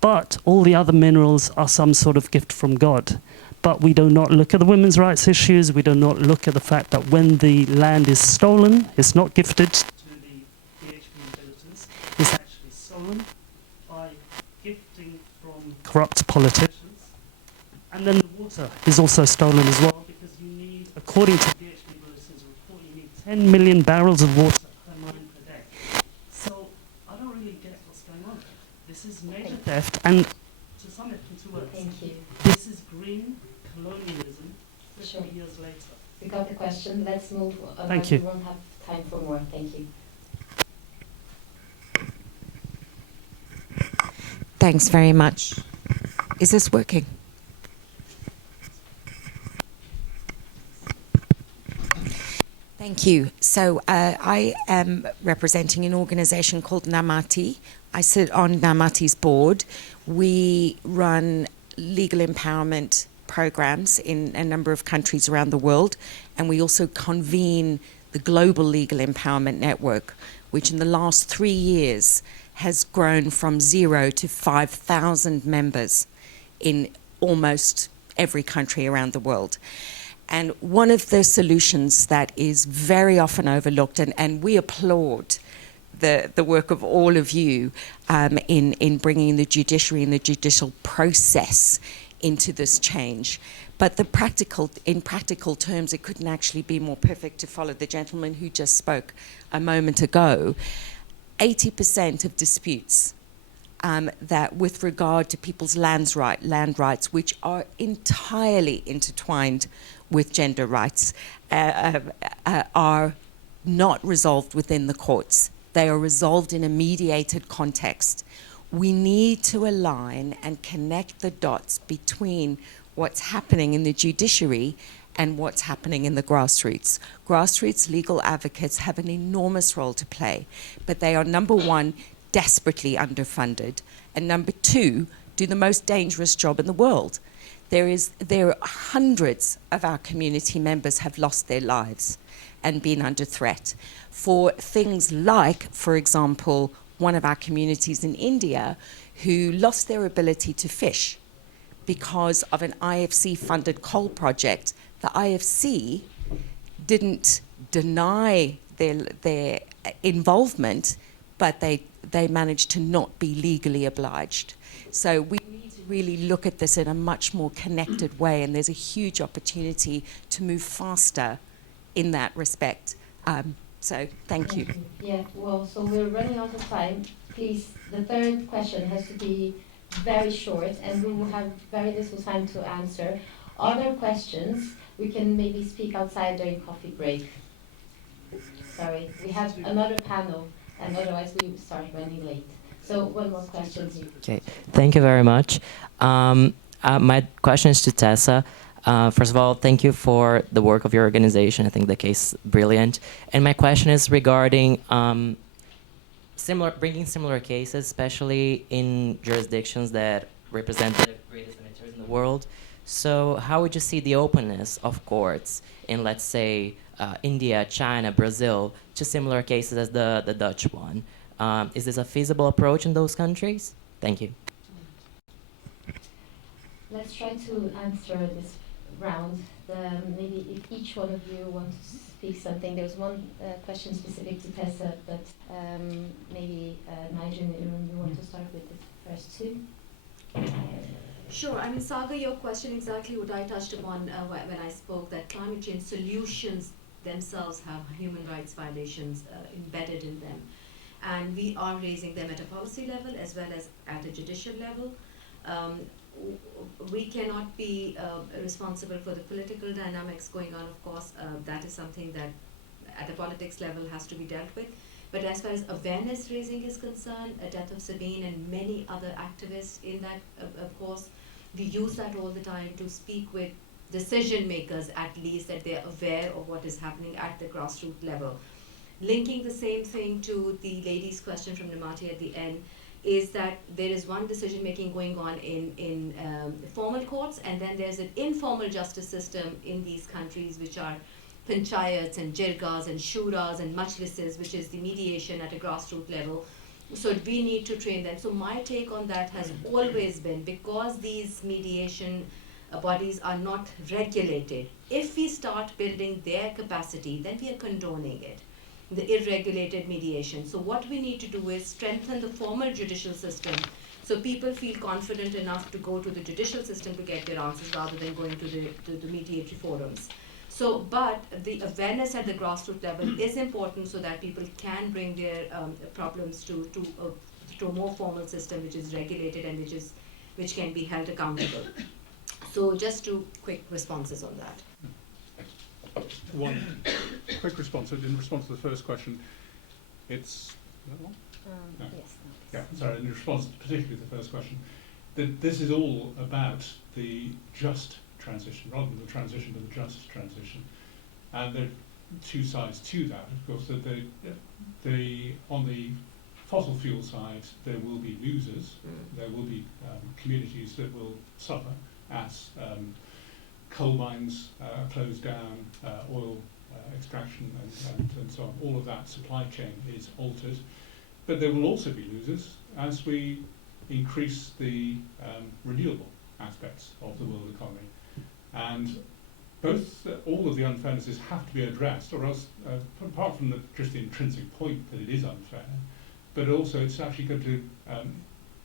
but all the other minerals are some sort of gift from God? But we do not look at the women's rights issues, we do not look at the fact that when the land is stolen, it's not gifted to the BHP inheritance, it's actually stolen by gifting from corrupt politicians. And then the water is also stolen as well, because you need, according to BHP Bulletin's report, you need 10 million barrels of water per mine per day. So I don't really get what's going on. This is major theft, and to sum it into words, this is green green colonialism 50 Sure. years later? We got the question. Let's move on. Thank you. We won't have time for more. Thank you. Thanks very much. Is this working? Thank you. So I am representing an organization called Namati. I sit on Namati's board. We run legal empowerment programs in a number of countries around the world, and we also convene the Global Legal Empowerment Network, which in the last 3 years has grown from 0 to 5,000 members in almost every country around the world. And one of the solutions that is very often overlooked, and we applaud the work of all of you in bringing the judiciary and the judicial process into this change. But in practical terms, it couldn't actually be more perfect to follow the gentleman who just spoke a moment ago. 80% of disputes that with regard to people's land rights, which are entirely intertwined with gender rights, are not resolved within the courts. They are resolved in a mediated context. We need to align and connect the dots between what's happening in the judiciary and what's happening in the grassroots. Grassroots legal advocates have an enormous role to play, but they are, number one, desperately underfunded, and number two, do the most dangerous job in the world. There are hundreds of our community members have lost their lives and been under threat for things like, for example, one of our communities in India who lost their ability to fish because of an IFC-funded coal project. The IFC didn't deny their involvement, but they managed to not be legally obliged. So we need to really look at this in a much more connected way, and there's a huge opportunity to move faster in that respect. So thank you. Yeah, well, so we're running out of time. Please, the third question has to be very short, and we will have very little time to answer. Other questions, we can maybe speak outside during coffee break. Sorry, we have another panel, and otherwise we start running late. So one more question. Okay, thank you very much. My question is to Tessa. First of all, thank you for the work of your organization. I think the case is brilliant. And my question is regarding bringing similar cases, especially in jurisdictions that represent the greatest emitters in the world. So how would you see the openness of courts in, let's say, India, China, Brazil, to similar cases as the Dutch one? Is this a feasible approach in those countries? Thank you. Let's try to answer this round. Maybe if each one of you wants to speak something. There's one question specific to Tessa, but maybe Nigel, you want to start with the first two? Sure. I mean, Saga, your question exactly what I touched upon when I spoke, that climate change solutions themselves have human rights violations embedded in them. And we are raising them at a policy level as well as at a judicial level. We cannot be responsible for the political dynamics going on, of course. That is something that at the politics level has to be dealt with. But as far as awareness raising is concerned, a death of Sabine and many other activists in that, of course, we use that all the time to speak with decision makers, at least, that they're aware of what is happening at the grassroots level. Linking the same thing to the lady's question from Namati at the end, is that there is one decision making going on in formal courts, and then there's an informal justice system in these countries, which are panchayats and jirgas and shuras and majlises, which is the mediation at a grassroots level. So we need to train them. So my take on that has always been, because these mediation bodies are not regulated, if we start building their capacity, then we are condoning it, the irregulated mediation. So what we need to do is strengthen the formal judicial system so people feel confident enough to go to the judicial system to get their answers rather than going to the mediatory forums. So, but the awareness at the grassroots level is important so that people can bring their problems to a more formal system which is regulated and which can be held accountable. So just two quick responses on that. One quick response. In response to the first question, it's... Is that one? No. Yes. Yeah, sorry, in response particularly to the first question, that this is all about the just transition rather than the transition to the just transition. And there are two sides to that, of course, that on the fossil fuel side, there will be losers. There will be communities that will suffer as coal mines are closed down, oil extraction and so on. All of that supply chain is altered. But there will also be losers as we increase the renewable aspects of the world economy. And all of the unfairnesses have to be addressed, or else, apart from just the intrinsic point that it is unfair, but also it's actually going to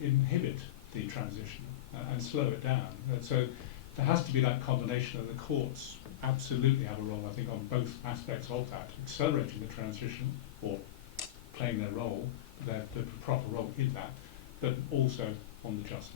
inhibit the transition and slow it down. So there has to be that combination, and the courts absolutely have a role, I think, on both aspects of that, accelerating the transition or playing their role, the proper role in that, but also on the justice.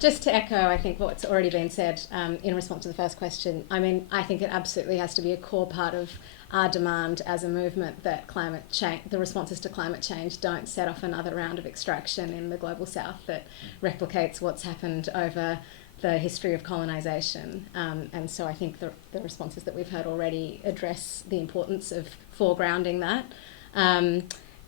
Just to echo, I think, what's already been said in response to the first question, I mean, I think it absolutely has to be a core part of our demand as a movement that climate change, the responses to climate change don't set off another round of extraction in the global south that replicates what's happened over the history of colonisation. And so I think the responses that we've heard already address the importance of foregrounding that.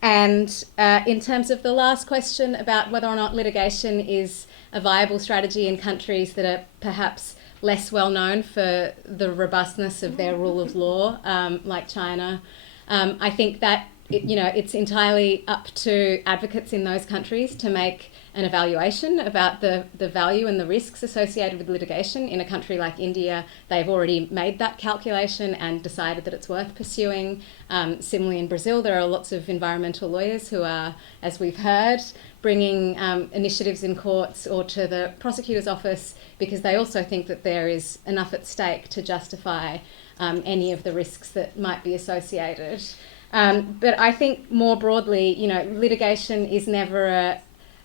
And in terms of the last question about whether or not litigation is a viable strategy in countries that are perhaps less well known for the robustness of their rule of law, like China, I think that it's entirely up to advocates in those countries to make an evaluation about the value and the risks associated with litigation. In a country like India, they've already made that calculation and decided that it's worth pursuing. Similarly, in Brazil, there are lots of environmental lawyers who are, as we've heard, bringing initiatives in courts or to the prosecutor's office because they also think that there is enough at stake to justify any of the risks that might be associated. But I think more broadly, litigation is never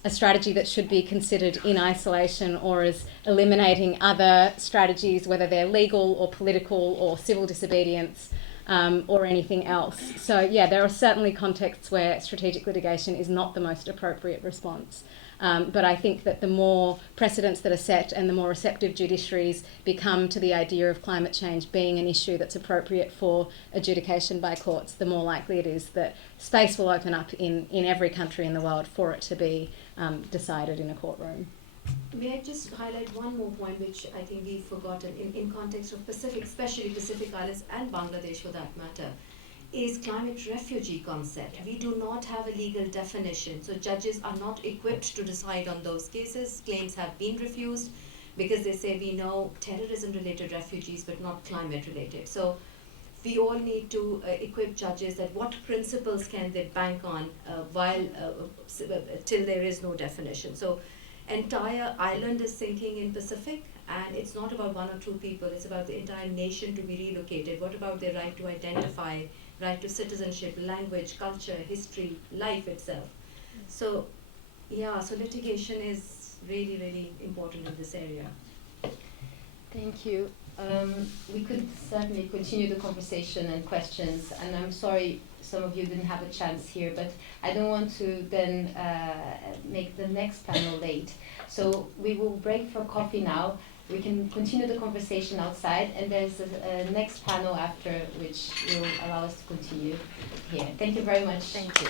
a strategy that should be considered in isolation or as eliminating other strategies, whether they're legal or political or civil disobedience or anything else. So yeah, there are certainly contexts where strategic litigation is not the most appropriate response. But I think that the more precedents that are set and the more receptive judiciaries become to the idea of climate change being an issue that's appropriate for adjudication by courts, the more likely it is that space will open up in every country in the world for it to be decided in a courtroom. May I just highlight one more point which I think we've forgotten in context of Pacific, especially Pacific Islands and Bangladesh for that matter, is climate refugee concept. We do not have a legal definition, so judges are not equipped to decide on those cases. Claims have been refused because they say we know terrorism-related refugees but not climate-related. So we all need to equip judges that what principles can they bank on till there is no definition. So entire island is sinking in Pacific, and it's not about one or two people, it's about the entire nation to be relocated. What about their right to identify, right to citizenship, language, culture, history, life itself? So yeah, so litigation is really, really important in this area. Thank you. We could certainly continue the conversation and questions, and I'm sorry some of you didn't have a chance here, but I don't want to then make the next panel late. So we will break for coffee now. We can continue the conversation outside, and there's a next panel after which will allow us to continue here. Thank you very much. Thank you.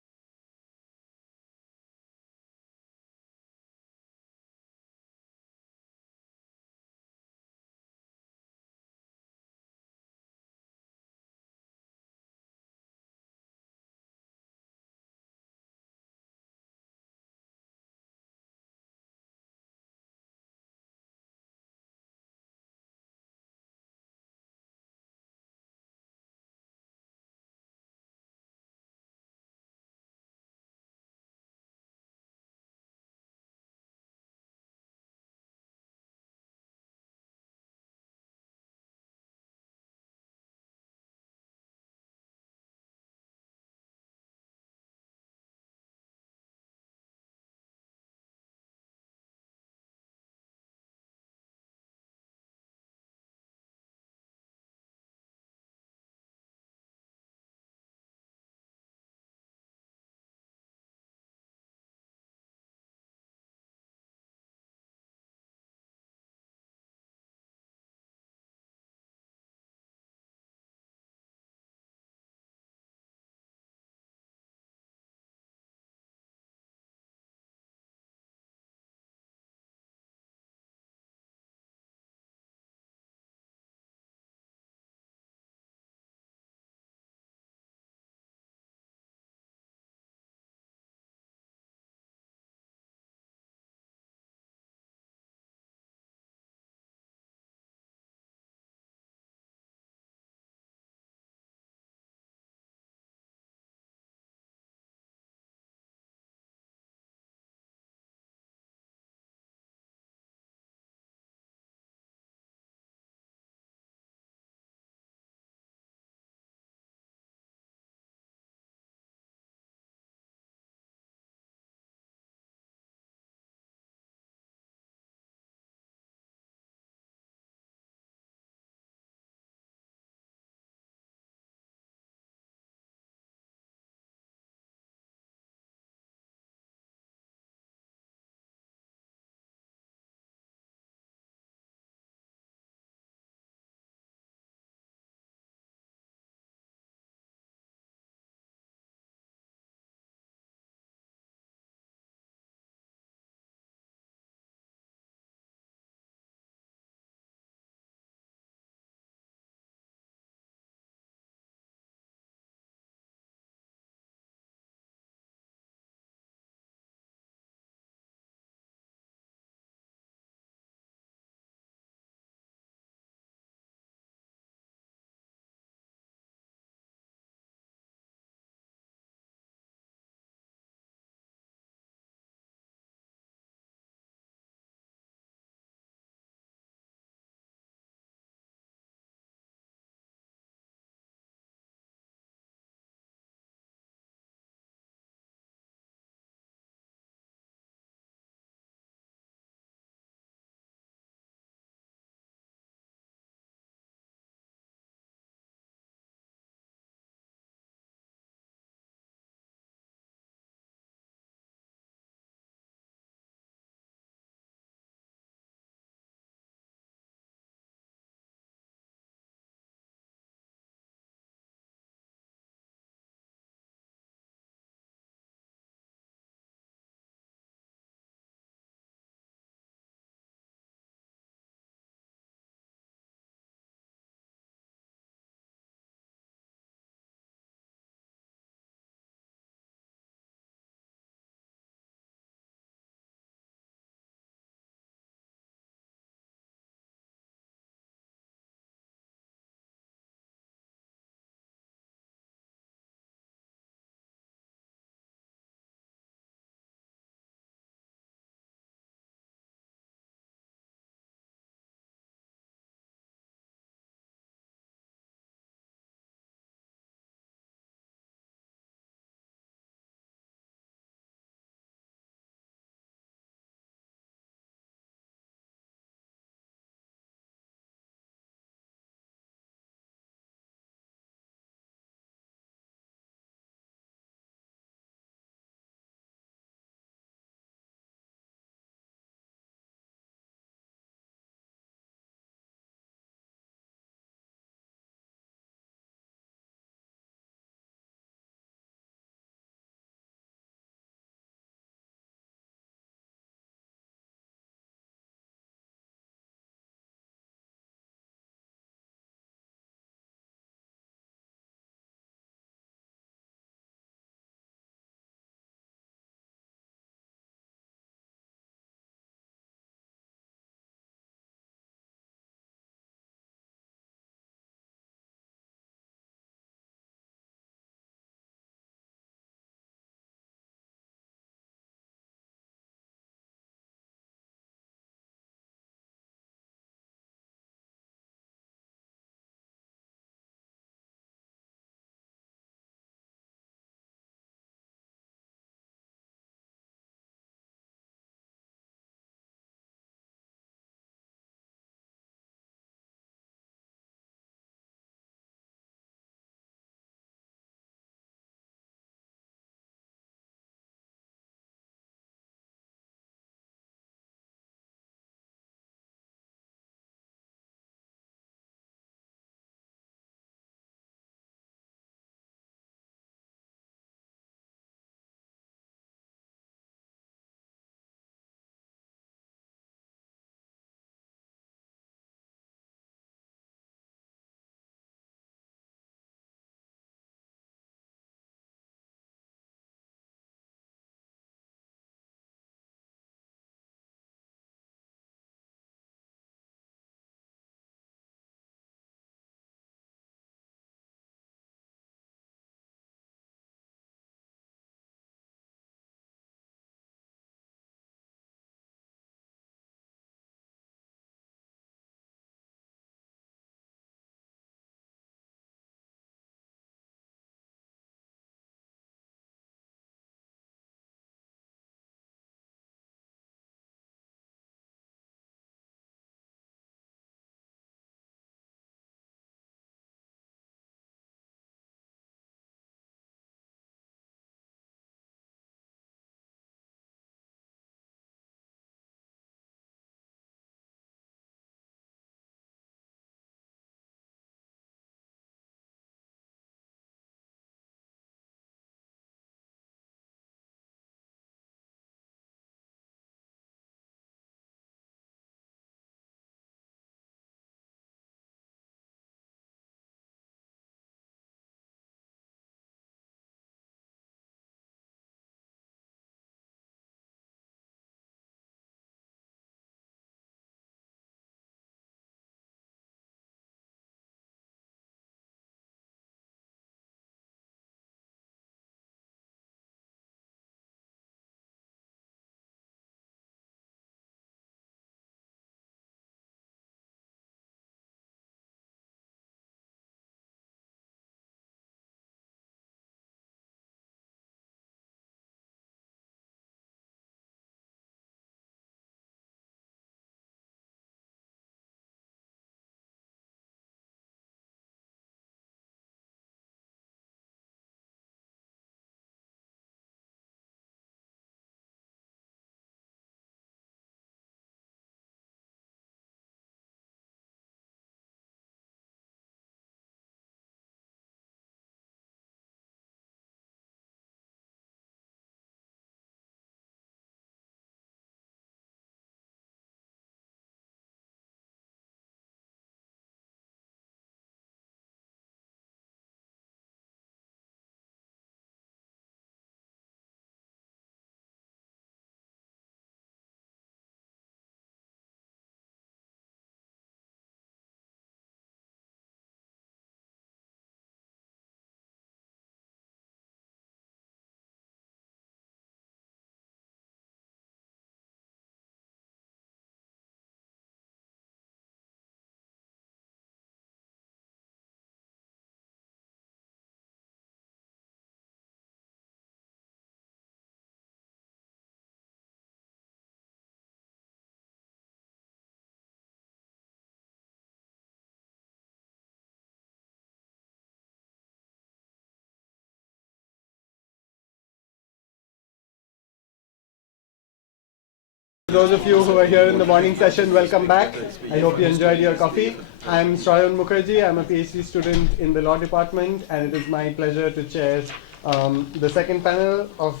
Those of you who are here in the morning session, welcome back. I hope you enjoyed your coffee. I'm Shrayan Mukherjee. I'm a PhD student in the law department, and it is my pleasure to chair the second panel of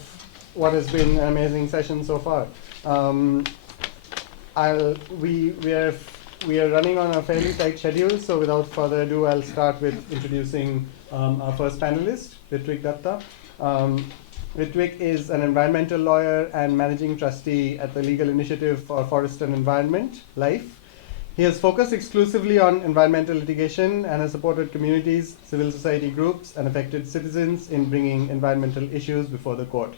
what has been an amazing session so far. We are running on a fairly tight schedule, so without further ado, I'll start with introducing our first panelist, Ritwik Datta. Ritwik is an environmental lawyer and managing trustee at the Legal Initiative for Forest and Environment, LIFE. He has focused exclusively on environmental litigation and has supported communities, civil society groups, and affected citizens in bringing environmental issues before the court.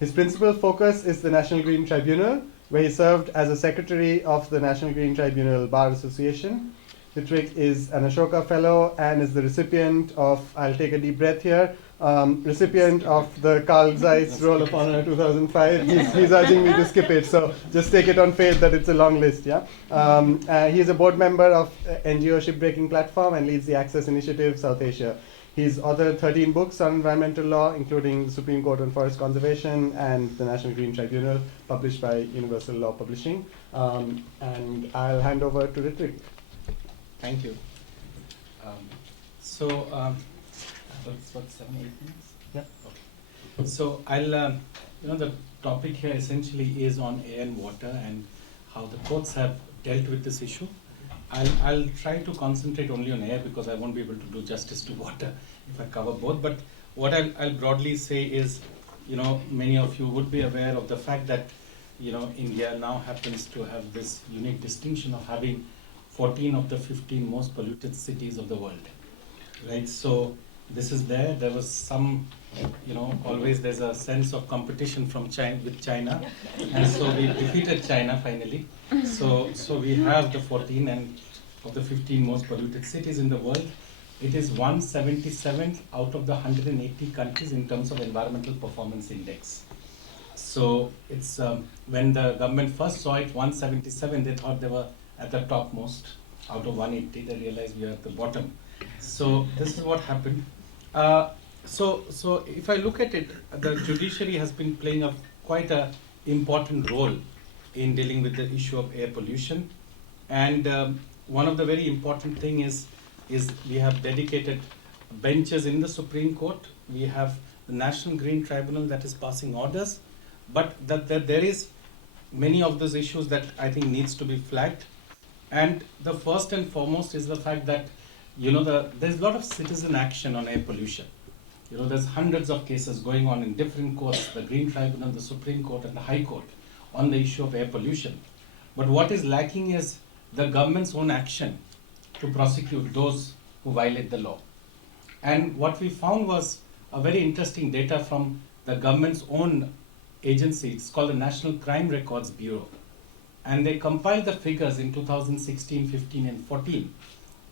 His principal focus is the National Green Tribunal, where he served as a secretary of the National Green Tribunal Bar Association. Ritwik is an Ashoka Fellow and is the recipient of, I'll take a deep breath here, recipient of the Carl Zeiss Roll of Honor 2005. He's urging me to skip it, so just take it on faith that it's a long list, yeah? He is a board member of NGO Shipbreaking Platform and leads the Access Initiative South Asia. He's authored 13 books on environmental law, including the Supreme Court on Forest Conservation and the National Green Tribunal, published by Universal Law Publishing. And I'll hand over to Ritwik. Thank you. What, 7-8 minutes? Yeah. Okay. So I'll, the topic here essentially is on air and water and how the courts have dealt with this issue. I'll try to concentrate only on air because I won't be able to do justice to water if I cover both. But what I'll broadly say is, many of you would be aware of the fact that, India now happens to have this unique distinction of having 14 of the 15 most polluted cities of the world, right? So this is there. There was some, always there's a sense of competition from China with China, and so we defeated China finally. So we have the 14 and of the 15 most polluted cities in the world. It is 177th out of the 180 countries in terms of environmental performance index. So it's when the government first saw it, 177, they thought they were at the topmost. Out of 180, they realized we are at the bottom. So this is what happened. So if I look at it, the judiciary has been playing quite an important role in dealing with the issue of air pollution. And one of the very important thing is we have dedicated benches in the Supreme Court. We have the National Green Tribunal that is passing orders, but that there is many of those issues that I think needs to be flagged. And the first and foremost is the fact that there's a lot of citizen action on air pollution. There's hundreds of cases going on in different courts, the Green Tribunal, the Supreme Court, and the High Court on the issue of air pollution. But what is lacking is the government's own action to prosecute those who violate the law. And what we found was a very interesting data from the government's own agency. It's called the National Crime Records Bureau. And they compiled the figures in 2016, 15, and 14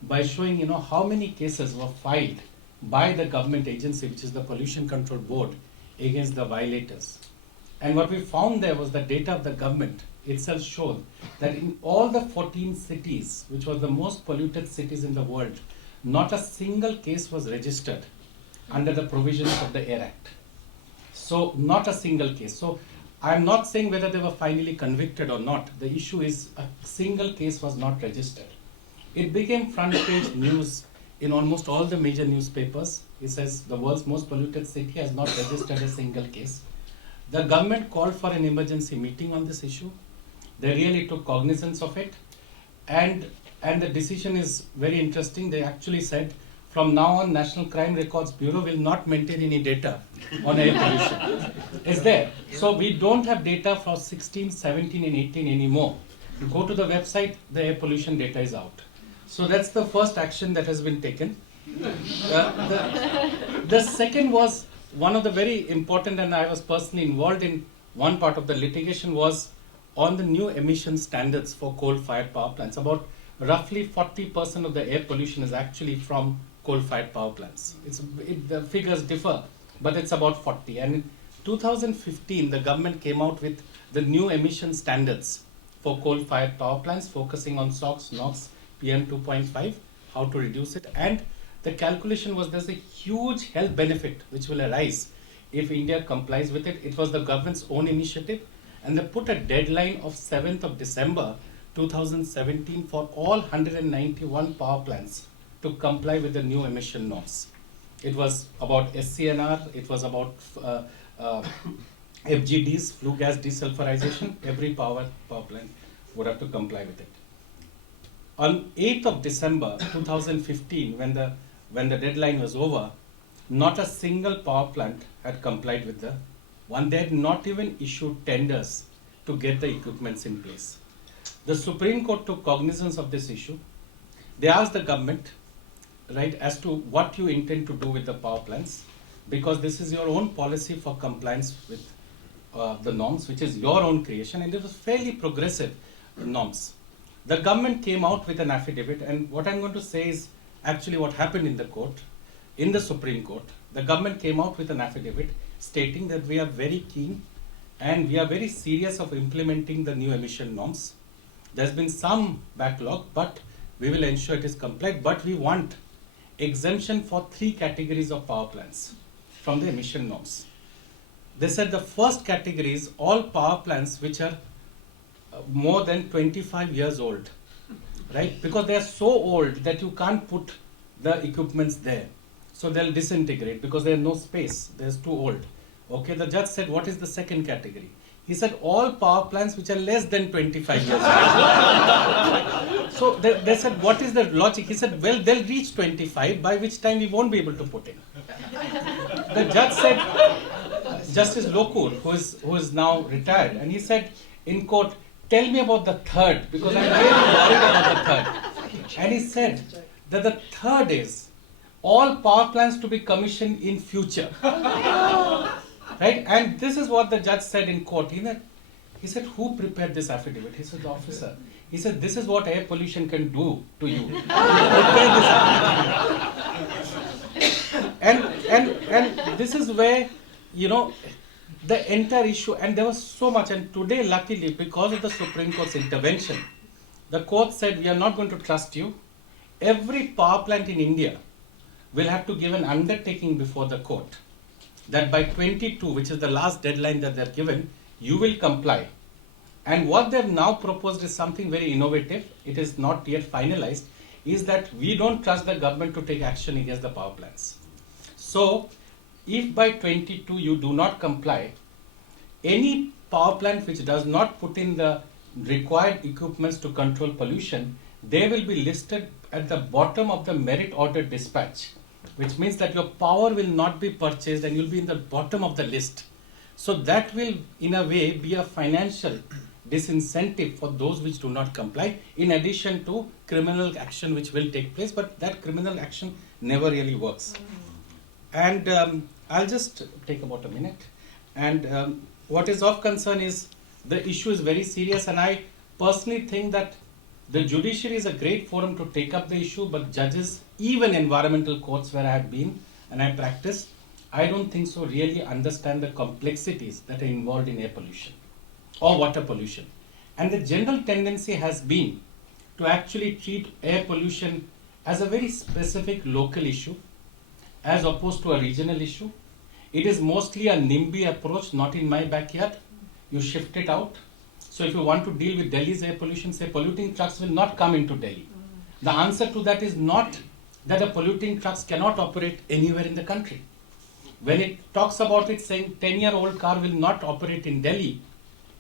by showing, how many cases were filed by the government agency, which is the Pollution Control Board, against the violators. And what we found there was the data of the government itself showed that in all the 14 cities, which were the most polluted cities in the world, not a single case was registered under the provisions of the Air Act. So not a single case. So I'm not saying whether they were finally convicted or not. The issue is a single case was not registered. It became front page news in almost all the major newspapers. It says the world's most polluted city has not registered a single case. The government called for an emergency meeting on this issue. They really took cognizance of it. And the decision is very interesting. They actually said, from now on, National Crime Records Bureau will not maintain any data on air pollution. It's there. So we don't have data for 16, 17, and 18 anymore. You go to the website, the air pollution data is out. So that's the first action that has been taken. The second was one of the very important, and I was personally involved in one part of the litigation, was on the new emission standards for coal-fired power plants. About roughly 40% of the air pollution is actually from coal-fired power plants. The figures differ, but it's about 40. And in 2015, the government came out with the new emission standards for coal-fired power plants, focusing on SOx, NOx, PM 2.5, how to reduce it. And the calculation was there's a huge health benefit which will arise if India complies with it. It was the government's own initiative. and they put a deadline of 7th of December 2017 for all 191 power plants to comply with the new emission norms. It was about SCNR, it was about FGDs, flue gas desulfurization. Every power plant would have to comply with it. On 8th of December 2015, when the deadline was over, not a single power plant had complied with the one. They had not even issued tenders to get the equipments in place. The Supreme Court took cognizance of this issue. They asked the government, right, as to what you intend to do with the power plants, because this is your own policy for compliance with the norms, which is your own creation, and it was fairly progressive norms. The government came out with an affidavit, and what I'm going to say is actually what happened in the court, in the Supreme Court. The government came out with an affidavit stating that we are very keen and we are very serious of implementing the new emission norms. There's been some backlog, but we will ensure it is complied, but we want exemption for 3 categories of power plants from the emission norms. They said the first category is all power plants which are more than 25 years old, right? Because they are so old that you can't put the equipments there. So they'll disintegrate because there's no space, they're too old. Okay, the judge said, what is the second category? He said all power plants which are less than 25 years old. So they said, what is the logic? He said, well, they'll reach 25, by which time we won't be able to put in. The judge said, Justice Lokur, who is now retired, and he said in court, tell me about the third, because I'm really worried about the third. And he said that the third is all power plants to be commissioned in future. Right? And this is what the judge said in court. He said, who prepared this affidavit? He said, the officer. He said, this is what air pollution can do to you. Prepare this affidavit. And this is where, you know, the entire issue, and there was so much, and today luckily because of the Supreme Court's intervention, the court said we are not going to trust you. Every power plant in India will have to give an undertaking before the court that by 22, which is the last deadline that they're given, you will comply. And what they've now proposed is something very innovative. It is not yet finalized, is that we don't trust the government to take action against the power plants. So if by 22 you do not comply, any power plant which does not put in the required equipments to control pollution, they will be listed at the bottom of the merit order dispatch, which means that your power will not be purchased and you'll be in the bottom of the list. So that will in a way be a financial disincentive for those which do not comply, in addition to criminal action which will take place, but that criminal action never really works. And I'll just take about a minute. And what is of concern is the issue is very serious, and I personally think that the judiciary is a great forum to take up the issue, but judges, even environmental courts where I have been and I practice, I don't think so really understand the complexities that are involved in air pollution or water pollution. And the general tendency has been to actually treat air pollution as a very specific local issue as opposed to a regional issue. It is mostly a NIMBY approach, not in my backyard. You shift it out. So if you want to deal with Delhi's air pollution, say polluting trucks will not come into Delhi. The answer to that is not that the polluting trucks cannot operate anywhere in the country. When it talks about it saying 10-year-old car will not operate in Delhi,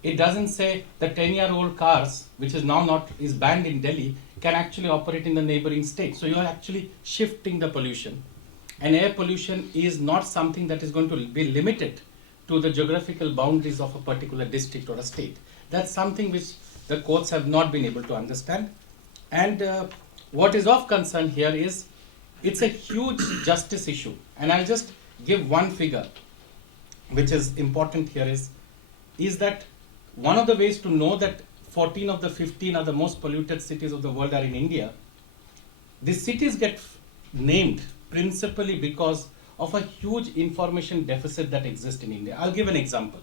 it doesn't say the 10-year-old cars, which is now is banned in Delhi, can actually operate in the neighboring state. So you are actually shifting the pollution. And air pollution is not something that is going to be limited to the geographical boundaries of a particular district or a state. That's something which the courts have not been able to understand. And what is of concern here is it's a huge justice issue. And I'll just give one figure which is important here is that one of the ways to know that 14 of the 15 are the most polluted cities of the world are in India. These cities get named principally because of a huge information deficit that exists in India. I'll give an example.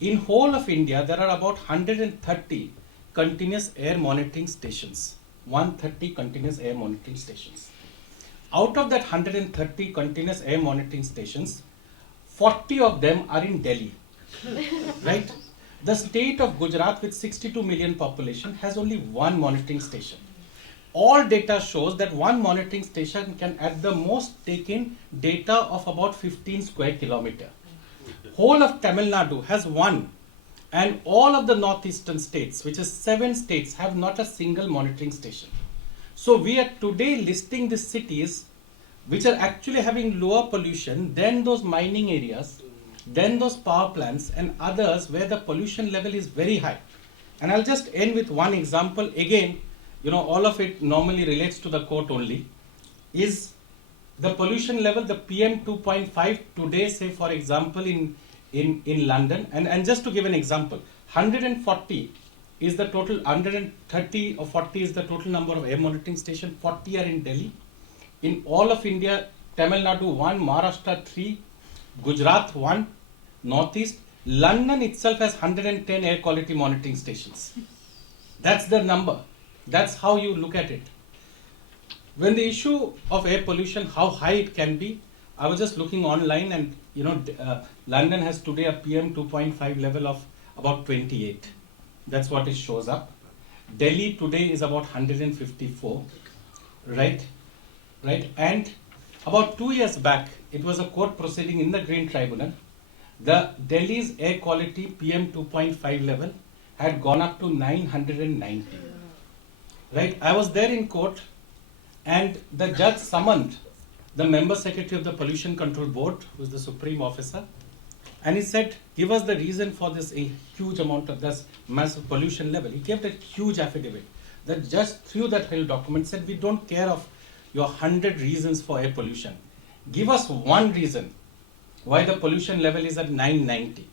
In whole of India, there are about 130 continuous air monitoring stations. 130 continuous air monitoring stations. Out of that 130 continuous air monitoring stations, 40 of them are in Delhi, right? The state of Gujarat with 62 million population has only one monitoring station. All data shows that one monitoring station can at the most take in data of about 15 square kilometer. Whole of Tamil Nadu has one, and all of the northeastern states, which is 7 states, have not a single monitoring station. So we are today listing the cities which are actually having lower pollution than those mining areas, then those power plants and others where the pollution level is very high. And I'll just end with one example. Again, all of it normally relates to the court only. Is the pollution level, the PM 2.5 today, say for example in London, and just to give an example, 140 is the total, 130 or 40 is the total number of air monitoring stations, 40 are in Delhi. In all of India, Tamil Nadu 1, Maharashtra 3, Gujarat 1, Northeast. London itself has 110 air quality monitoring stations. That's the number. That's how you look at it. When the issue of air pollution, how high it can be, I was just looking online and London has today a PM 2.5 level of about 28. That's what it shows up. Delhi today is about 154, right? And about 2 years back, it was a court proceeding in the Green Tribunal. The Delhi's air quality PM 2.5 level had gone up to 990. Right? I was there in court, and the judge summoned the member secretary of the Pollution Control Board, who is the supreme officer, and he said, give us the reason for this huge amount of this massive pollution level. He gave that huge affidavit. The judge threw that whole document, said, we don't care of your 100 reasons for air pollution. Give us one reason why the pollution level is at 990.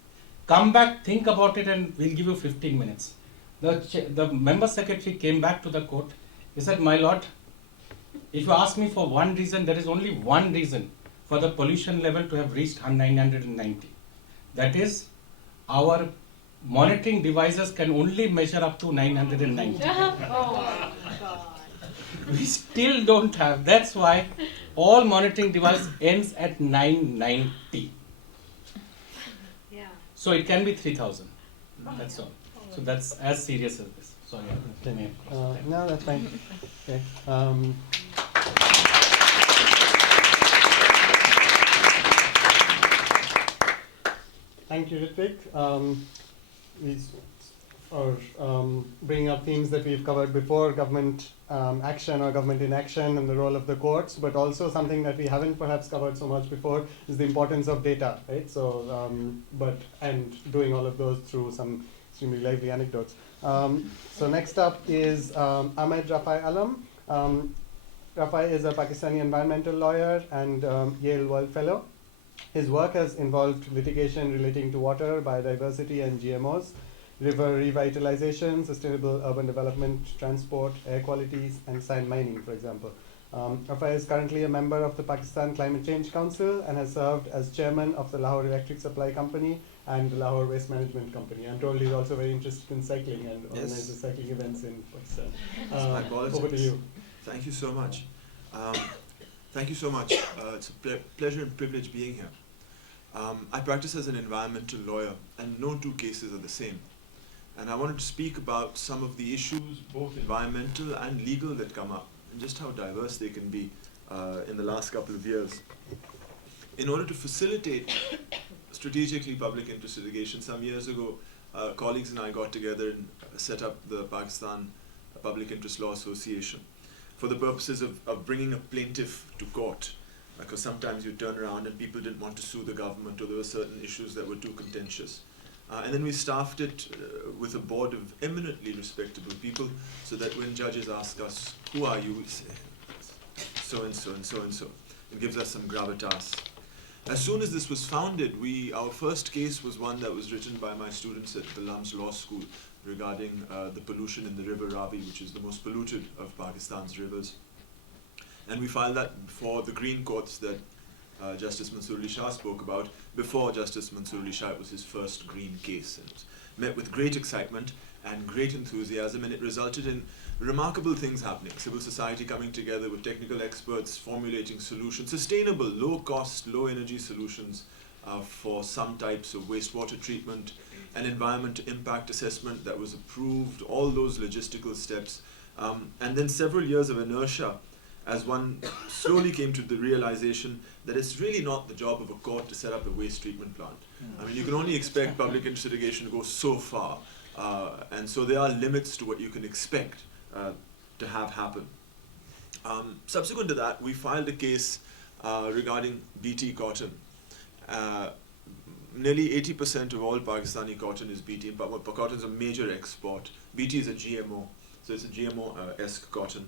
Come back, think about it, and we'll give you 15 minutes. The member secretary came back to the court. He said, my lord, if you ask me for one reason, there is only one reason for the pollution level to have reached 990. That is, our monitoring devices can only measure up to 990. Oh, God. We still don't have. That's why all monitoring device ends at 990. Yeah. So it can be 3000. That's all. So that's as serious as this. Sorry. No, that's fine. Okay. Thank you, Ritvik. These are bringing up themes that we've covered before, government action or government inaction and the role of the courts, but also something that we haven't perhaps covered so much before is the importance of data, right? So, and doing all of those through some extremely lively anecdotes. So next up is Ahmed Rafai Alam. Rafai is a Pakistani environmental lawyer and Yale World Fellow. His work has involved litigation relating to water, biodiversity and GMOs, river revitalization, sustainable urban development, transport, air qualities, and sand mining, for example. Rafai is currently a member of the Pakistan Climate Change Council and has served as chairman of the Lahore Electric Supply Company and the Lahore Waste Management Company. I'm told he's also very interested in cycling and organizes cycling events in Pakistan. My apologies. Over to you. Thank you so much. Thank you so much. It's a pleasure and privilege being here. I practice as an environmental lawyer, and no two cases are the same. And I wanted to speak about some of the issues, both environmental and legal, that come up, and just how diverse they can be in the last couple of years. In order to facilitate strategically public interest litigation, some years ago, colleagues and I got together and set up the Pakistan Public Interest Law Association for the purposes of bringing a plaintiff to court. Because sometimes you turn around and people didn't want to sue the government, or there were certain issues that were too contentious. And then we staffed it with a board of eminently respectable people, so that when judges ask us, who are you, we say, so-and-so and so-and-so. It gives us some gravitas. As soon as this was founded, our first case was one that was written by my students at the Lums Law School regarding the pollution in the river Ravi, which is the most polluted of Pakistan's rivers. And we filed that before the green courts that Justice Mansoor Ali Shah spoke about. Before Justice Mansoor Ali Shah, it was his first green case. And it was met with great excitement and great enthusiasm, and it resulted in remarkable things happening. Civil society coming together with technical experts, formulating solutions, sustainable, low-cost, low-energy solutions for some types of wastewater treatment, an environmental impact assessment that was approved, all those logistical steps, and then several years of inertia as one slowly came to the realization that it's really not the job of a court to set up a waste treatment plant. I mean, you can only expect public interest litigation to go so far, and so there are limits to what you can expect to have happen. Subsequent to that, we filed a case regarding BT cotton. Nearly 80% of all Pakistani cotton is BT, but cotton is a major export. BT is a GMO, so it's a GMO-esque cotton.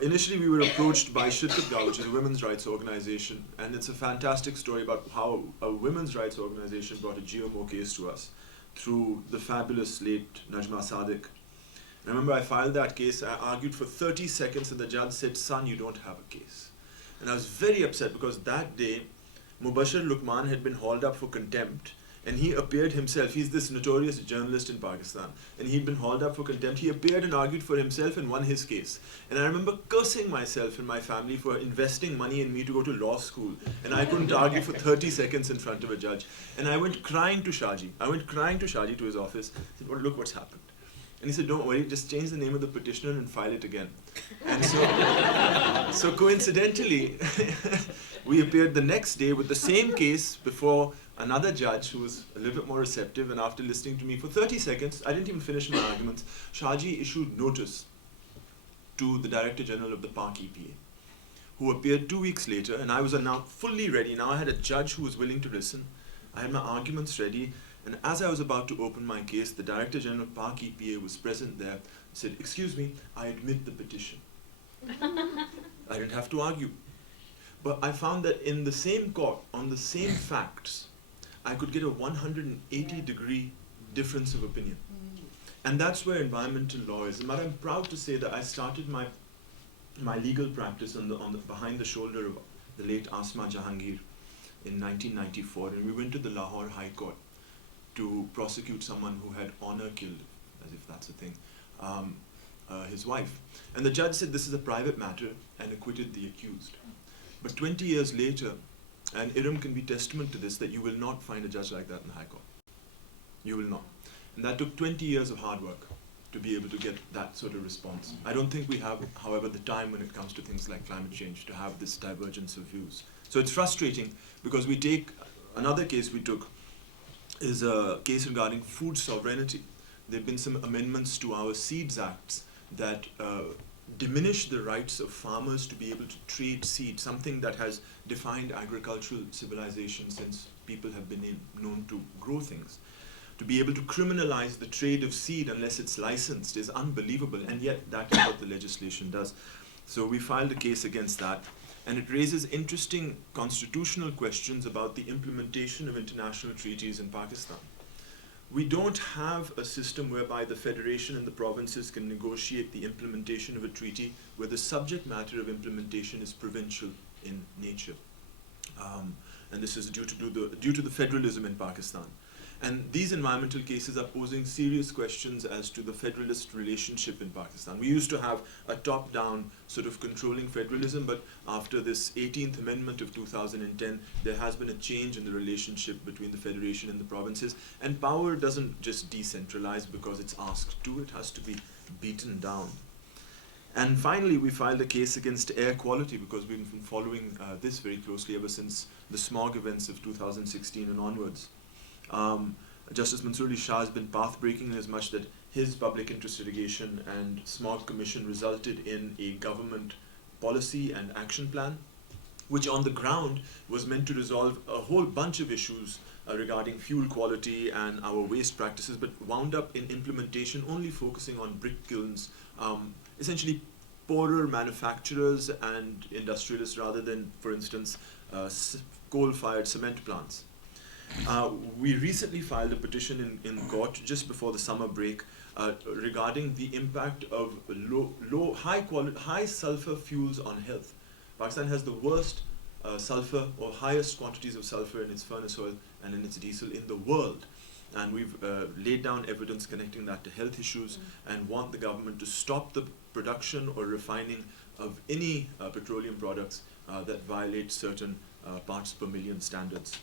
Initially, we were approached by Shirkat, which is a women's rights organization, and it's a fantastic story about how a women's rights organization brought a GMO case to us through the fabulous late Najma Sadiq. I remember I filed that case, I argued for 30 seconds, and the judge said, "Son, you don't have a case." And I was very upset because that day, Mubashir Luqman had been hauled up for contempt, and he appeared himself. He's this notorious journalist in Pakistan, and he'd been hauled up for contempt. He appeared and argued for himself and won his case. And I remember cursing myself and my family for investing money in me to go to law school, and I couldn't argue for 30 seconds in front of a judge. And I went crying to Shahji. To his office. I said, "Well, look what's happened." And he said, "Don't worry, just change the name of the petitioner and file it again." And so coincidentally, we appeared the next day with the same case before another judge who was a little bit more receptive, and after listening to me for 30 seconds, I didn't even finish my arguments, Shahji issued notice to the Director General of the Pak EPA, who appeared 2 weeks later, and I was now fully ready. Now I had a judge who was willing to listen. I had my arguments ready, and as I was about to open my case, the Director General of Pak EPA was present there, said, "Excuse me, I admit the petition." I didn't have to argue. But I found that in the same court, on the same facts, I could get a 180-degree difference of opinion. And that's where environmental law is. And I'm proud to say that I started my legal practice behind the shoulder of the late Asma Jahangir in 1994. And we went to the Lahore High Court to prosecute someone who had honor killed, as if that's a thing, his wife. And the judge said this is a private matter and acquitted the accused. But 20 years later, and Iram can be testament to this, that you will not find a judge like that in the High Court. You will not. And that took 20 years of hard work to be able to get that sort of response. I don't think we have, however, the time when it comes to things like climate change to have this divergence of views. So it's frustrating because we take, another case we took is a case regarding food sovereignty. There have been some amendments to our Seeds Acts that diminish the rights of farmers to be able to trade seed, something that has defined agricultural civilization since people have been known to grow things. To be able to criminalize the trade of seed unless it's licensed is unbelievable, and yet that is what the legislation does. So we filed a case against that, and it raises interesting constitutional questions about the implementation of international treaties in Pakistan. We don't have a system whereby the federation and the provinces can negotiate the implementation of a treaty where the subject matter of implementation is provincial in nature. And this is due to the federalism in Pakistan. And these environmental cases are posing serious questions as to the federalist relationship in Pakistan. We used to have a top-down sort of controlling federalism, but after this 18th Amendment of 2010, there has been a change in the relationship between the federation and the provinces. And power doesn't just decentralize because it's asked to, it has to be beaten down. And finally, we filed a case against air quality because we've been following this very closely ever since the smog events of 2016 and onwards. Justice Mansoor Ali Shah has been path-breaking in as much that his public interest litigation and smog commission resulted in a government policy and action plan, which on the ground was meant to resolve a whole bunch of issues regarding fuel quality and our waste practices, but wound up in implementation only focusing on brick kilns, essentially poorer manufacturers and industrialists rather than, for instance, coal-fired cement plants. We recently filed a petition in court just before the summer break regarding the impact of high sulfur fuels on health. Pakistan has the worst sulfur or highest quantities of sulfur in its furnace oil and in its diesel in the world. And we've laid down evidence connecting that to health issues and want the government to stop the production or refining of any petroleum products that violate certain parts per million standards.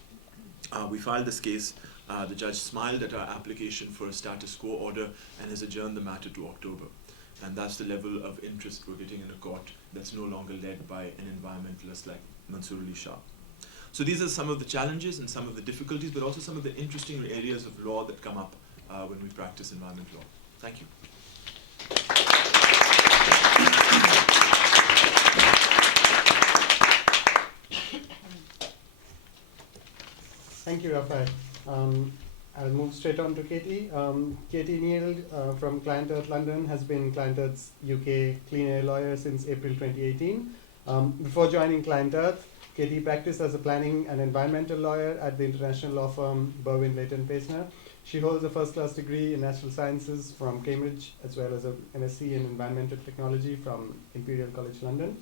We filed this case. The judge smiled at our application for a status quo order and has adjourned the matter to October. And that's the level of interest we're getting in a court that's no longer led by an environmentalist like Mansoor Ali Shah. So these are some of the challenges and some of the difficulties, but also some of the interesting areas of law that come up when we practice environment law. Thank you. Thank you, Rafael. I'll move straight on to Katie. Katie Neal from Client Earth London has been Client Earth's UK clean air lawyer since April 2018. Before joining Client Earth, Katie practiced as a planning and environmental lawyer at the international law firm Berwin Leighton Paisner. She holds a first-class degree in natural sciences from Cambridge, as well as an MSc in environmental technology from Imperial College London.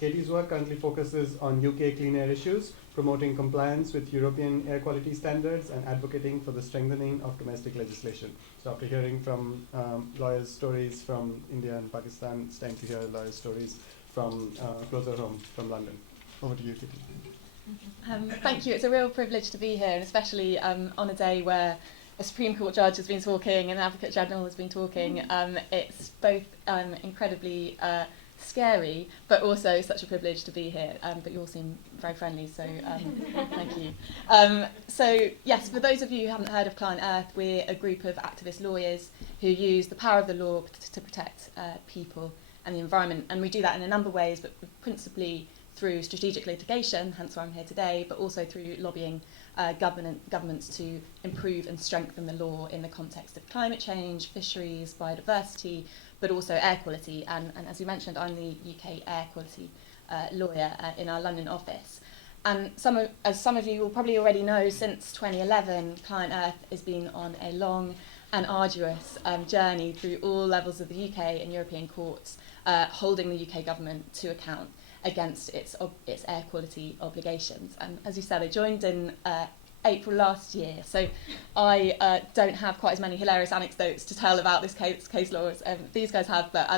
Katie's work currently focuses on UK clean air issues, promoting compliance with European air quality standards and advocating for the strengthening of domestic legislation. So after hearing from lawyers' stories from India and Pakistan, it's time to hear lawyers' stories from closer home, from London. Over to you, Katie. Thank you. It's a real privilege to be here, and especially on a day where a Supreme Court judge has been talking and an Advocate General has been talking. It's both incredibly scary, but also such a privilege to be here. But you all seem very friendly, so thank you. So yes, for those of you who haven't heard of Client Earth, we're a group of activist lawyers who use the power of the law to protect people and the environment, and we do that in a number of ways, but principally through strategic litigation, hence why I'm here today, but also through lobbying governments to improve and strengthen the law in the context of climate change, fisheries, biodiversity, but also air quality. And as you mentioned, I'm the UK air quality lawyer in our London office. And as some of you will probably already know, since 2011, Client Earth has been on a long and arduous journey through all levels of the UK and European courts, holding the UK government to account against its air quality obligations. And as you said, I joined in April last year, so I don't have quite as many hilarious anecdotes to tell about this case law as these guys have, but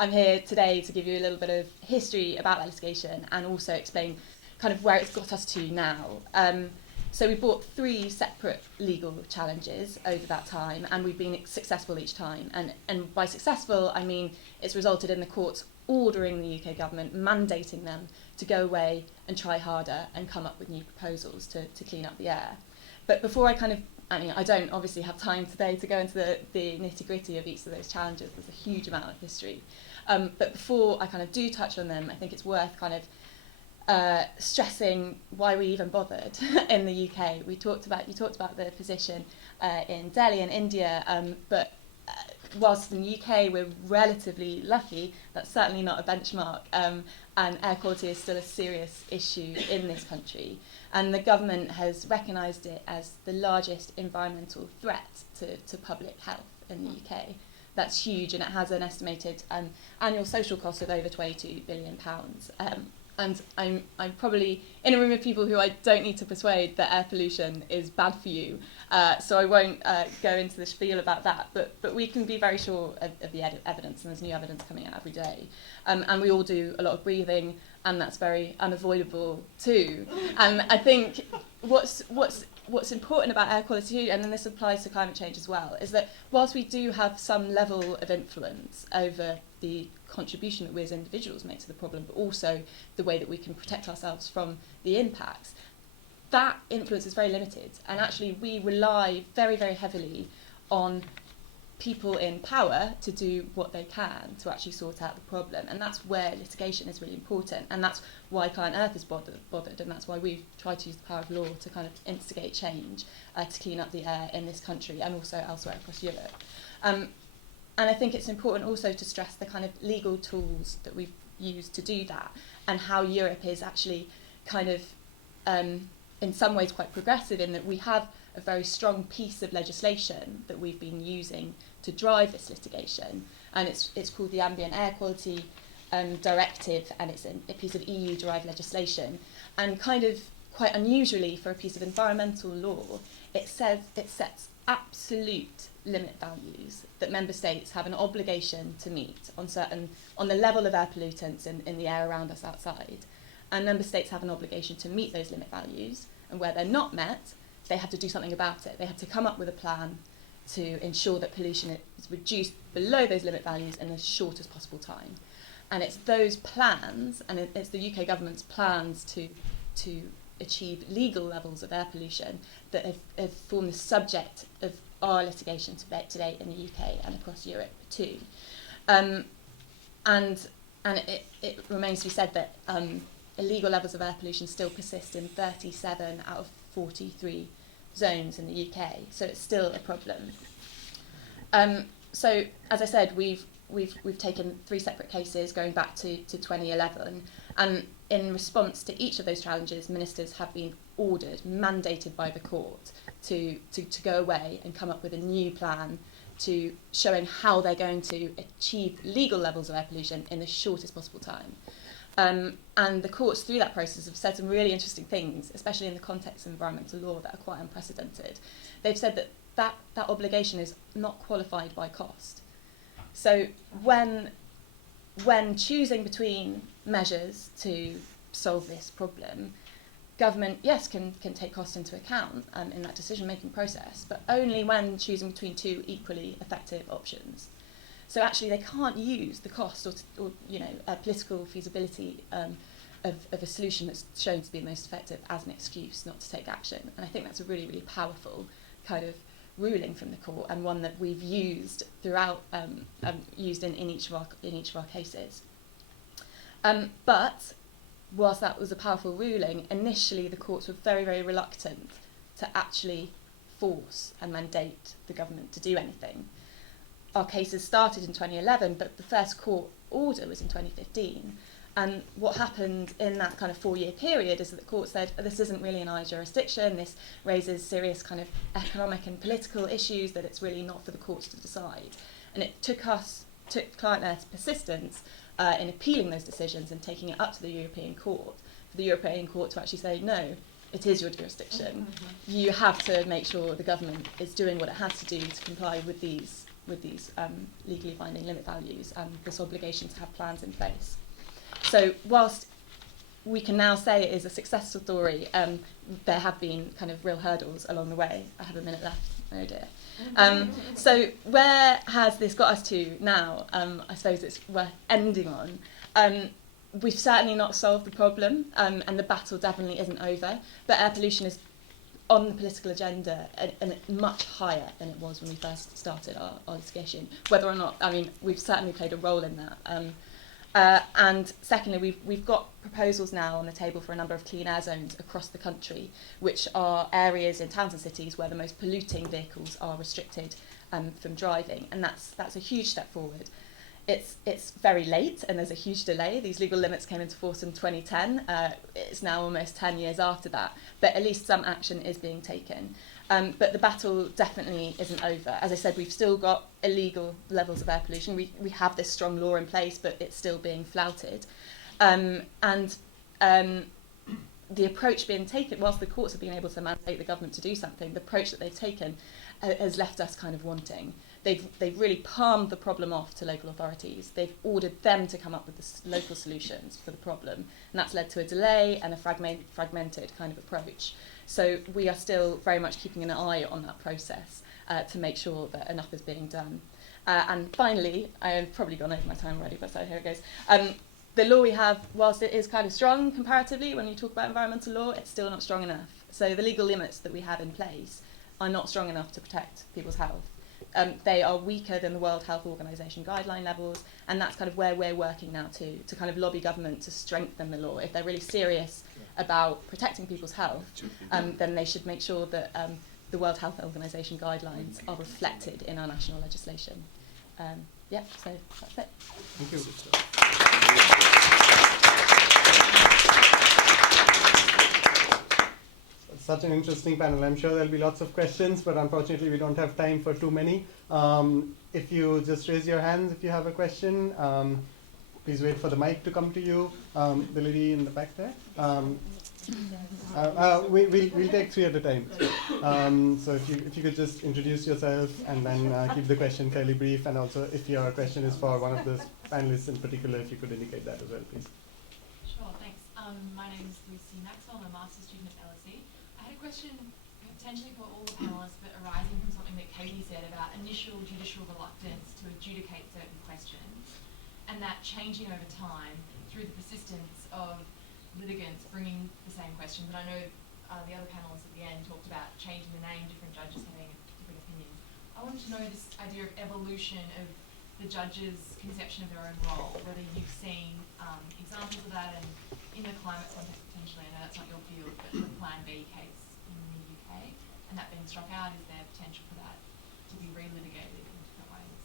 I'm here today to give you a little bit of history about that litigation and also explain kind of where it's got us to now. So we brought 3 separate legal challenges over that time, and we've been successful each time. And by successful, I mean it's resulted in the courts ordering the UK government, mandating them to go away and try harder and come up with new proposals to clean up the air. But before I don't obviously have time today to go into the nitty-gritty of each of those challenges. There's a huge amount of history. But before I kind of do touch on them, I think it's worth kind of stressing why we even bothered in the UK. You talked about the position in Delhi and India, but whilst in the UK we're relatively lucky, that's certainly not a benchmark, and air quality is still a serious issue in this country. And the government has recognised it as the largest environmental threat to public health in the UK. That's huge, and it has an estimated annual social cost of over £22 billion. And I'm probably in a room of people who I don't need to persuade that air pollution is bad for you, so I won't go into the spiel about that, but we can be very sure of the evidence, and there's new evidence coming out every day. And we all do a lot of breathing, and that's very unavoidable too. And I think what's important about air quality, and then this applies to climate change as well, is that whilst we do have some level of influence over the contribution that we as individuals make to the problem, but also the way that we can protect ourselves from the impacts, that influence is very limited. And actually we rely very, very heavily on people in power to do what they can to actually sort out the problem. And that's where litigation is really important. And that's why Client Earth is bothered, and that's why we've tried to use the power of law to kind of instigate change, to clean up the air in this country and also elsewhere across Europe. And I think it's important also to stress the kind of legal tools that we've used to do that, and how Europe is actually kind of, in some ways, quite progressive in that we have a very strong piece of legislation that we've been using to drive this litigation, and it's called the Ambient Air Quality Directive, and it's a piece of EU-derived legislation. And kind of quite unusually for a piece of environmental law, it sets absolute limit values that member states have an obligation to meet on the level of air pollutants in the air around us outside. And member states have an obligation to meet those limit values, and where they're not met, they have to do something about it. They have to come up with a plan to ensure that pollution is reduced below those limit values in the shortest possible time. And it's those plans, and it's the UK government's plans to achieve legal levels of air pollution that have formed the subject of our litigation today in the UK and across Europe too. And it remains to be said that illegal levels of air pollution still persist in 37 out of 43 zones in the UK, so it's still a problem. So, as I said, we've taken 3 separate cases going back to 2011, and in response to each of those challenges, ministers have been ordered, mandated by the court, to go away and come up with a new plan to showing how they're going to achieve legal levels of air pollution in the shortest possible time. And the courts through that process have said some really interesting things, especially in the context of environmental law, that are quite unprecedented. They've said that obligation is not qualified by cost. So when choosing between measures to solve this problem, government, yes, can take cost into account in that decision-making process, but only when choosing between 2 equally effective options. So actually, they can't use the cost or a political feasibility of a solution that's shown to be the most effective as an excuse not to take action. And I think that's a really, really powerful kind of ruling from the court, and one that we've used throughout, used in each of our cases. But whilst that was a powerful ruling, initially the courts were very, very reluctant to actually force and mandate the government to do anything. Our cases started in 2011, but the first court order was in 2015. And what happened in that kind of 4-year period is that the court said, this isn't really in our jurisdiction, this raises serious kind of economic and political issues that it's really not for the courts to decide. And it took Client Earth's persistence in appealing those decisions and taking it up to the European Court, for the European Court to actually say, no, it is your jurisdiction. You have to make sure the government is doing what it has to do to comply with these legally binding limit values and this obligation to have plans in place. So whilst we can now say it is a success story, there have been kind of real hurdles along the way. I have a minute left. Oh dear. So where has this got us to now? I suppose it's worth ending on. We've certainly not solved the problem, and the battle definitely isn't over, but air pollution is on the political agenda and much higher than it was when we first started our litigation. Whether or not, I mean, we've certainly played a role in that. And secondly, we've got proposals now on the table for a number of clean air zones across the country, which are areas in towns and cities where the most polluting vehicles are restricted from driving, and that's a huge step forward. It's very late, and there's a huge delay. These legal limits came into force in 2010. It's now almost 10 years after that, but at least some action is being taken. But the battle definitely isn't over. As I said, we've still got illegal levels of air pollution. We have this strong law in place, but it's still being flouted. The approach being taken, whilst the courts have been able to mandate the government to do something, the approach that they've taken has left us kind of wanting. They've really palmed the problem off to local authorities. They've ordered them to come up with the local solutions for the problem, and that's led to a delay and a fragmented kind of approach. So we are still very much keeping an eye on that process to make sure that enough is being done. And finally, I've probably gone over my time already, but so here it goes. The law we have, whilst it is kind of strong comparatively, when you talk about environmental law, it's still not strong enough. So the legal limits that we have in place are not strong enough to protect people's health. They are weaker than the World Health Organization guideline levels, and that's kind of where we're working now to kind of lobby government to strengthen the law. If they're really serious about protecting people's health, then they should make sure that the World Health Organization guidelines are reflected in our national legislation. So that's it. Thank you. Such an interesting panel. I'm sure there'll be lots of questions, but unfortunately we don't have time for too many. If you just raise your hands if you have a question, please wait for the mic to come to you. The lady in the back there. We'll take 3 at a time. So if you could just introduce yourself and then keep the question fairly brief, and also if your question is for one of the panelists in particular, if you could indicate that as well, please. Sure, thanks. My name is Lucy Maxwell. I'm a master's student at LSE. I question potentially for all the panellists, but arising from something that Katie said about initial judicial reluctance to adjudicate certain questions, and that changing over time through the persistence of litigants bringing the same questions. And I know the other panellists at the end talked about changing the name, different judges having different opinions. I wanted to know this idea of evolution of the judges' conception of their own role, whether you've seen examples of that and in the climate context potentially. I know that's not your field, but the Plan B case in the UK, and that being struck out, is there potential for that to be relitigated in different ways?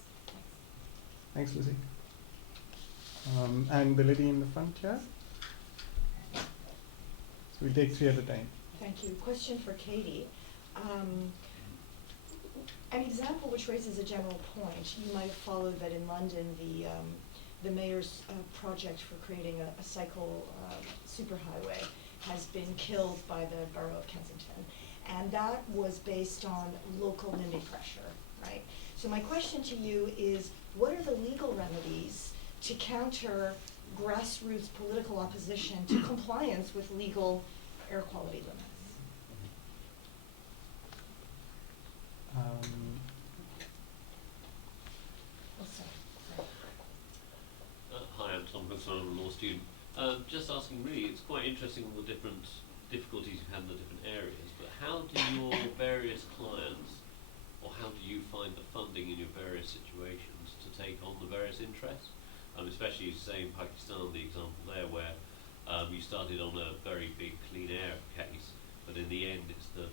Thanks, Thanks. Lucy. And the lady in the front here. So we'll take 3 at a time. Thank you. Question for Katie. An example which raises a general point. You might have followed that in London, the mayor's project for creating a cycle superhighway has been killed by the borough of Kensington. And that was based on local NIMBY pressure, right? So my question to you is, what are the legal remedies to counter grassroots political opposition to compliance with legal air quality limits? Hi, I'm Tom Wilson, I'm a law student. Just asking really, it's quite interesting all the different difficulties you've had in the different areas, but how do your various clients, or how do you find the funding in your various situations to take on the various interests? Especially, you say in Pakistan, the example there where you started on a very big clean air case, but in the end it's the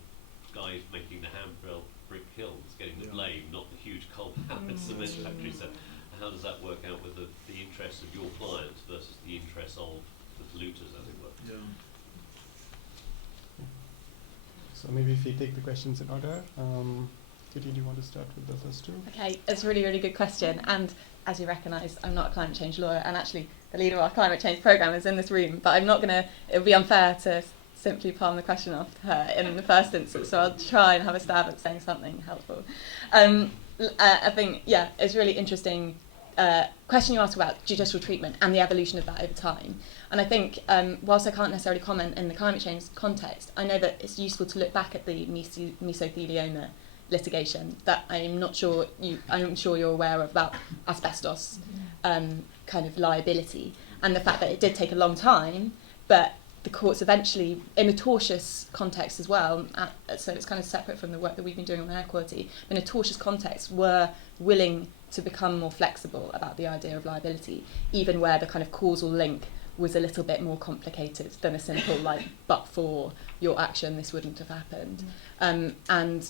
guys making the hand-built brick kilns getting the blame, not the huge coal-powered cement factory. So how does that work out with the interests of your clients versus the interests of the polluters, as it were? Yeah. So maybe if we take the questions in order. Katie, do you want to start with the first two? Okay, it's a really, really good question. And as you recognise, I'm not a climate change lawyer, and actually the leader of our climate change programme is in this room, but I'm not going to, it would be unfair to simply palm the question off to her in the first instance, so I'll try and have a stab at saying something helpful. I think, yeah, it's really interesting question you ask about judicial treatment and the evolution of that over time. And I think, whilst I can't necessarily comment in the climate change context, I know that it's useful to look back at the mesothelioma litigation that I'm sure you're aware of, about asbestos kind of liability, and the fact that it did take a long time, but the courts eventually, in a tortious context as well, so it's kind of separate from the work that we've been doing on air quality, in a tortious context, were willing to become more flexible about the idea of liability, even where the kind of causal link was a little bit more complicated than a simple, like, but for your action, this wouldn't have happened. And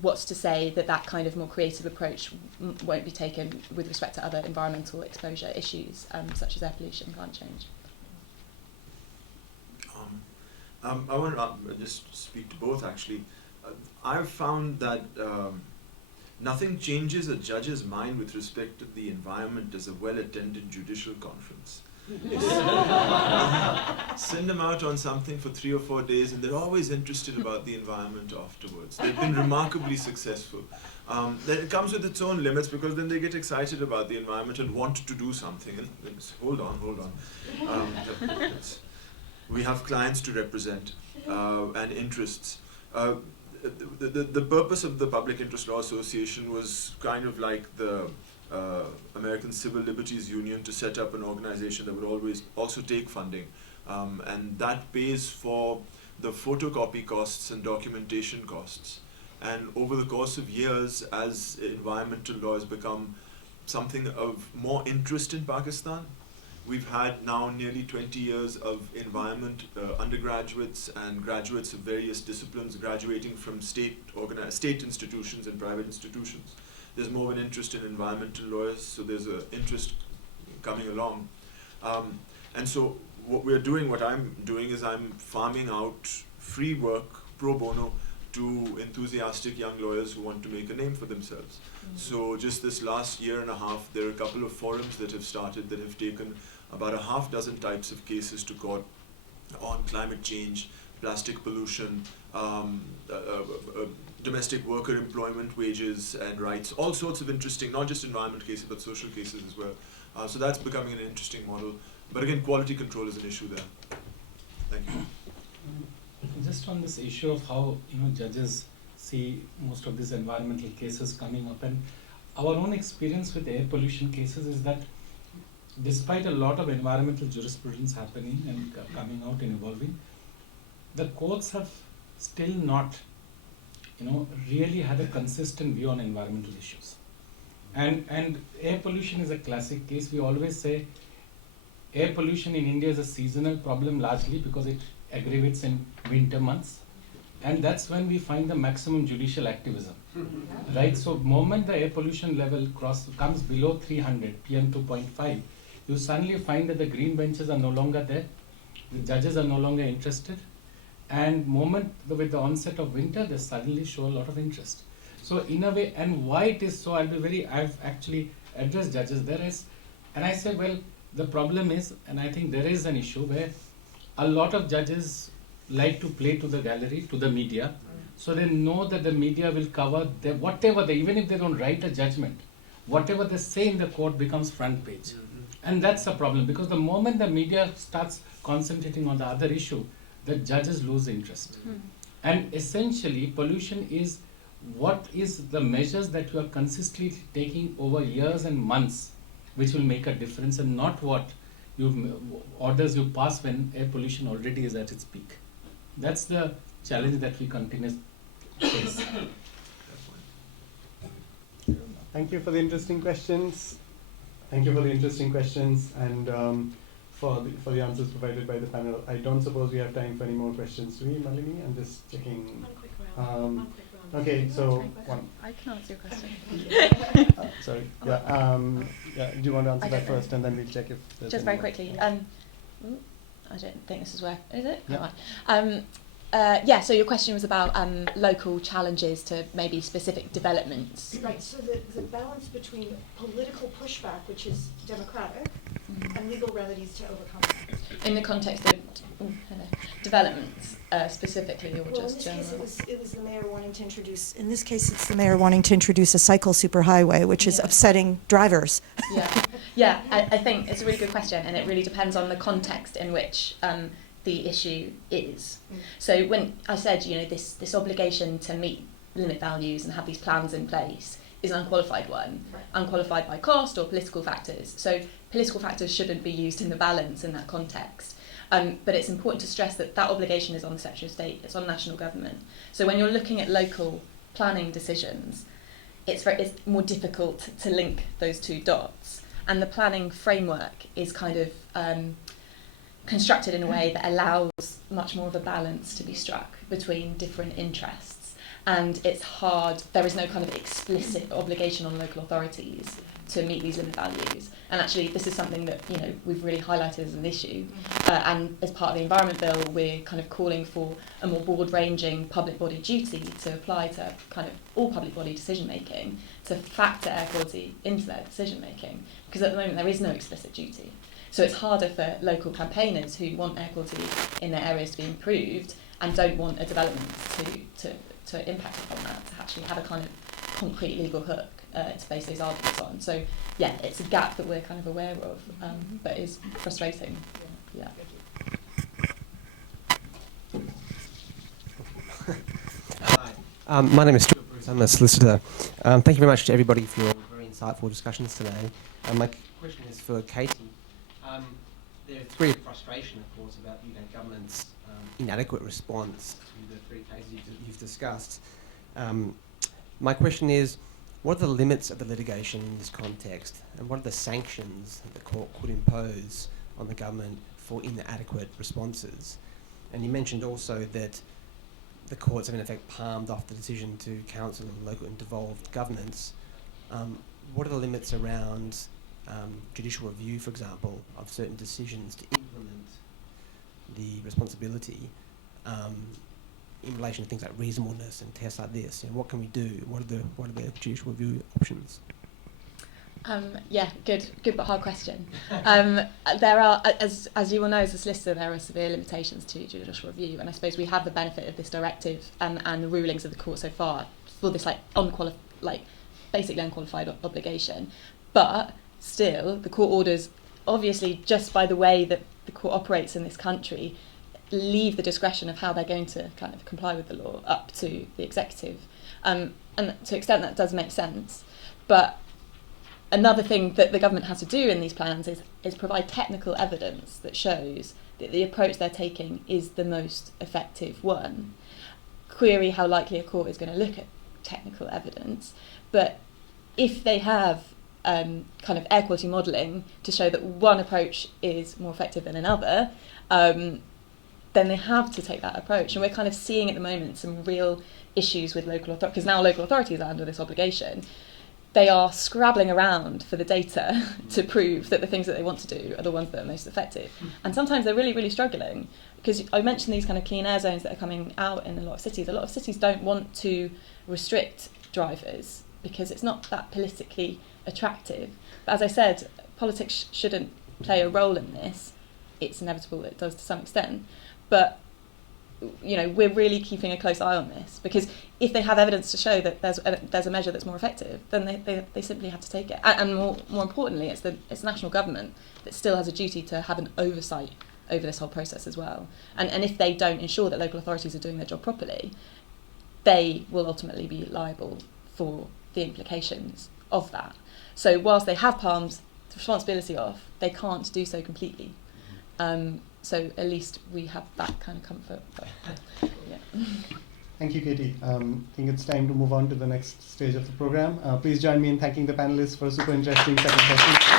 what's to say that that kind of more creative approach won't be taken with respect to other environmental exposure issues, such as air pollution and climate change? I want to just speak to both, actually. I've found that nothing changes a judge's mind with respect to the environment as a well-attended judicial conference. Send them out on something for 3 or 4 days and they're always interested about the environment afterwards. They've been remarkably successful. Then it comes with its own limits, because then they get excited about the environment and want to do something. And hold on. We have clients to represent and interests. The purpose of the Public Interest Law Association was kind of like the American Civil Liberties Union, to set up an organization that would always also take funding. And that pays for the photocopy costs and documentation costs. And over the course of years, as environmental law has become something of more interest in Pakistan, we've had now nearly 20 years of environment undergraduates and graduates of various disciplines graduating from state institutions and private institutions. There's more of an interest in environmental lawyers, so there's an interest coming along. And so what I'm doing is I'm farming out free work, pro bono, to enthusiastic young lawyers who want to make a name for themselves. So just this last year and a half, there are a couple of forums that have started that have taken about 6 types of cases to court on climate change, plastic pollution, domestic worker employment, wages and rights, all sorts of interesting, not just environment cases, but social cases as well. So that's becoming an interesting model. But again, quality control is an issue there. Thank you. just on this issue of how judges see most of these environmental cases coming up, and our own experience with air pollution cases is that despite a lot of environmental jurisprudence happening and coming out and evolving, the courts have still not really had a consistent view on environmental issues. And air pollution is a classic case. We always say air pollution in India is a seasonal problem largely because it aggravates in winter months. And that's when we find the maximum judicial activism, right? So moment the air pollution level comes below 300 PM 2.5, you suddenly find that the green benches are no longer there, the judges are no longer interested, and moment with the onset of winter, they suddenly show a lot of interest. So in a way, and why it is so, I've actually addressed judges there is, and I say, well, the problem is, and I think there is an issue where a lot of judges like to play to the gallery, to the media, so they know that the media will cover whatever even if they don't write a judgment, whatever they say in the court becomes front page. And that's a problem, because the moment the media starts concentrating on the other issue, the judges lose interest. And essentially, pollution is what is the measures that you are consistently taking over years and months, which will make a difference, and not what orders you pass when air pollution already is at its peak. That's the challenge that we continuously face. Thank you for the interesting questions. Thank you for the interesting questions and for the answers provided by the panel. I don't suppose we have time for any more questions, do we, Malini? I'm just checking. One quick round. Okay, so one. I can answer your question. Sorry. Yeah. Do you want to answer that first, and then we'll check if there's just any very more. quickly. I don't think this is where is it? Yeah. Yeah. So your question was about local challenges to maybe specific developments. Right. So the balance between political pushback, which is democratic, and legal remedies to overcome that. In the context of developments specifically, or Well, just in this general? case, it was the mayor wanting to introduce. In this case, it's the mayor wanting to introduce a cycle superhighway, which is upsetting drivers. Yeah, I think it's a really good question, and it really depends on the context in which the issue is. So when I said, this obligation to meet limit values and have these plans in place is an unqualified one, unqualified by cost or political factors. So political factors shouldn't be used in the balance in that context. But it's important to stress that obligation is on the Secretary of State, it's on national government. So when you're looking at local planning decisions, it's more difficult to link those two dots. And the planning framework is kind of constructed in a way that allows much more of a balance to be struck between different interests. And it's hard, there is no kind of explicit obligation on local authorities to meet these limit values. And actually, this is something that we've really highlighted as an issue. And as part of the Environment Bill, we're kind of calling for a more broad-ranging public body duty to apply to kind of all public body decision-making to factor air quality into their decision-making. Because at the moment, there is no explicit duty. So it's harder for local campaigners who want air quality in their areas to be improved and don't want a development to impact upon that, to actually have a kind of concrete legal hook to base those arguments on. So yeah, it's a gap that we're kind of aware of, but is frustrating. Yeah. Hi, my name is Stuart Bruce. I'm a solicitor. Thank you very much to everybody for your very insightful discussions today. My question is for Katie. There are three frustration, of course, about government's inadequate response to the three cases you've discussed. My question is, what are the limits of the litigation in this context, and what are the sanctions that the court could impose on the government for inadequate responses? And you mentioned also that the courts have in effect palmed off the decision to counsel and local and devolved governments. What are the limits around judicial review, for example, of certain decisions to implement the responsibility in relation to things like reasonableness and tests like this? What can we do? What are the judicial review options? Yeah, good but hard question. There are, as you will know as a solicitor, there are severe limitations to judicial review, and I suppose we have the benefit of this directive and the rulings of the court so far for this basically unqualified obligation. But still, the court orders, obviously, just by the way that the court operates in this country, leave the discretion of how they're going to kind of comply with the law up to the executive. And to an extent that does make sense. But another thing that the government has to do in these plans is provide technical evidence that shows that the approach they're taking is the most effective one. Query how likely a court is going to look at technical evidence, but if they have kind of air quality modelling to show that one approach is more effective than another, then they have to take that approach. And we're kind of seeing at the moment some real issues with local authorities, because now local authorities are under this obligation. They are scrabbling around for the data to prove that the things that they want to do are the ones that are most effective. And sometimes they're really, really struggling, because I mentioned these kind of clean air zones that are coming out in a lot of cities. A lot of cities don't want to restrict drivers because it's not that politically attractive. But as I said, politics shouldn't play a role in this. It's inevitable that it does to some extent. But you know, we're really keeping a close eye on this, because if they have evidence to show that there's a measure that's more effective, then they simply have to take it. And more importantly, it's the national government that still has a duty to have an oversight over this whole process as well. And if they don't ensure that local authorities are doing their job properly, they will ultimately be liable for the implications of that. So whilst they have palmed the responsibility off, they can't do so completely. So at least we have that kind of comfort. But, yeah. Thank you, Katie. I think it's time to move on to the next stage of the program. Please join me in thanking the panelists for a super interesting second session.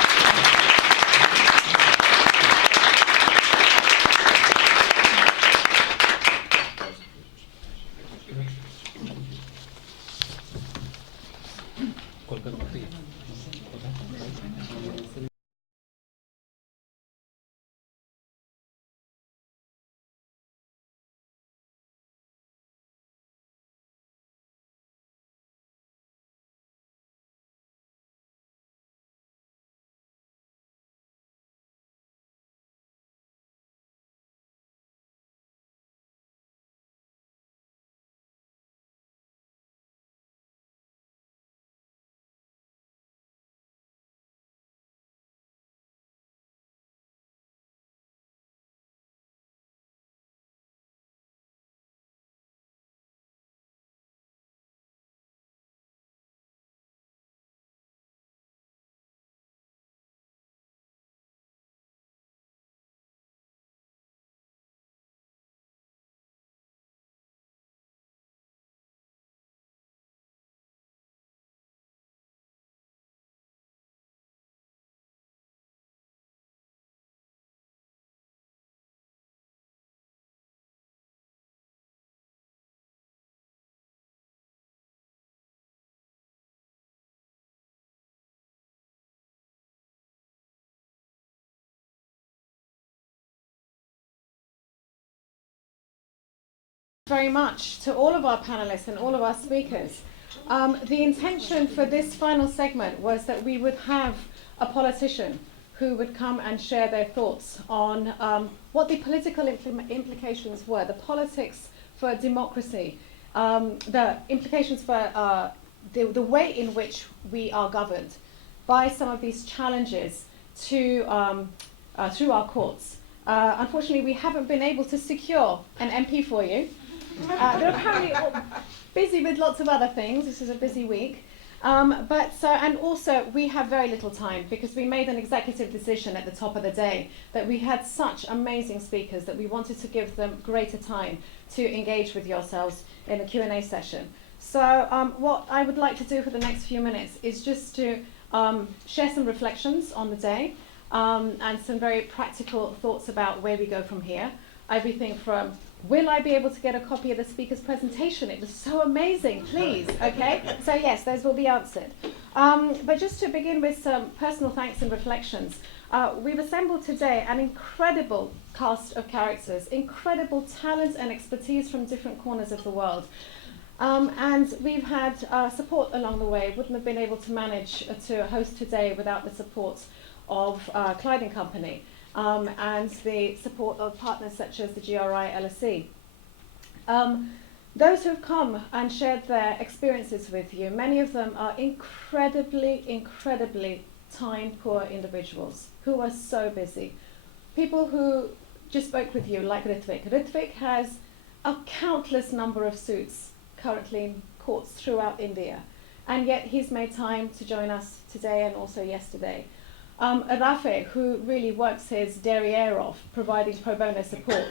Very much to all of our panelists and all of our speakers. The intention for this final segment was that we would have a politician who would come and share their thoughts on what the political implications were, the politics for democracy, the implications for the way in which we are governed by some of these challenges to through our courts. Unfortunately, we haven't been able to secure an MP for you. They're apparently all busy with lots of other things. This is a busy week. And also we have very little time, because we made an executive decision at the top of the day that we had such amazing speakers that we wanted to give them greater time to engage with yourselves in the Q&A session. So what I would like to do for the next few minutes is just to share some reflections on the day and some very practical thoughts about where we go from here. Everything from, will I be able to get a copy of the speaker's presentation? It was so amazing, please, okay? So yes, those will be answered. But just to begin with some personal thanks and reflections, we've assembled today an incredible cast of characters, incredible talent and expertise from different corners of the world. And we've had support along the way. Wouldn't have been able to manage to host today without the support of Clyde & Company. And the support of partners such as the GRI LSE. Those who have come and shared their experiences with you, many of them are incredibly, incredibly time-poor individuals who are so busy. People who just spoke with you, like Ritvik. Ritvik has a countless number of suits currently in courts throughout India, and yet he's made time to join us today and also yesterday. Rafe, who really works his derriere off, providing pro bono support,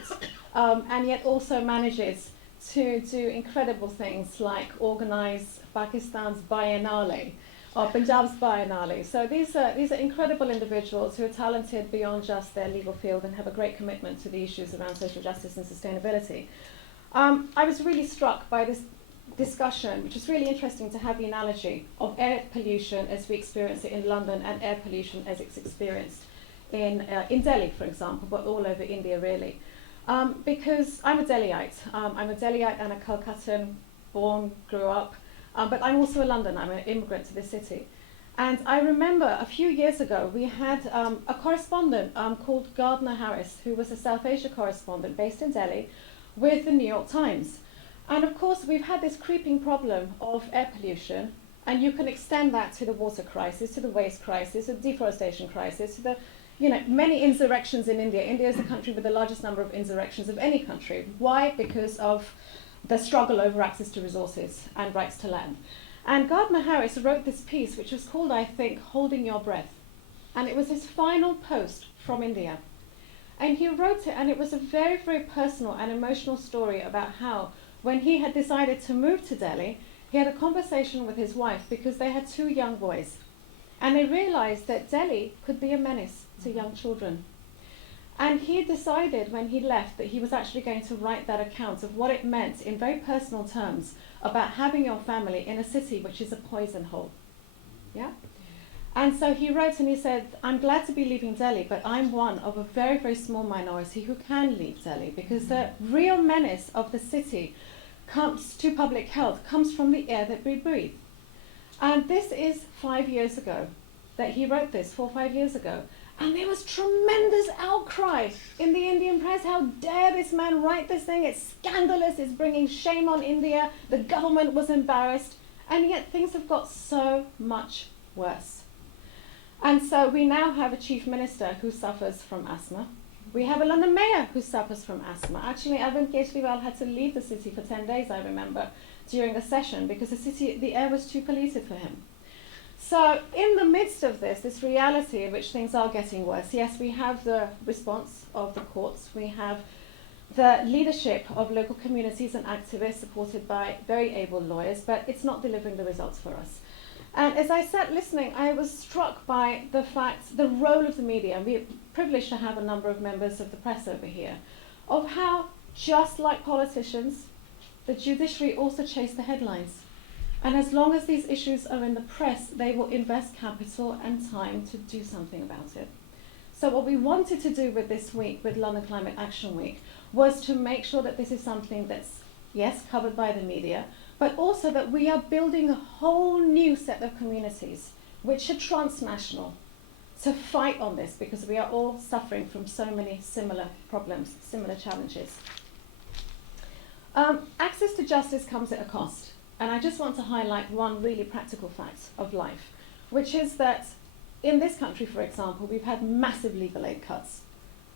and yet also manages to do incredible things like organize Pakistan's Biennale, or Punjab's Biennale. So these are incredible individuals who are talented beyond just their legal field and have a great commitment to the issues around social justice and sustainability. I was really struck by this discussion, which is really interesting to have the analogy of air pollution as we experience it in London and air pollution as it's experienced in Delhi, for example, but all over India, really. Because I'm a Delhiite. I'm a Delhiite and a Calcuttan, born, grew up, but I'm also a Londoner. I'm an immigrant to the city. And I remember a few years ago, we had a correspondent called Gardner Harris, who was a South Asia correspondent based in Delhi with the New York Times. And of course, we've had this creeping problem of air pollution, and you can extend that to the water crisis, to the waste crisis, the deforestation crisis, to the many insurrections in India. India is the country with the largest number of insurrections of any country. Why? Because of the struggle over access to resources and rights to land. And Gardner Harris wrote this piece, which was called, I think, Holding Your Breath. And it was his final post from India. And he wrote it, and it was a very, very personal and emotional story about how, when he had decided to move to Delhi, he had a conversation with his wife because they had 2 young boys. And they realized that Delhi could be a menace to young children. And he decided when he left that he was actually going to write that account of what it meant in very personal terms about having your family in a city which is a poison hole. Yeah? And so he wrote and he said, I'm glad to be leaving Delhi, but I'm one of a very, very small minority who can leave Delhi because the real menace of the city comes to public health, comes from the air that we breathe. And this is 5 years ago that he wrote this, 4 or 5 years ago. And there was tremendous outcry in the Indian press. How dare this man write this thing? It's scandalous. It's bringing shame on India. The government was embarrassed. And yet things have got so much worse. And so we now have a chief minister who suffers from asthma. We have a London mayor who suffers from asthma. Actually, Arvind Kejriwal had to leave the city for 10 days, I remember, during a session because the air was too polluted for him. So in the midst of this reality in which things are getting worse, yes, we have the response of the courts. We have the leadership of local communities and activists supported by very able lawyers, but it's not delivering the results for us. And as I sat listening, I was struck by the fact, the role of the media, and we're privileged to have a number of members of the press over here, of how, just like politicians, the judiciary also chase the headlines. And as long as these issues are in the press, they will invest capital and time to do something about it. So what we wanted to do with this week, with London Climate Action Week, was to make sure that this is something that's, yes, covered by the media, but also that we are building a whole new set of communities, which are transnational, to fight on this, because we are all suffering from so many similar problems, similar challenges. Access to justice comes at a cost. And I just want to highlight one really practical fact of life, which is that in this country, for example, we've had massive legal aid cuts.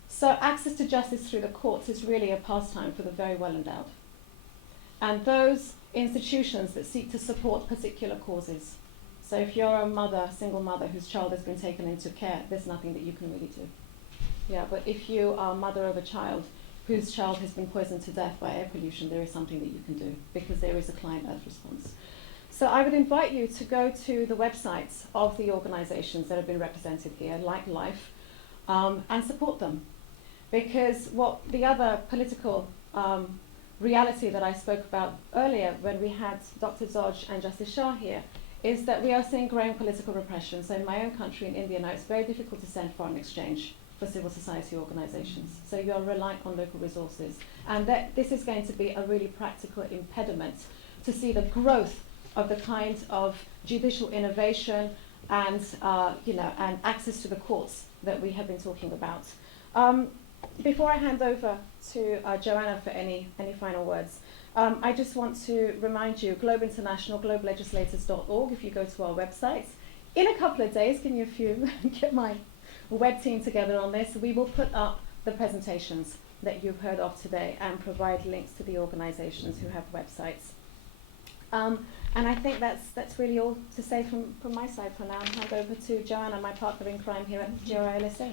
So access to justice through the courts is really a pastime for the very well endowed. And those institutions that seek to support particular causes. So if you're a mother, single mother, whose child has been taken into care, there's nothing that you can really do. Yeah, but if you are a mother of a child whose child has been poisoned to death by air pollution, there is something that you can do, because there is a client earth response. So I would invite you to go to the websites of the organizations that have been represented here, like LIFE, and support them. Because what the other political reality that I spoke about earlier when we had Dr. Dodge and Justice Shah here is that we are seeing growing political repression. So in my own country, in India now, it's very difficult to send foreign exchange for civil society organizations. So you are reliant on local resources. And that this is going to be a really practical impediment to see the growth of the kind of judicial innovation and, and access to the courts that we have been talking about. Before I hand over to Joanna for any final words, I just want to remind you, Globe International, globelegislators.org, if you go to our website. In a couple of days, if you get my web team together on this, we will put up the presentations that you've heard of today and provide links to the organisations who have websites. And I think that's really all to say from my side for now. I'll hand over to Joanna, my partner in crime here at GRILSA.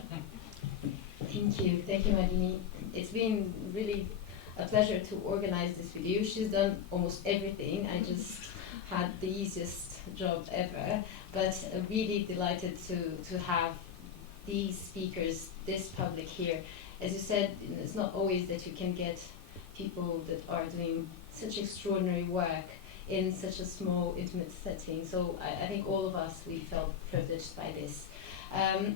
Thank you, Malini. It's been really a pleasure to organize this with you. She's done almost everything. I just had the easiest job ever, but really delighted to have these speakers, this public here. As you said, it's not always that you can get people that are doing such extraordinary work in such a small, intimate setting. So I think all of us, we felt privileged by this. And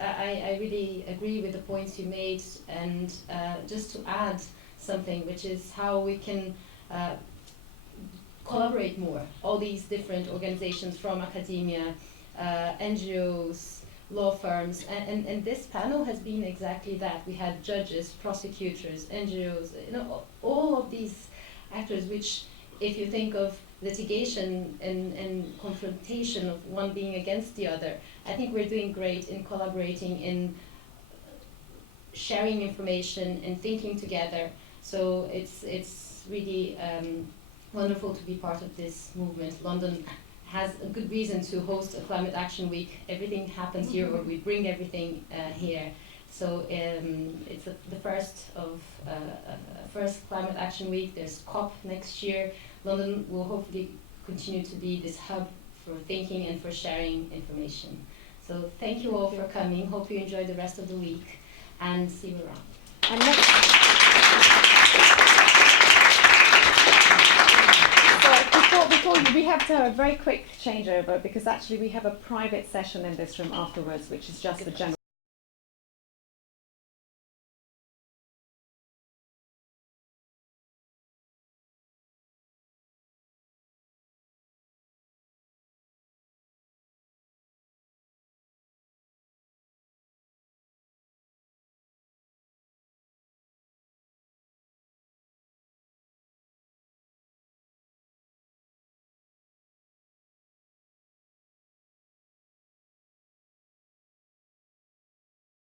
I really agree with the points you made, and just to add something, which is how we can collaborate more. All these different organizations from academia, NGOs, law firms, and this panel has been exactly that. We had judges, prosecutors, NGOs, all of these actors, which, if you think of litigation and confrontation of one being against the other, I think we're doing great in collaborating, in sharing information and thinking together. So it's really wonderful to be part of this movement. London has a good reason to host a Climate Action Week. Everything happens here, or we bring everything here. So it's the first of first Climate Action Week. There's COP next year. London will hopefully continue to be this hub for thinking and for sharing information. So thank you all for coming. Hope you enjoy the rest of the week, and see you around. And next, before we have to have a very quick changeover, because actually we have a private session in this room afterwards, which is just the general